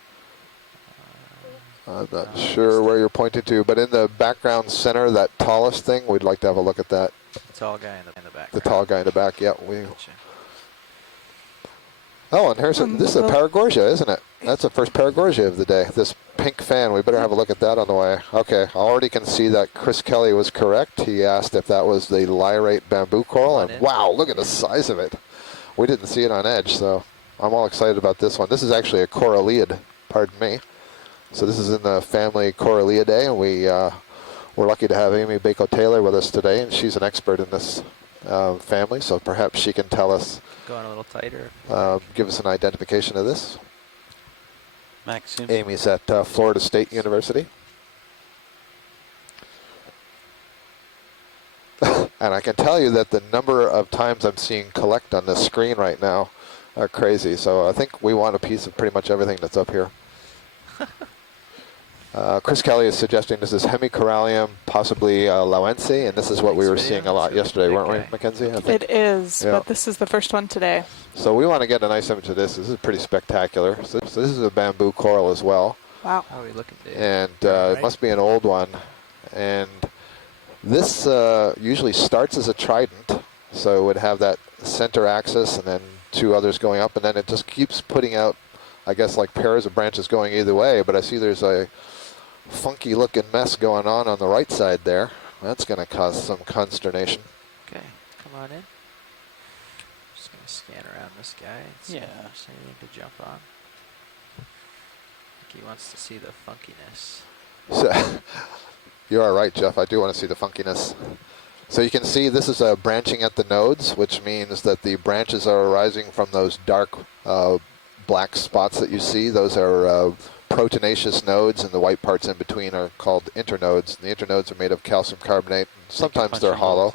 I'm not sure where you're pointing to, but in the background center, that tallest thing, we'd like to have a look at that. The tall guy in the back. The tall guy in the back, yeah. Oh, and here's this is a Paragorgia, isn't it? That's the first Paragorgia of the day. This pink fan. We better have a look at that on the way. Okay, I already can see that Chris Kelly was correct. He asked if that was the lyrate bamboo coral, and wow, look at the size of it. We didn't see it on edge, so I'm all excited about this one. This is actually a coralliid, pardon me. So this is in the family Coralliidae, and we're lucky to have Amy Bako-Taylor with us today, and she's an expert in this family, so perhaps she can tell us, going a little tighter, give us an identification of this. Max, Amy's at Florida State University. And I can tell you that the number of times I'm seeing collect on this screen right now are crazy. So I think we want a piece of pretty much everything that's up here. Chris Kelly is suggesting this is Hemicorallium, possibly Lauense, and this is what we were seeing a lot yesterday, weren't we, Mackenzie? I think. It is, Yeah. but this is the first one today. So we want to get a nice image of this. This is pretty spectacular. So this is a bamboo coral as well. Wow. How are we looking, Dave? And Right. it must be an old one. And this usually starts as a trident, so it would have that center axis and then two others going up, and then it just keeps putting out, I guess, like pairs of branches going either way. But I see there's a funky looking mess going on the right side there. That's going to cause some consternation. Okay, come on in. Just going to scan around this guy and see if there's anything to jump on. I think he wants to see the funkiness. So, you are right, Jeff. I do want to see the funkiness. So you can see this is branching at the nodes, which means that the branches are arising from those dark black spots that you see. Those are proteinaceous nodes, and the white parts in between are called internodes. And the internodes are made of calcium carbonate. Sometimes they're hollow.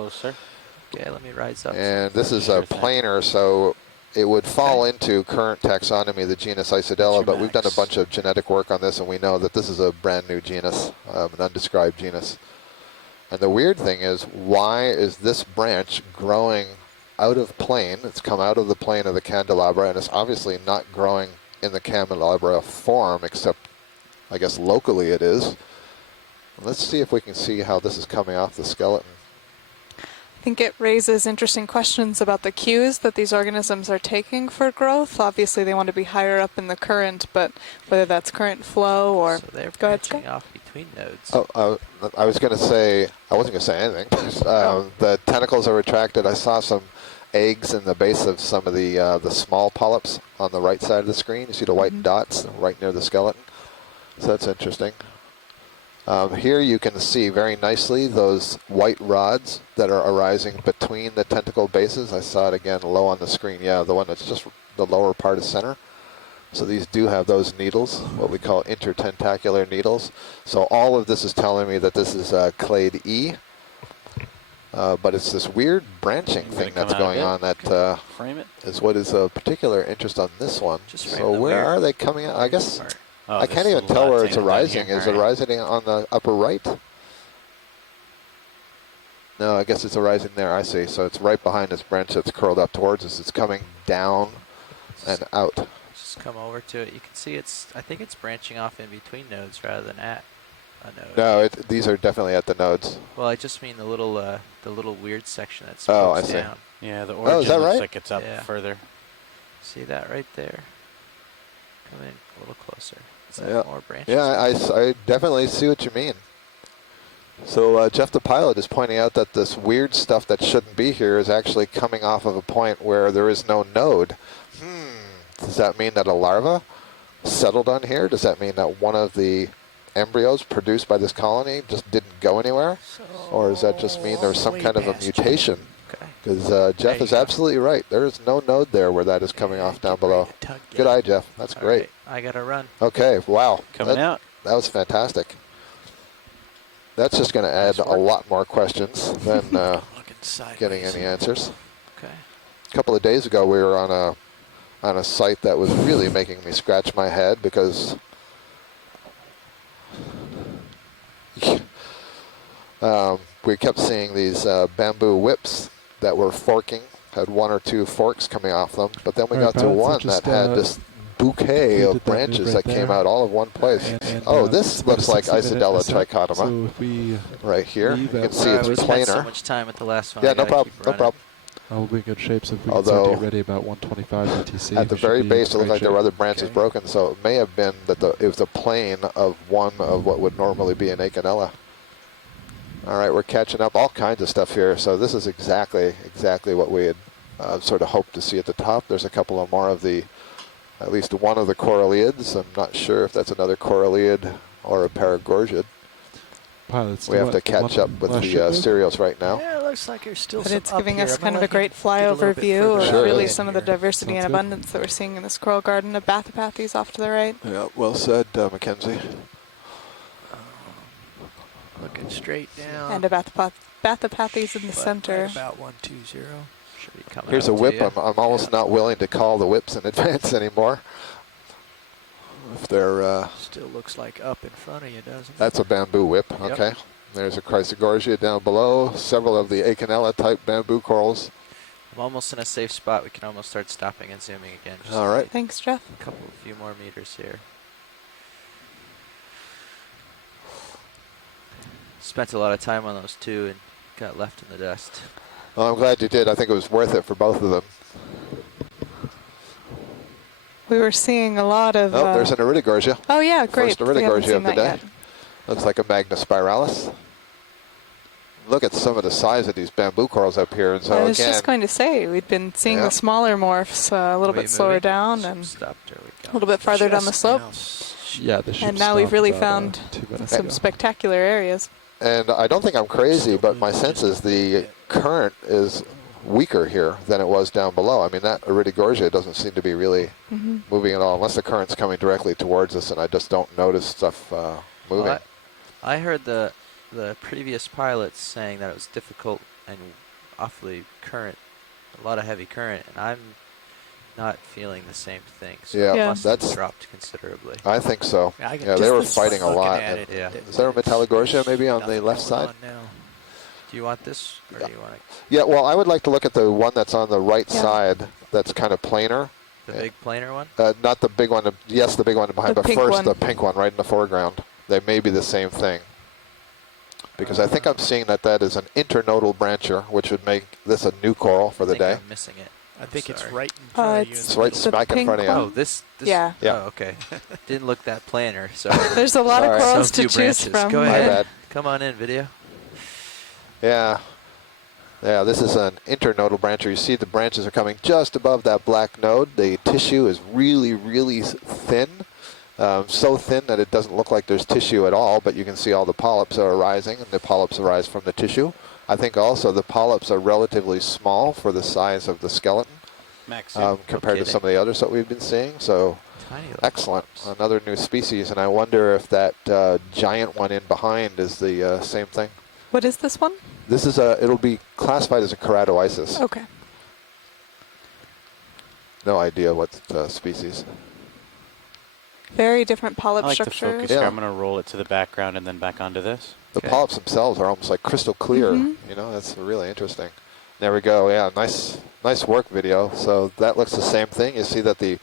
Okay, let me rise up. And this is a planar, so it would fall into current taxonomy, the genus Isidella, but we've done a bunch of genetic work on this, and we know that this is a brand new genus, an undescribed genus. And the weird thing is, why is this branch growing out of plane? It's come out of the plane of the candelabra, and it's obviously not growing in the candelabra form, except I guess locally it is. Let's see if we can see how this is coming off the skeleton. I think it raises interesting questions about the cues that these organisms are taking for growth. Obviously, they want to be higher up in the current, but whether that's current flow or... So they're Go ahead, branching Scott. off between nodes. Oh, I was going to say, I wasn't going to say anything. The tentacles are retracted. I saw some eggs in the base of some of the small polyps on the right side of the screen. You see the white dots right near the skeleton. So that's interesting. Here you can see very nicely those white rods that are arising between the tentacle bases. I saw it again low on the screen. Yeah, the one that's just the lower part of center. So these do have those needles, what we call intertentacular needles. So all of this is telling me that this is clade E. But it's this weird branching thing that's going on that is what is of particular interest on this one. So where are they coming out? I guess I can't even tell where it's arising. Is it arising on the upper right? No, I guess it's arising there. I see. So it's right behind this branch that's curled up towards us. It's coming down and out. Just come over to it. You can see I think it's branching off in between nodes rather than at a node. No, these are definitely at the nodes. Well, I just mean the little weird section that's I see. down. Yeah, the origin looks like it's up further. See that right there? Come in a little closer. Is that Yeah, more branches? yeah, I definitely see what you mean. So Jeff the pilot is pointing out that this weird stuff that shouldn't be here is actually coming off of a point where there is no node. Does that mean that a larva settled on here? Does that mean that one of the embryos produced by this colony just didn't go anywhere? Or does that just mean there's some kind of a mutation? Because Jeff is absolutely right. There is no node there where that is coming off down below. Good eye, Jeff. That's great. Right, I gotta run. Okay, wow. Coming out. That was fantastic. That's just going to add a lot more questions than getting any answers. Okay. A couple of days ago, we were on a site that was really making me scratch my head because we kept seeing these bamboo whips that were forking, had one or two forks coming off them, but then we got to one that had this bouquet of branches that came out all of one place. This looks like Isidella trichotoma. So if we right here. You can see it's We spent so planar. much time at the last one. Yeah, I no gotta problem. keep No running. problem. We'll be in good shape, so if we can Although, start to get ready about 125 UTC. at the very base, it looked like there were other branches broken, so it may have been that it was a plane of one of what would normally be an Okeanos. All right, we're catching up, all kinds of stuff here. So this is exactly what we had sort of hoped to see at the top. There's a couple of more of at least one of the coralliids. I'm not sure if that's another coralliid or a paragorgid. Pilots, we have to catch up with the serials right now. Yeah, it looks like there's still But some it's up giving here. us I'm kind of gonna a great get a little flyover bit view further of Sure really is. some of the diversity Sounds and good. abundance that we're seeing in this coral garden of Bathypathes off to the right. Yeah, well said, Mackenzie. Looking straight down. And a Bathypathes in the but center. right about 120. Should be coming Here's up a to whip. you. I'm almost not willing to call the whips in advance anymore. If they're Still looks like up in front of you, doesn't it? that's a bamboo whip. Okay. There's a Chrysogorgia down below. Several of the Acanella type bamboo corals. I'm almost in a safe spot. We can almost start stopping and zooming again. Just All right. Thanks, Jeff. a few more meters here. Spent a lot of time on those two and got left in the dust. Well, I'm glad you did. I think it was worth it for both of them. We were seeing a lot of... Oh, there's an Iridogorgia. Oh, yeah, great. First We haven't Iridogorgia seen of the that day. yet. Looks like a Magnospiralis. Look at some of the size of these bamboo corals up here. And so I was again, just going to say, we'd been seeing Yeah. the smaller morphs a little Are we bit slower moving? down and Stop. There we a go. little bit farther down the slope. Yeah, they should And now we've stop really about, found 2 minutes some ago. spectacular areas. and I don't think I'm crazy, but my sense is the current is weaker here than it was down below. I mean, that Iridogorgia doesn't seem to be really moving at all, unless the current's coming directly towards us, and I just don't notice stuff moving. Well, I heard the previous pilots saying that it was difficult and awfully current, a lot of heavy current, and I'm not feeling the same thing. So Yeah, it Yeah. must have that's- dropped considerably. I think so. Yeah, I can Yeah, they just were this fighting a looking lot. at it, Yeah. Is there a Metallogorgia maybe on the nothing left going side? on now. Do you want this, or do you want Yeah, well, I would like to look at the one that's on the right Yeah. side that's kind of plainer. the big planar one? Not the big one. Yes, the big one behind, The but pink first one. the pink one right in the foreground. They may be the same thing. Because I think I'm seeing that is an internodal brancher, which would make this a new coral for the I day. think I'm missing it. I think it's Sorry. right in front of you. It's right the smack in pink front of you. one? Oh, this. Yeah. Yeah. Oh, okay. Didn't look that planar. So There's a lot Sorry. of corals So to few choose branches. from. Go My ahead. bad. Come on in, video. Yeah. Yeah, this is an internodal brancher. You see the branches are coming just above that black node. The tissue is really, really thin. So thin that it doesn't look like there's tissue at all, but you can see all the polyps are arising, and the polyps arise from the tissue. I think also the polyps are relatively small for the size of the skeleton Max, compared to some of the others that we've been seeing. So tiny little excellent. polyps. Another new species, and I wonder if that giant one in behind is the same thing. What is this one? This is it'll be classified as a keratoisis. Okay. No idea what species. Very different polyp I like the structures. focus Yeah. here. I'm going to roll it to the background and then back onto this. The Okay. polyps themselves are almost like crystal clear. Mhm. You know, that's really interesting. There we go. Yeah, nice work, video. So that looks the same thing. You see that the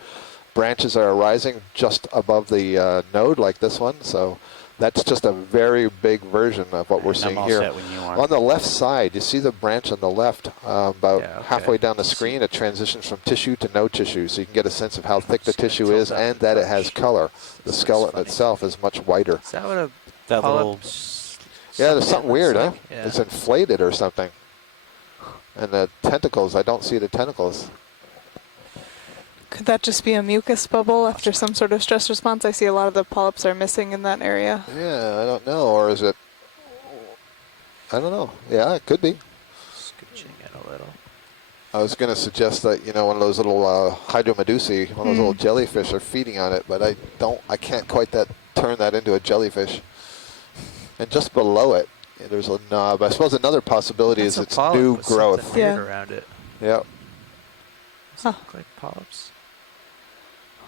branches are arising just above the node, like this one. So that's just a very big version of what we're And I'm seeing all here. set when you are. On the left side, you see the branch on the left, about Yeah, okay. halfway down the screen. It transitions from tissue to no tissue, so you can get a sense of how thick the Just gonna tissue tilt is up and and that it touch. has color. The This is skeleton funny. itself is much whiter. Is that what a that polyp little? Yeah, there's something weird, huh? like? Yeah. It's inflated or something. And the tentacles, I don't see the tentacles. Could that just be a mucus bubble after some sort of stress response? I see a lot of the polyps are missing in that area. Yeah, I don't know. Or is it... I don't know. Yeah, it could be. Scooching it a little. I was going to suggest that, you know, one of those little hydromedusae, one of those little jellyfish are feeding on it, but I can't quite turn that into a jellyfish. And just below it, there's a knob. I suppose another possibility That's is a it's polyp new with something growth. weird Yeah. around it. Yep. Does it look like polyps?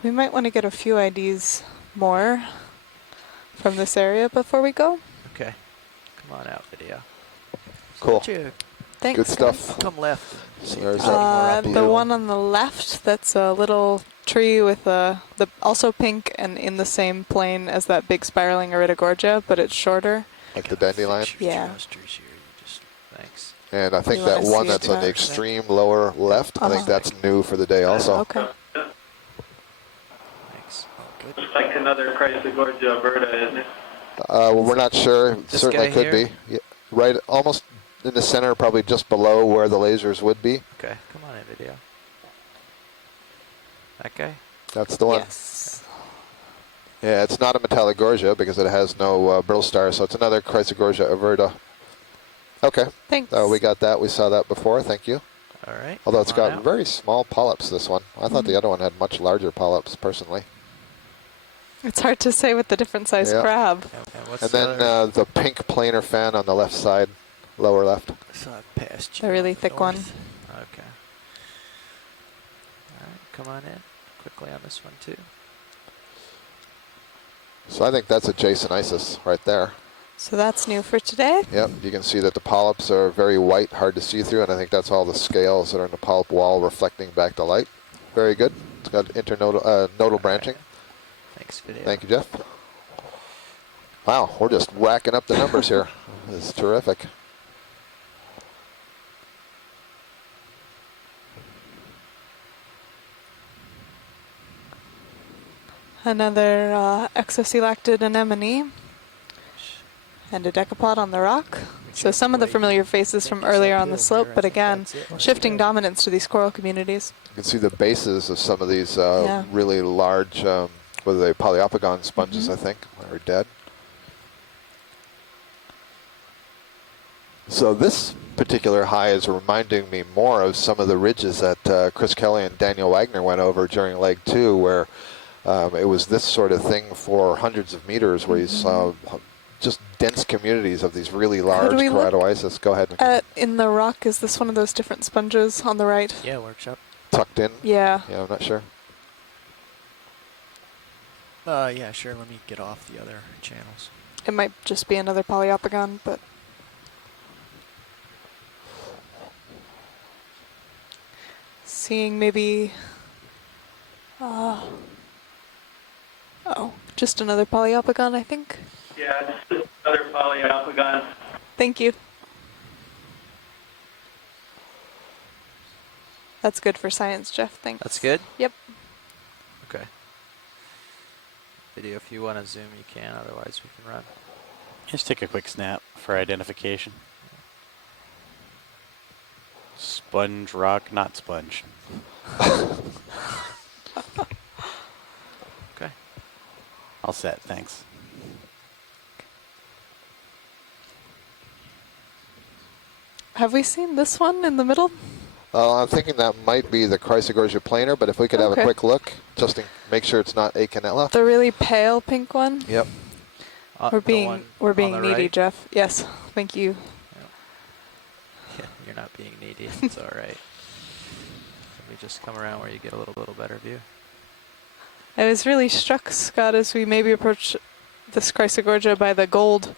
We might want to get a few IDs more from this area before we go. Okay. Come on out, video. Cool. Thanks. Good stuff. I'll come left. So there's The one on the left, that's a little tree with the also pink and in the same plane as that big spiraling Iridogorgia, but it's shorter. like the dandelion. Yeah. Adjusters here. You just Thanks. And I think You that wanna one see it that's on the first. extreme lower left, I think that's new for the day also. Okay. Looks like another Chrysogorgia Alberta, isn't it? Well, we're not sure. This Certainly guy could here? be. Yeah, right, almost in the center, probably just below where the lasers would be. Okay, come on in video. That guy? That's the one. Yes. Yeah, it's not a Metallogorgia because it has no brittle star, so it's another Chrysogorgia averta. Okay. Thanks. We got that. We saw that before. Thank you. All right. Although it's come on got out. very small polyps, this one. I thought the other one had much larger polyps, personally. It's hard to say with the different size Yeah. crab. And what's And the then other? the pink planar fan on the left side, lower left. So I've passed you. The really on the thick one. north. Okay. All right, come on in quickly on this one too. So I think that's a Jason Isis right there. So that's new for today. Yep, you can see that the polyps are very white, hard to see through, and I think that's all the scales that are in the polyp wall reflecting back the light. Very good. It's got internodal nodal branching. Thanks, video. Thank you, Jeff. Wow, we're just racking up the numbers here. This is terrific. Another exocoelactid anemone. And a decapod on the rock. So some of the familiar faces from earlier on the slope, but again, shifting dominance to these coral communities. You can see the bases of some of these Yeah. really large, whether they Poliopogon sponges, I think, are dead. So this particular high is reminding me more of some of the ridges that Chris Kelly and Daniel Wagner went over during leg 2, where it was this sort of thing for hundreds of meters, where you saw just dense communities of these really large we look Keratoisis. Go ahead. In the rock, is this one of those different sponges on the right? Yeah, workshop. Tucked in? Yeah. Yeah, I'm not sure. Yeah, sure. Let me get off the other channels. It might just be another Poliopogon, but seeing maybe just another Poliopogon, I think. Yeah, it's just another Poliopogon. Thank you. That's good for science, Jeff. Thanks. That's good? Yep. Okay. Video, if you want to zoom, you can. Otherwise, we can run. Just take a quick snap for identification. Sponge, rock, not sponge. Okay. All set, thanks. Have we seen this one in the middle? I'm thinking that might be the Chrysogorgia planar, but if we could have a Okay. quick look, just to make sure it's not Acanella. The really pale pink one? Yep. We're being the needy, right? Jeff. Yes. Thank you. Yeah, you're not being needy. It's all right. Let me just come around where you get a little better view. I was really struck, Scott, as we maybe approach this Chrysogorgia by the gold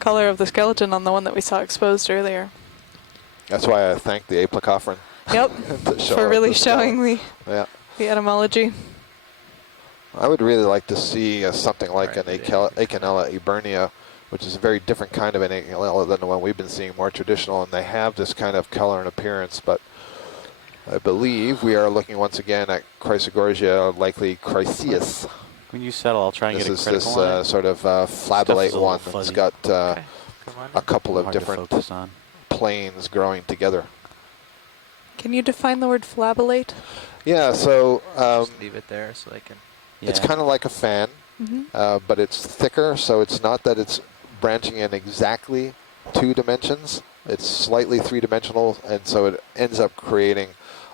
color of the skeleton on the one that we saw exposed earlier. That's why I thank the Aplicofferin. Yep. to show For us really this showing Yeah. the etymology. I would really like to see something like Right, an Acanella eburnia, which is a very different kind of an Acanella than the one we've been seeing, more traditional, and they have this kind of color and appearance, but I believe we are looking once again at Chrysogorgia, likely Chryseus. When you settle, I'll try and This get a is critical this on it. sort of flabellate a one little that's fuzzy. got Okay. Come on a couple of Hard to different focus on. planes growing together. Can you define the word flabellate? Yeah, so Just leave it there so they can. it's kind of like a fan, but it's thicker, so it's not that it's branching in exactly 2 dimensions. It's slightly 3-dimensional, and so it ends up creating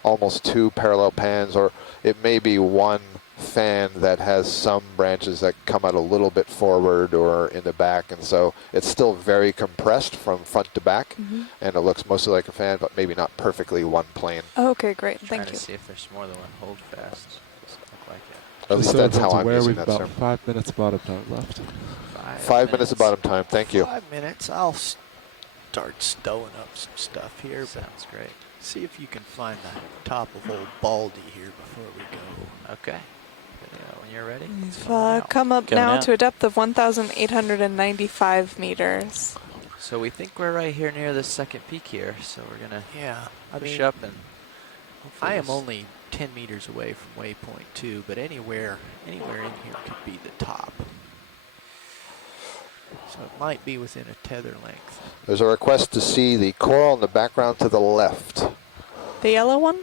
almost 2 parallel pans, or it may be one fan that has some branches that come out a little bit forward or in the back, and so it's still very compressed from front to back, and it looks mostly like a fan, but maybe not perfectly one plane. Okay, great. Trying Thank to you. see if there's more than one hold fast. Doesn't look like it. At least So that's how everyone's I'm aware, using we've that about term. 5 minutes bottom time left. 5 minutes of bottom time. Thank you. 5 minutes. I'll start stowing up some stuff here. Sounds great. See if you can find the top of old Baldy here before we go. Okay. Video, when you're ready. We've come up Coming now out. to a depth of 1,895 meters. So we think we're right here near the second peak here, so we're gonna push up and I am only 10 meters away from waypoint 2, but anywhere in here could be the top. So it might be within a tether length. There's a request to see the coral in the background to the left. The yellow one?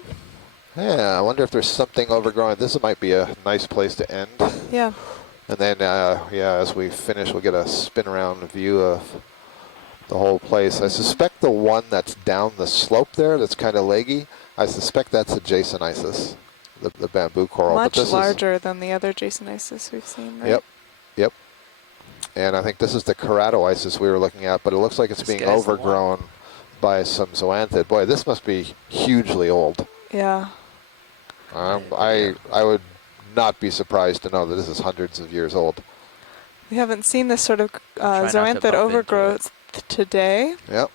Yeah, I wonder if there's something overgrowing. This might be a nice place to end. Yeah. And then, as we finish, we'll get a spin around view of the whole place. I suspect the one that's down the slope there, that's kind of leggy, I suspect that's a jasonisis, the bamboo coral. Much but this larger than the other jasonisis we've seen, right? Yep. And I think this is the keratoisis we were looking at, but it looks like it's being overgrown by some zoanthid. Boy, this must be hugely old. Yeah. I would not be surprised to know that this is hundreds of years old. We haven't seen this sort of zoanthid overgrowth today. Yep.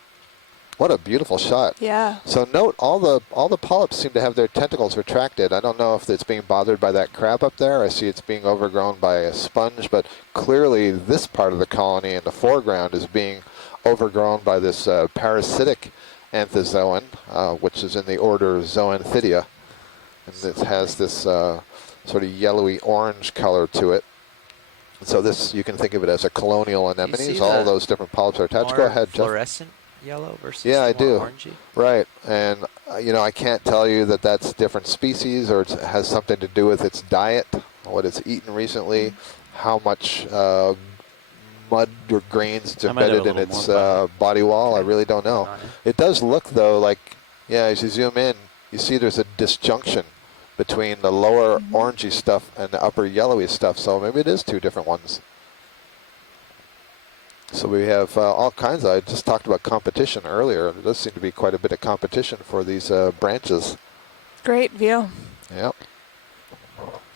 What a beautiful shot. Yeah. So note all the polyps seem to have their tentacles retracted. I don't know if it's being bothered by that crab up there. I see it's being overgrown by a sponge, but clearly this part of the colony in the foreground is being overgrown by this parasitic anthozoan, which is in the order Zoanthidia. And it has this sort of yellowy orange color to it. So this, you can think of it as a colonial anemone. All those different polyps are attached. Go ahead, Jeff. Fluorescent yellow versus yeah, I do. Orangey. Right, and I can't tell you that that's different species or it has something to do with its diet, what it's eaten recently, how much mud or grains it's embedded in its body wall. I really don't know. It does look though like, as you zoom in, you see there's a disjunction between the lower orangey stuff and the upper yellowy stuff, so maybe it is two different ones. So we have all kinds I just talked about competition earlier. There does seem to be quite a bit of competition for these branches. Great view. Yep.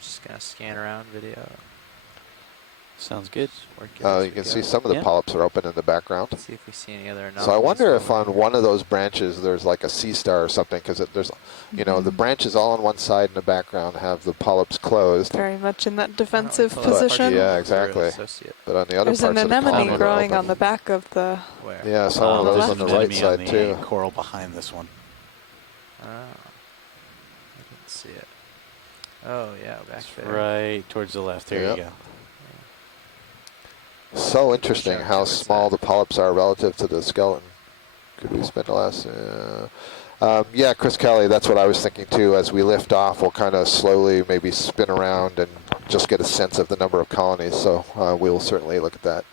Just gonna scan around video. Sounds good. You can see some of the polyps are open in the background. See if we see any other anomalies. So I wonder if on one of those branches there's like a sea star or something, because there's, the branches all on one side in the background have the polyps closed. Very much in that defensive position. Yeah, exactly. But on the other there's parts an of the colony, anemone growing on the back of the. Yeah, some of those on the right side the too. Coral behind this one. Oh, I didn't see it. Oh yeah, back there. Right towards the left. There you go. So interesting how small the polyps are relative to the skeleton. Could we spend the last... yeah, Chris Kelly, that's what I was thinking too. As we lift off, we'll kind of slowly maybe spin around and just get a sense of the number of colonies. So we'll certainly look at that.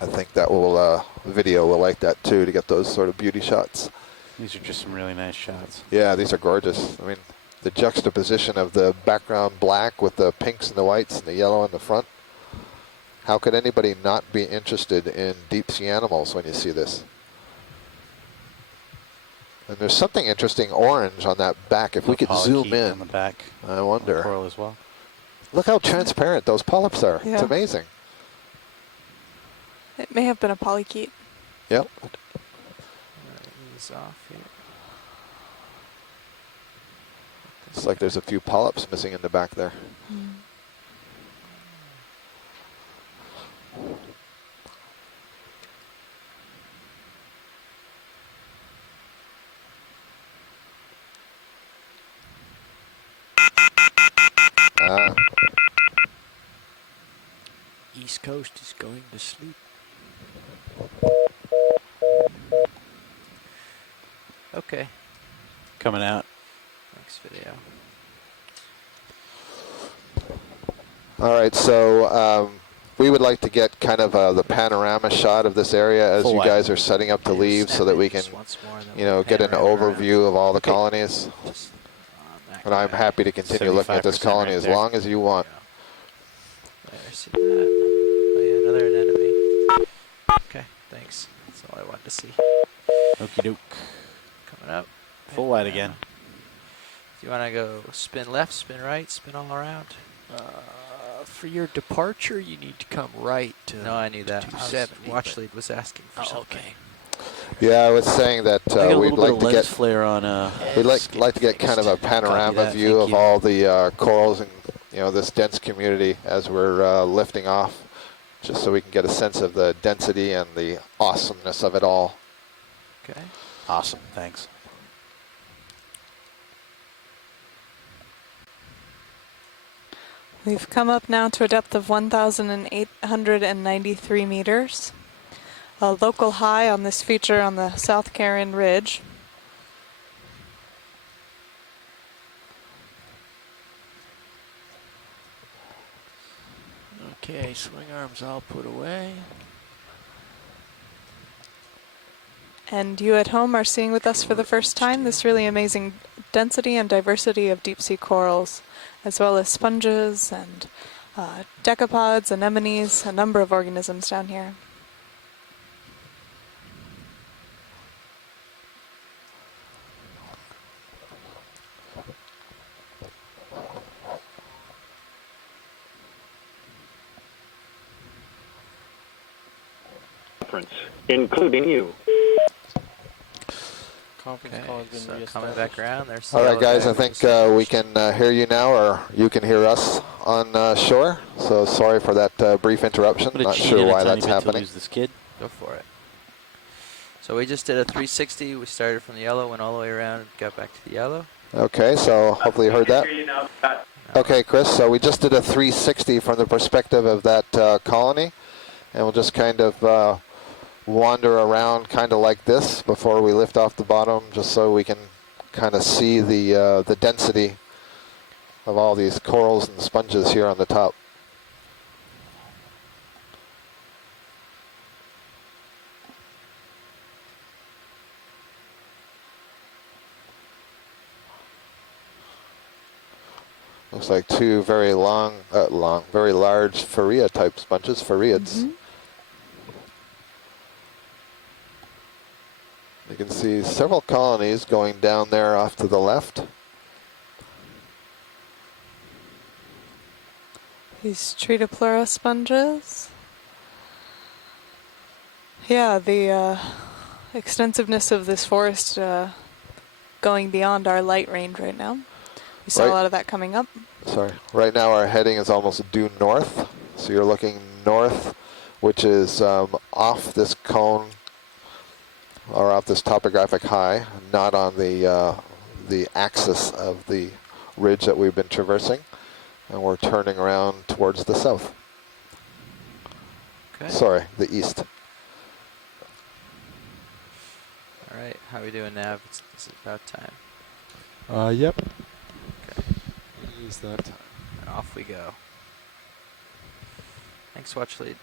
I think that will video will like that too, to get those sort of beauty shots. These are just some really nice shots. Yeah, these are gorgeous. I mean, the juxtaposition of the background black with the pinks and the whites and the yellow in the front. How could anybody not be interested in deep sea animals when you see this? And there's something interesting orange on that back. If we could zoom in, on the back, I wonder. Coral as well. Look how transparent those polyps are. Yeah. It's amazing. It may have been a polychaete. Yep. Ease off here. It's like there's a few polyps missing in the back there. East Coast is going to sleep. Okay. Coming out. Next video. All right, so we would like to get kind of the panorama shot of this area as you guys are setting up to leave, so that we can, get an overview of all the colonies. And I'm happy to continue looking at this colony as long as you want. There, see that? Oh yeah, another anemone. Okay, thanks. That's all I wanted to see. Okie doke. Coming up. Full wide again. Do you want to go spin left, spin right, spin all around? For your departure, you need to come right to. No, I knew that. 270. Watch lead was asking for something. Okay. Yeah, I was saying that we'd like to get flare on. We'd like to get kind of a panorama view of all the corals and this dense community as we're lifting off. just so we can get a sense of the density and the awesomeness of it all. Okay. Awesome. Thanks. We've come up now to a depth of 1,893 meters. A local high on this feature on the South Karin Ridge. Okay, swing arms all put away. And you at home are seeing with us for the first time this really amazing density and diversity of deep sea corals, as well as sponges and decapods, anemones, a number of organisms down here. Including you. Conference call has been So coming back around, there's All right, guys, I think we can hear you now, or you can hear us on shore. So sorry for that brief interruption. Not sure why that's happening. Go for it. So we just did a 360. We started from the yellow, went all the way around, and got back to the yellow. Okay, so hopefully you heard that. Okay, Chris, so we just did a 360 from the perspective of that colony, and we'll just kind of wander around kind of like this before we lift off the bottom, just so we can kind of see the density of all these corals and sponges here on the top. Looks like two very very large Faria type sponges, Fariids. You can see several colonies going down there off to the left. These Tretopleura sponges. Yeah, the extensiveness of this forest going beyond our light range right now. We saw a lot of that coming up. Sorry. Right now our heading is almost due north. So you're looking north, which is off this cone, or off this topographic high, not on the axis of the ridge that we've been traversing. And we're turning around towards the south. Okay. Sorry, the east. All right, how are we doing, Nav? It's about time. Yep. Okay. It is that time. And off we go. Thanks, Watch Lead.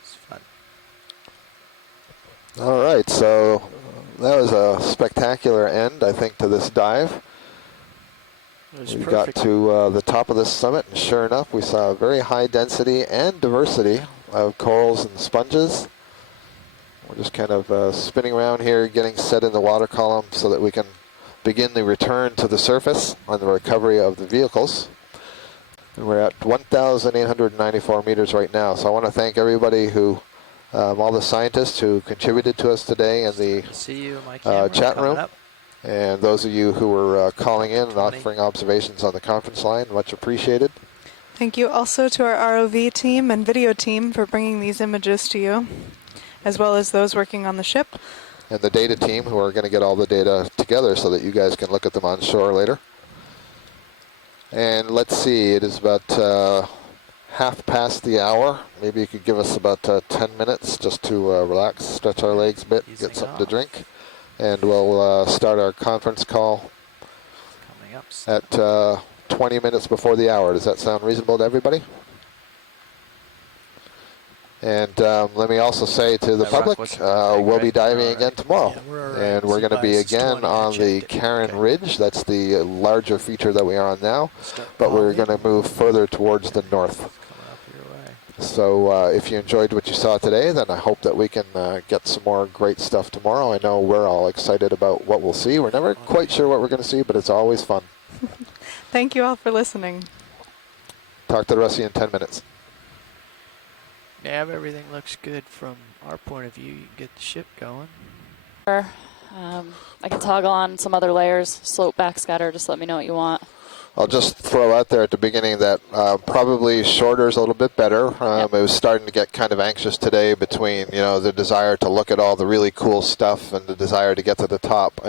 It's fun. All right, so that was a spectacular end, I think, to this dive. We got to the top of this summit, and sure enough, we saw a very high density and diversity of corals and sponges. We're just kind of spinning around here, getting set in the water column so that we can begin the return to the surface on the recovery of the vehicles. And we're at 1,894 meters right now, so I want to thank everybody who, all the scientists who contributed to us today in the chat room. And those of you who were calling in and offering observations on the conference line, much appreciated. Thank you also to our ROV team and video team for bringing these images to you, as well as those working on the ship. And the data team who are going to get all the data together so that you guys can look at them on shore later. And let's see, it is about half past the hour. Maybe you could give us about 10 minutes just to relax, stretch our legs a bit, get something to drink. And we'll start our conference call at 20 minutes before the hour. Does that sound reasonable to everybody? And let me also say to the public, we'll be diving again tomorrow. And we're going to be again on the Karin Ridge. That's the larger feature that we are on now. But we're going to move further towards the north. So if you enjoyed what you saw today, then I hope that we can get some more great stuff tomorrow. I know we're all excited about what we'll see. We're never quite sure what we're going to see, but it's always fun. Thank you all for listening. Talk to the rest of you in 10 minutes. Nav, everything looks good from our point of view. You can get the ship going. I can toggle on some other layers, slope, backscatter, just let me know what you want. I'll just throw out there at the beginning that probably shorter is a little bit better. It was starting to get kind of anxious today between, the desire to look at all the really cool stuff and the desire to get to the top.